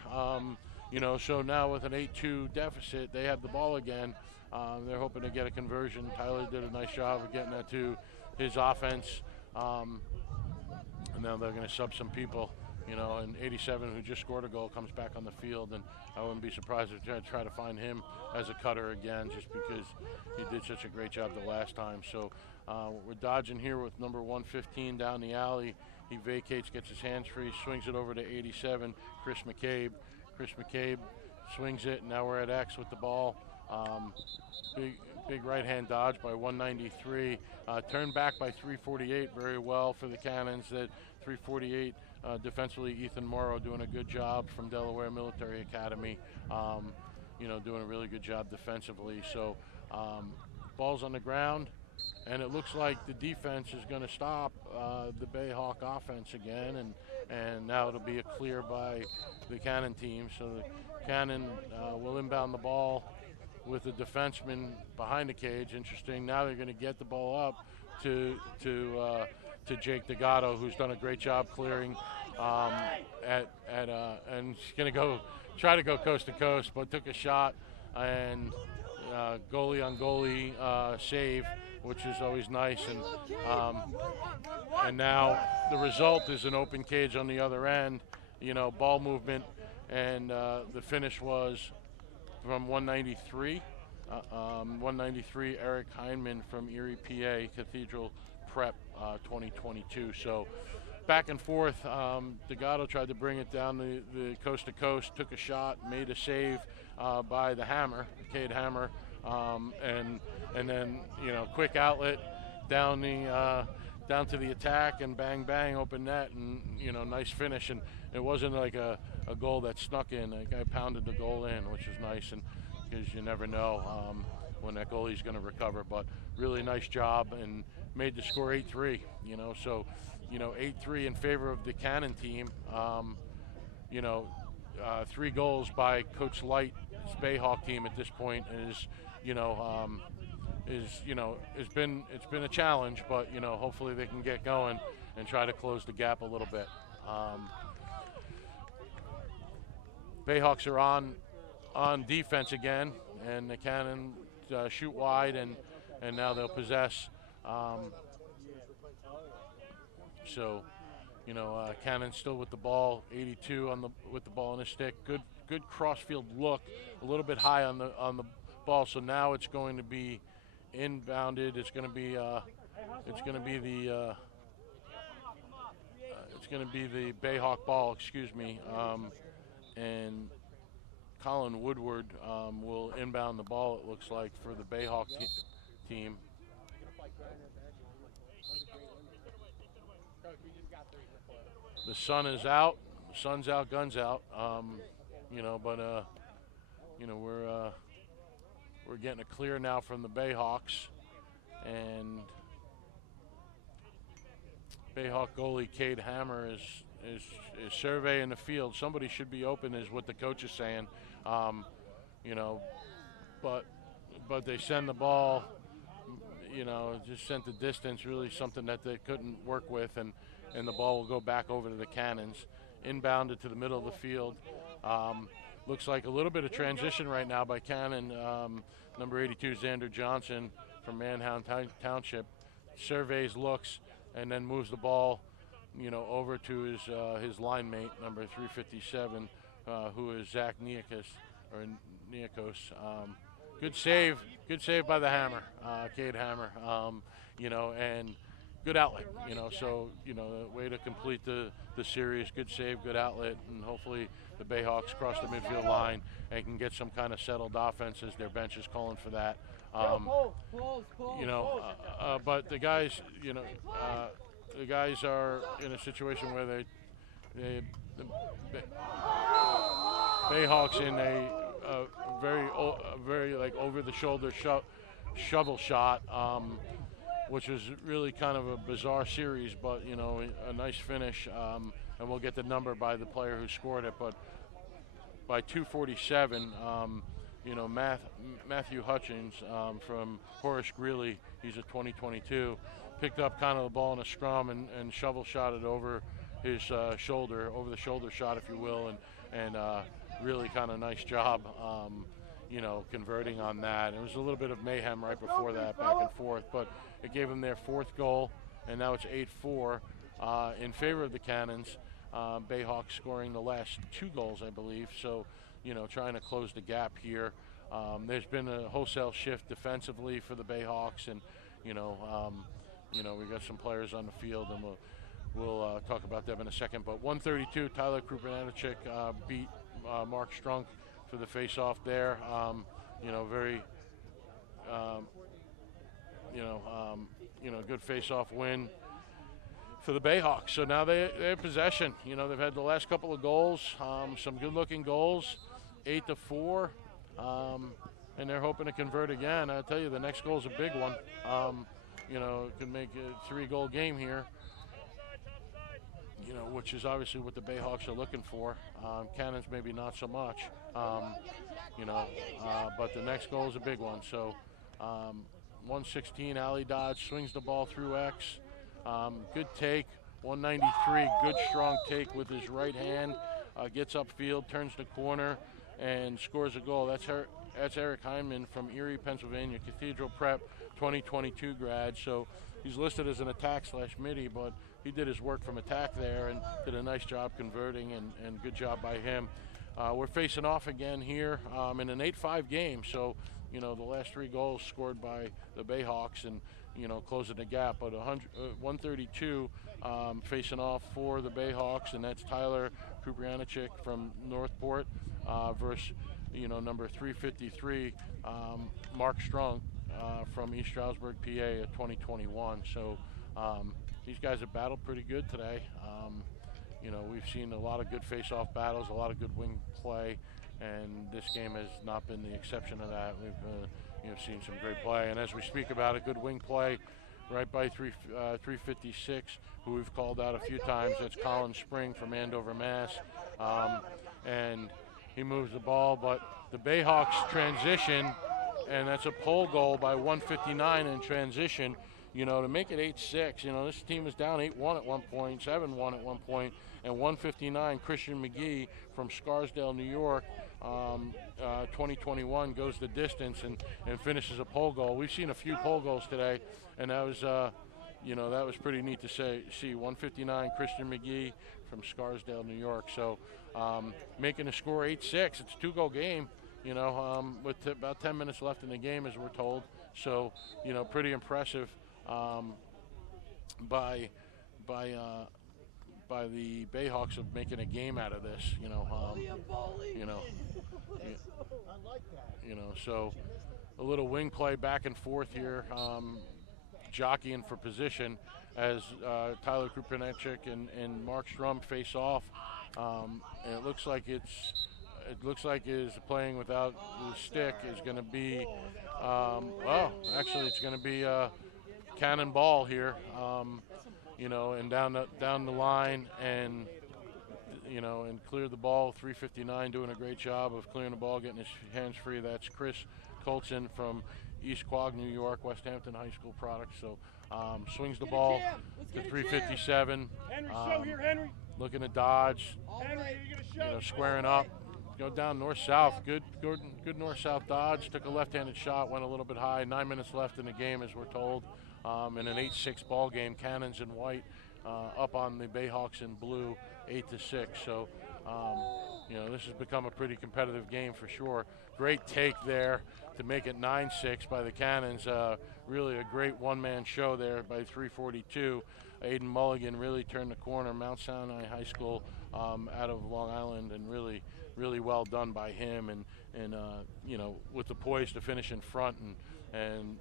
So now with an 8-2 deficit, they have the ball again. They're hoping to get a conversion. Tyler did a nice job of getting that to his offense. And now they're going to sub some people, and 87, who just scored a goal, comes back on the field, and I wouldn't be surprised if they try to find him as a cutter again, just because he did such a great job the last time. So we're dodging here with number 115 down the alley. He vacates, gets his hands free, swings it over to 87, Chris McCabe. Chris McCabe swings it, and now we're at X with the ball. Big right-hand dodge by 193. Turned back by 348 very well for the Cannons. That 348 defensively, Ethan Morrow doing a good job from Delaware Military Academy. Doing a really good job defensively. So ball's on the ground, and it looks like the defense is going to stop the Bayhawk offense again, and now it'll be a clear by the Cannon team. So the Cannon will inbound the ball with the defenseman behind the cage. Interesting. Now they're going to get the ball up to Jake D'Agato, who's done a great job clearing and he's going to try to go coast to coast, but took a shot and goalie on goalie save, which is always nice. And now the result is an open cage on the other end. Ball movement, and the finish was from 193. 193, Eric Heinman from Erie, PA, Cathedral Prep 2022. So back and forth. D'Agato tried to bring it down the coast to coast, took a shot, made a save by the Hammer, Cade Hammer, and then quick outlet down to the attack, and bang bang, open net, and nice finish. And it wasn't like a goal that snuck in. The guy pounded the goal in, which is nice, and because you never know when that goalie's going to recover. But really nice job, and made the score 8-3. So 8-3 in favor of the Cannon team. 3 goals by Coach Light's Bayhawk team at this point is it's been a challenge, but hopefully they can get going and try to close the gap a little bit. Bayhawks are on defense again, and the Cannon shoot wide, and now they'll possess. Cannon still with the ball, 82 with the ball on his stick. Good crossfield look, a little bit high on the ball. So now it's going to be inbounded. It's going to be the Bayhawk ball. Excuse me. And Colin Woodward will inbound the ball, it looks like, for the Bayhawk team. The sun is out. Sun's out, guns out. We're getting it clear now from the Bayhawks, and Bayhawk goalie Cade Hammer is surveying the field. Somebody should be open, is what the coach is saying. But they send the ball. Just sent the distance. Really something that they couldn't work with, and the ball will go back over to the Cannons. Inbounded to the middle of the field. Looks like a little bit of transition right now by Cannon. Number 82, Xander Johnson from Manhound Township, surveys, looks, and then moves the ball, over to his line mate, number 357, who is Zach Niakos. Good save by the Hammer, Cade Hammer. And good outlet, so, the way to complete the series. Good save, good outlet, and hopefully the Bayhawks cross the midfield line and can get some kind of settled offense, as their bench is calling for that. But the guys, the guys are in a situation where the Bayhawks in a very like over-the-shoulder shovel shot, which was really kind of a bizarre series, but a nice finish, and we'll get the number by the player who scored it. But by 2:47, Matthew Hutchins from Horace Greeley, he's a 2022, picked up kind of the ball in a scrum and shovel shot it over his shoulder, over the shoulder shot, if you will, and really kind of nice job, converting on that. It was a little bit of mayhem right before that, back and forth, but it gave them their 4th goal, and now it's 8-4 in favor of the Cannons. Bayhawks scoring the last 2 goals, I believe, so, trying to close the gap here. There's been a wholesale shift defensively for the Bayhawks, and, we got some players on the field, and we'll talk about them in a second. But 132, Tyler Krupinanachik beat Mark Strunk for the face-off there. Very, good face-off win for the Bayhawks. So now they have possession. They've had the last couple of goals, some good-looking goals, 8-4, and they're hoping to convert again. I'll tell you, the next goal is a big one. It could make a 3-goal game here, which is obviously what the Bayhawks are looking for. Cannons maybe not so much, but the next goal is a big one. So 116, Ali Dodge swings the ball through X. Good take, 193, good strong take with his right hand. Gets upfield, turns the corner, and scores a goal. That's Eric Hyman from Erie, Pennsylvania, Cathedral Prep 2022 grad. So he's listed as an attack/midi, but he did his work from attack there and did a nice job converting, and good job by him. We're facing off again here in an 8-5 game. So, the last 3 goals scored by the Bayhawks and, closing the gap. But 132 facing off for the Bayhawks, and that's Tyler Krupinanachik from Northport versus, number 353, Mark Strunk from East Stroudsburg, PA, 2021. So these guys have battled pretty good today. We've seen a lot of good face-off battles, a lot of good wing play, and this game has not been the exception of that. We've seen some great play, and as we speak about a good wing play, right by 356, who we've called out a few times, that's Colin Spring from Andover, Mass. And he moves the ball, but the Bayhawks transition, and that's a pole goal by 159 in transition, to make it 8-6. This team was down 8-1 at one point, 7-1 at one point, and 159, Christian McGee from Scarsdale, New York, 2021, goes the distance and finishes a pole goal. We've seen a few pole goals today, and that was pretty neat to see. 159, Christian McGee from Scarsdale, New York. So making the score 8-6. It's a 2-goal game, with about 10 minutes left in the game, as we're told. So, pretty impressive by the Bayhawks of making a game out of this. So a little wing play back and forth here, jockeying for position as Tyler Krupinanachik and Mark Strum face off. And it looks like is playing without the stick is going to be. It's going to be cannonball here. And down the line and clear the ball. 359 doing a great job of clearing the ball, getting his hands free. That's Chris Colson from East Quogue, New York, West Hampton High School product. So swings the ball to 357. Looking to dodge, squaring up. Go down north-south. Good north-south dodge. Took a left-handed shot, went a little bit high. 9 minutes left in the game, as we're told. In an 8-6 ball game, Cannons in white up on the Bayhawks in blue, 8-6. So, this has become a pretty competitive game for sure. Great take there to make it 9-6 by the Cannons. Really a great one-man show there by 342. Aiden Mulligan really turned the corner. Mount Sinai High School out of Long Island, and really well done by him. And with the poise to finish in front and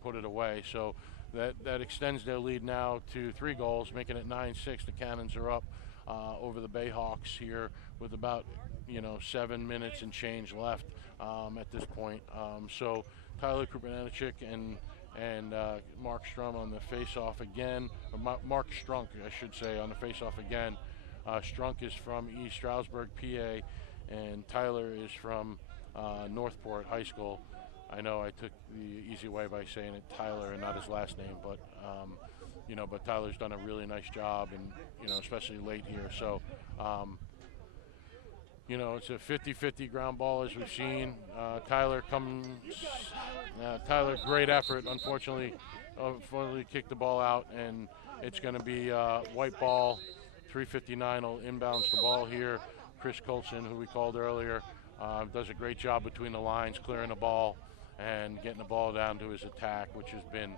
put it away. So that extends their lead now to 3 goals, making it 9-6. The Cannons are up over the Bayhawks here with about 7 minutes and change left at this point. So Tyler Krupinanachik and Mark Strum on the face-off again. Mark Strunk, I should say, on the face-off again. Strunk is from East Stroudsburg, PA, and Tyler is from Northport High School. I know I took the easy way by saying it Tyler and not his last name, but but Tyler's done a really nice job, and especially late here. So it's a 50-50 ground ball, as we've seen. Tyler, great effort. Unfortunately kicked the ball out, and it's going to be white ball. 359 will inbounds the ball here. Chris Colson, who we called earlier, does a great job between the lines, clearing the ball and getting the ball down to his attack, which has been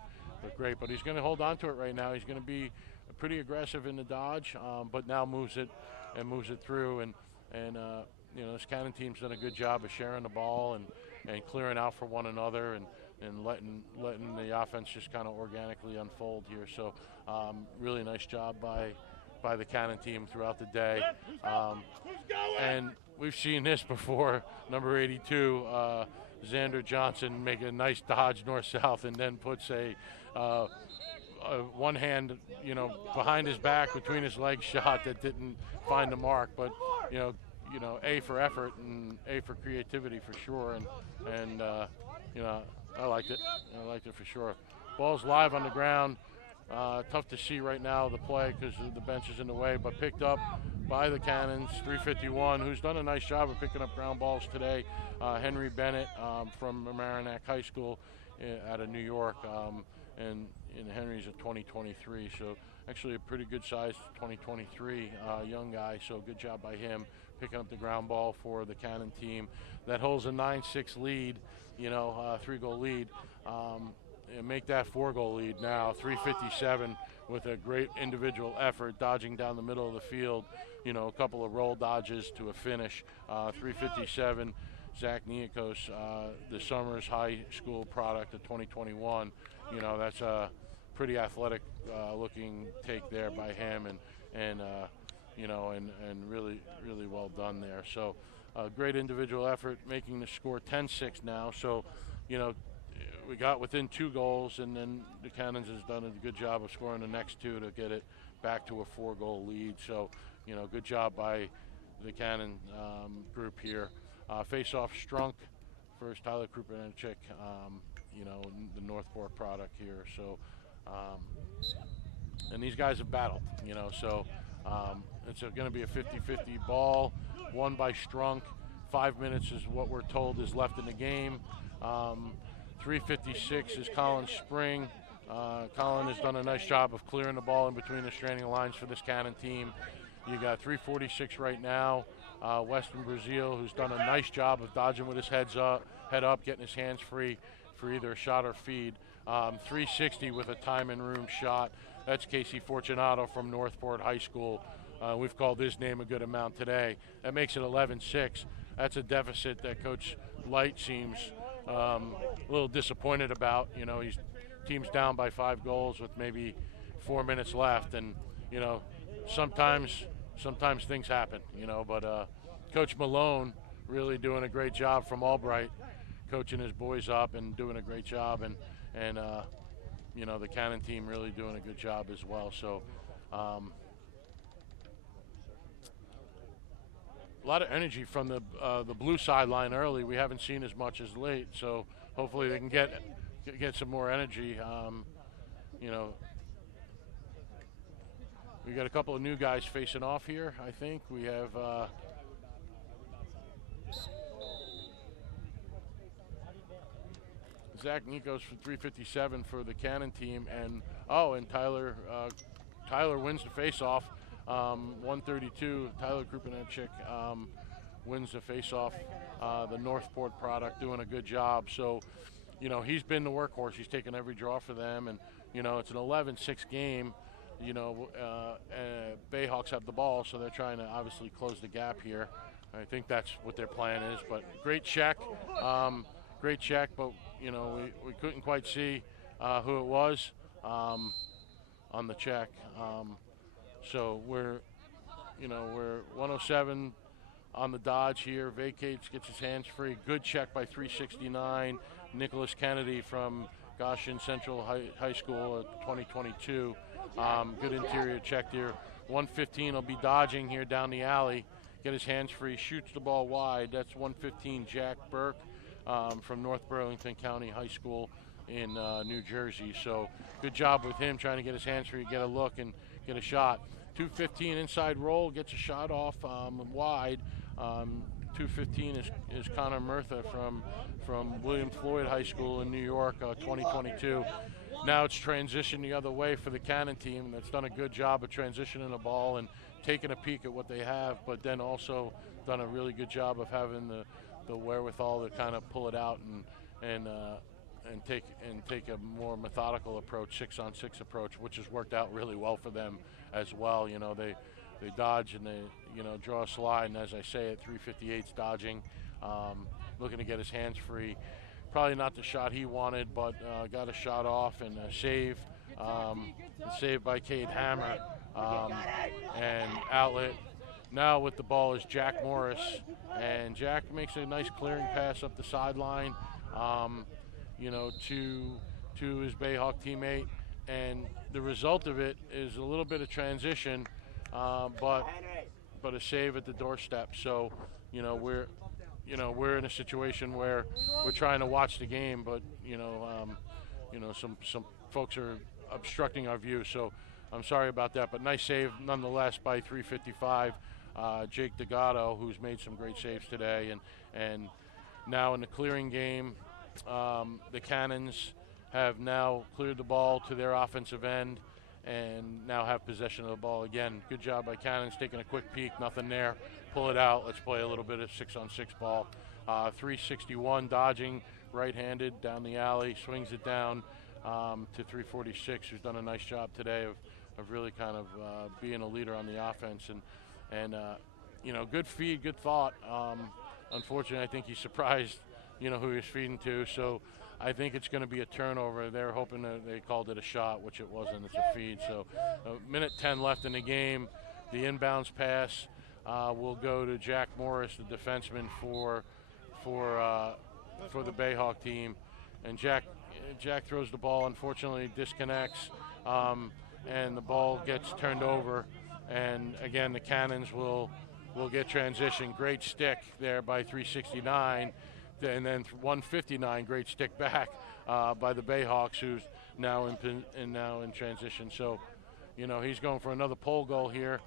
great. But he's going to hold on to it right now. He's going to be pretty aggressive in the dodge, but now moves it through. And this Cannon team's done a good job of sharing the ball and clearing out for one another and letting the offense just kind of organically unfold here. So really nice job by the Cannon team throughout the day. And we've seen this before. Number 82, Xander Johnson, make a nice dodge north-south and then puts a one hand, behind his back, between his legs shot that didn't find the mark. But, A for effort and A for creativity for sure. And I liked it. I liked it for sure. Ball's live on the ground. Tough to see right now the play because the bench is in the way, but picked up by the Cannons, 351, who's done a nice job of picking up ground balls today. Henry Bennett from Mamaroneck High School out of New York, and Henry's a 2023, so actually a pretty good sized 2023 young guy, so good job by him picking up the ground ball for the Cannon team. That holds a 9-6 lead, 3-goal lead. And make that 4-goal lead now, 357 with a great individual effort, dodging down the middle of the field, a couple of roll dodges to a finish. 357, Zach Niakos, the Summers High School product of 2021. That's a pretty athletic looking take there by him and really, really well done there. So great individual effort, making the score 10-6 now. So, we got within 2 goals, and then the Cannons has done a good job of scoring the next 2 to get it back to a 4-goal lead. So, good job by the Cannon group here. Face-off Strunk first, Tyler Krupanchik, the Northport product here. So, and these guys have battled, so it's going to be a 50-50 ball, won by Strunk. 5 minutes is what we're told is left in the game. 356 is Colin Spring. Colin has done a nice job of clearing the ball in between the straining lines for this Cannon team. You got 346 right now. Weston Brazil, who's done a nice job of dodging with his head up, getting his hands free for either a shot or feed. 360 with a time and room shot. That's Casey Fortunato from Northport High School. We've called his name a good amount today. That makes it 11-6. That's a deficit that Coach Light seems a little disappointed about. He's team's down by 5 goals with maybe 4 minutes left, and sometimes things happen. But Coach Malone really doing a great job from Albright, coaching his boys up and doing a great job, and the Cannon team really doing a good job as well. So a lot of energy from the blue sideline early. We haven't seen as much as late, so hopefully they can get some more energy. We got a couple of new guys facing off here. I think we have Zach Nikos from 357 for the Cannon team, and Tyler wins the face-off. 132, Tyler Krupanchik wins the face-off. The Northport product doing a good job. So, he's been the workhorse. He's taken every draw for them, and it's an 11-6 game. Bayhawks have the ball, so they're trying to obviously close the gap here. I think that's what their plan is. But great check, but we couldn't quite see who it was on the check. So we're 107 on the dodge here. Vacates, gets his hands free. Good check by 369. Nicholas Kennedy from Goshen Central High School, 2022. Good interior check there. 115 will be dodging here down the alley. Get his hands free, shoots the ball wide. That's 115 Jack Burke from North Burlington County High School in New Jersey. So good job with him trying to get his hands free, get a look and get a shot. 215 inside roll, gets a shot off wide. 215 is Connor Murtha from William Floyd High School in New York, 2022. Now it's transitioned the other way for the Cannon team that's done a good job of transitioning the ball and taking a peek at what they have, but then also done a really good job of having the wherewithal to kind of pull it out and take a more methodical approach, 6-on-6 approach, which has worked out really well for them as well. You know, they dodge and they, you know, draw a slide, and as I say it, 358's dodging, looking to get his hands free. Probably not the shot he wanted, but got a shot off and a save. Saved by Cade Hammer, and outlet. Now with the ball is Jack Morris, and Jack makes a nice clearing pass up the sideline, you know, to his Bayhawk teammate, and the result of it is a little bit of transition, but a save at the doorstep. So, you know, we're in a situation where we're trying to watch the game, but you know, some folks are obstructing our view. So I'm sorry about that, but nice save nonetheless by 355. Jake D'Agato, who's made some great saves today, and now in the clearing game, the Cannons have now cleared the ball to their offensive end and now have possession of the ball again. Good job by Cannons, taking a quick peek, nothing there. Pull it out, let's play a little bit of 6-on-6 ball. 361 dodging, right-handed down the alley, swings it down to 346, who's done a nice job today of really kind of being a leader on the offense. And you know, good feed, good thought. Unfortunately, I think he surprised, you know, who he was feeding to. So I think it's going to be a turnover. They're hoping that they called it a shot, which it wasn't. It's a feed. So minute 10 left in the game. The inbounds pass will go to Jack Morris, the defenseman for the Bayhawk team. And Jack throws the ball, unfortunately disconnects, and the ball gets turned over. And again, the Cannons will get transition. Great stick there by 369, and then 159. Great stick back by the Bayhawks, who's now in transition. So, you know, he's going for another pole goal here.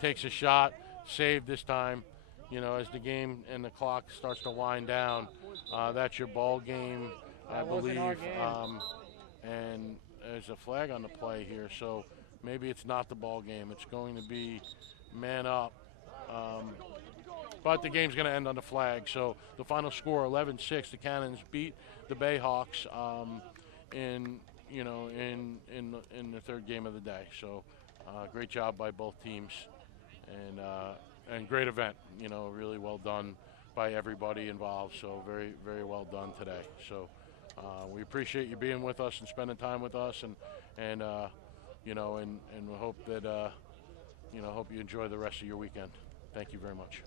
Takes a shot, saved this time. You know, as the game and the clock starts to wind down, that's your ball game, I believe. And there's a flag on the play here, so maybe it's not the ball game. It's going to be man up. But the game's going to end on the flag. So the final score, 11-6. The Cannons beat the Bayhawks in the third game of the day. So great job by both teams, and great event. You know, really well done by everybody involved. So very, very well done today. So we appreciate you being with us and spending time with us, and we hope that hope you enjoy the rest of your weekend. Thank you very much.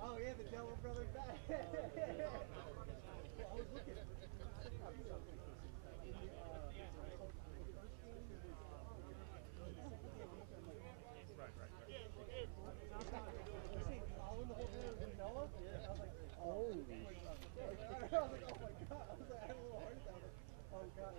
Oh yeah, the Dolan brothers back. I was looking. Holy shit. I was like, oh my god. I was like, I had a little heart attack. Oh god.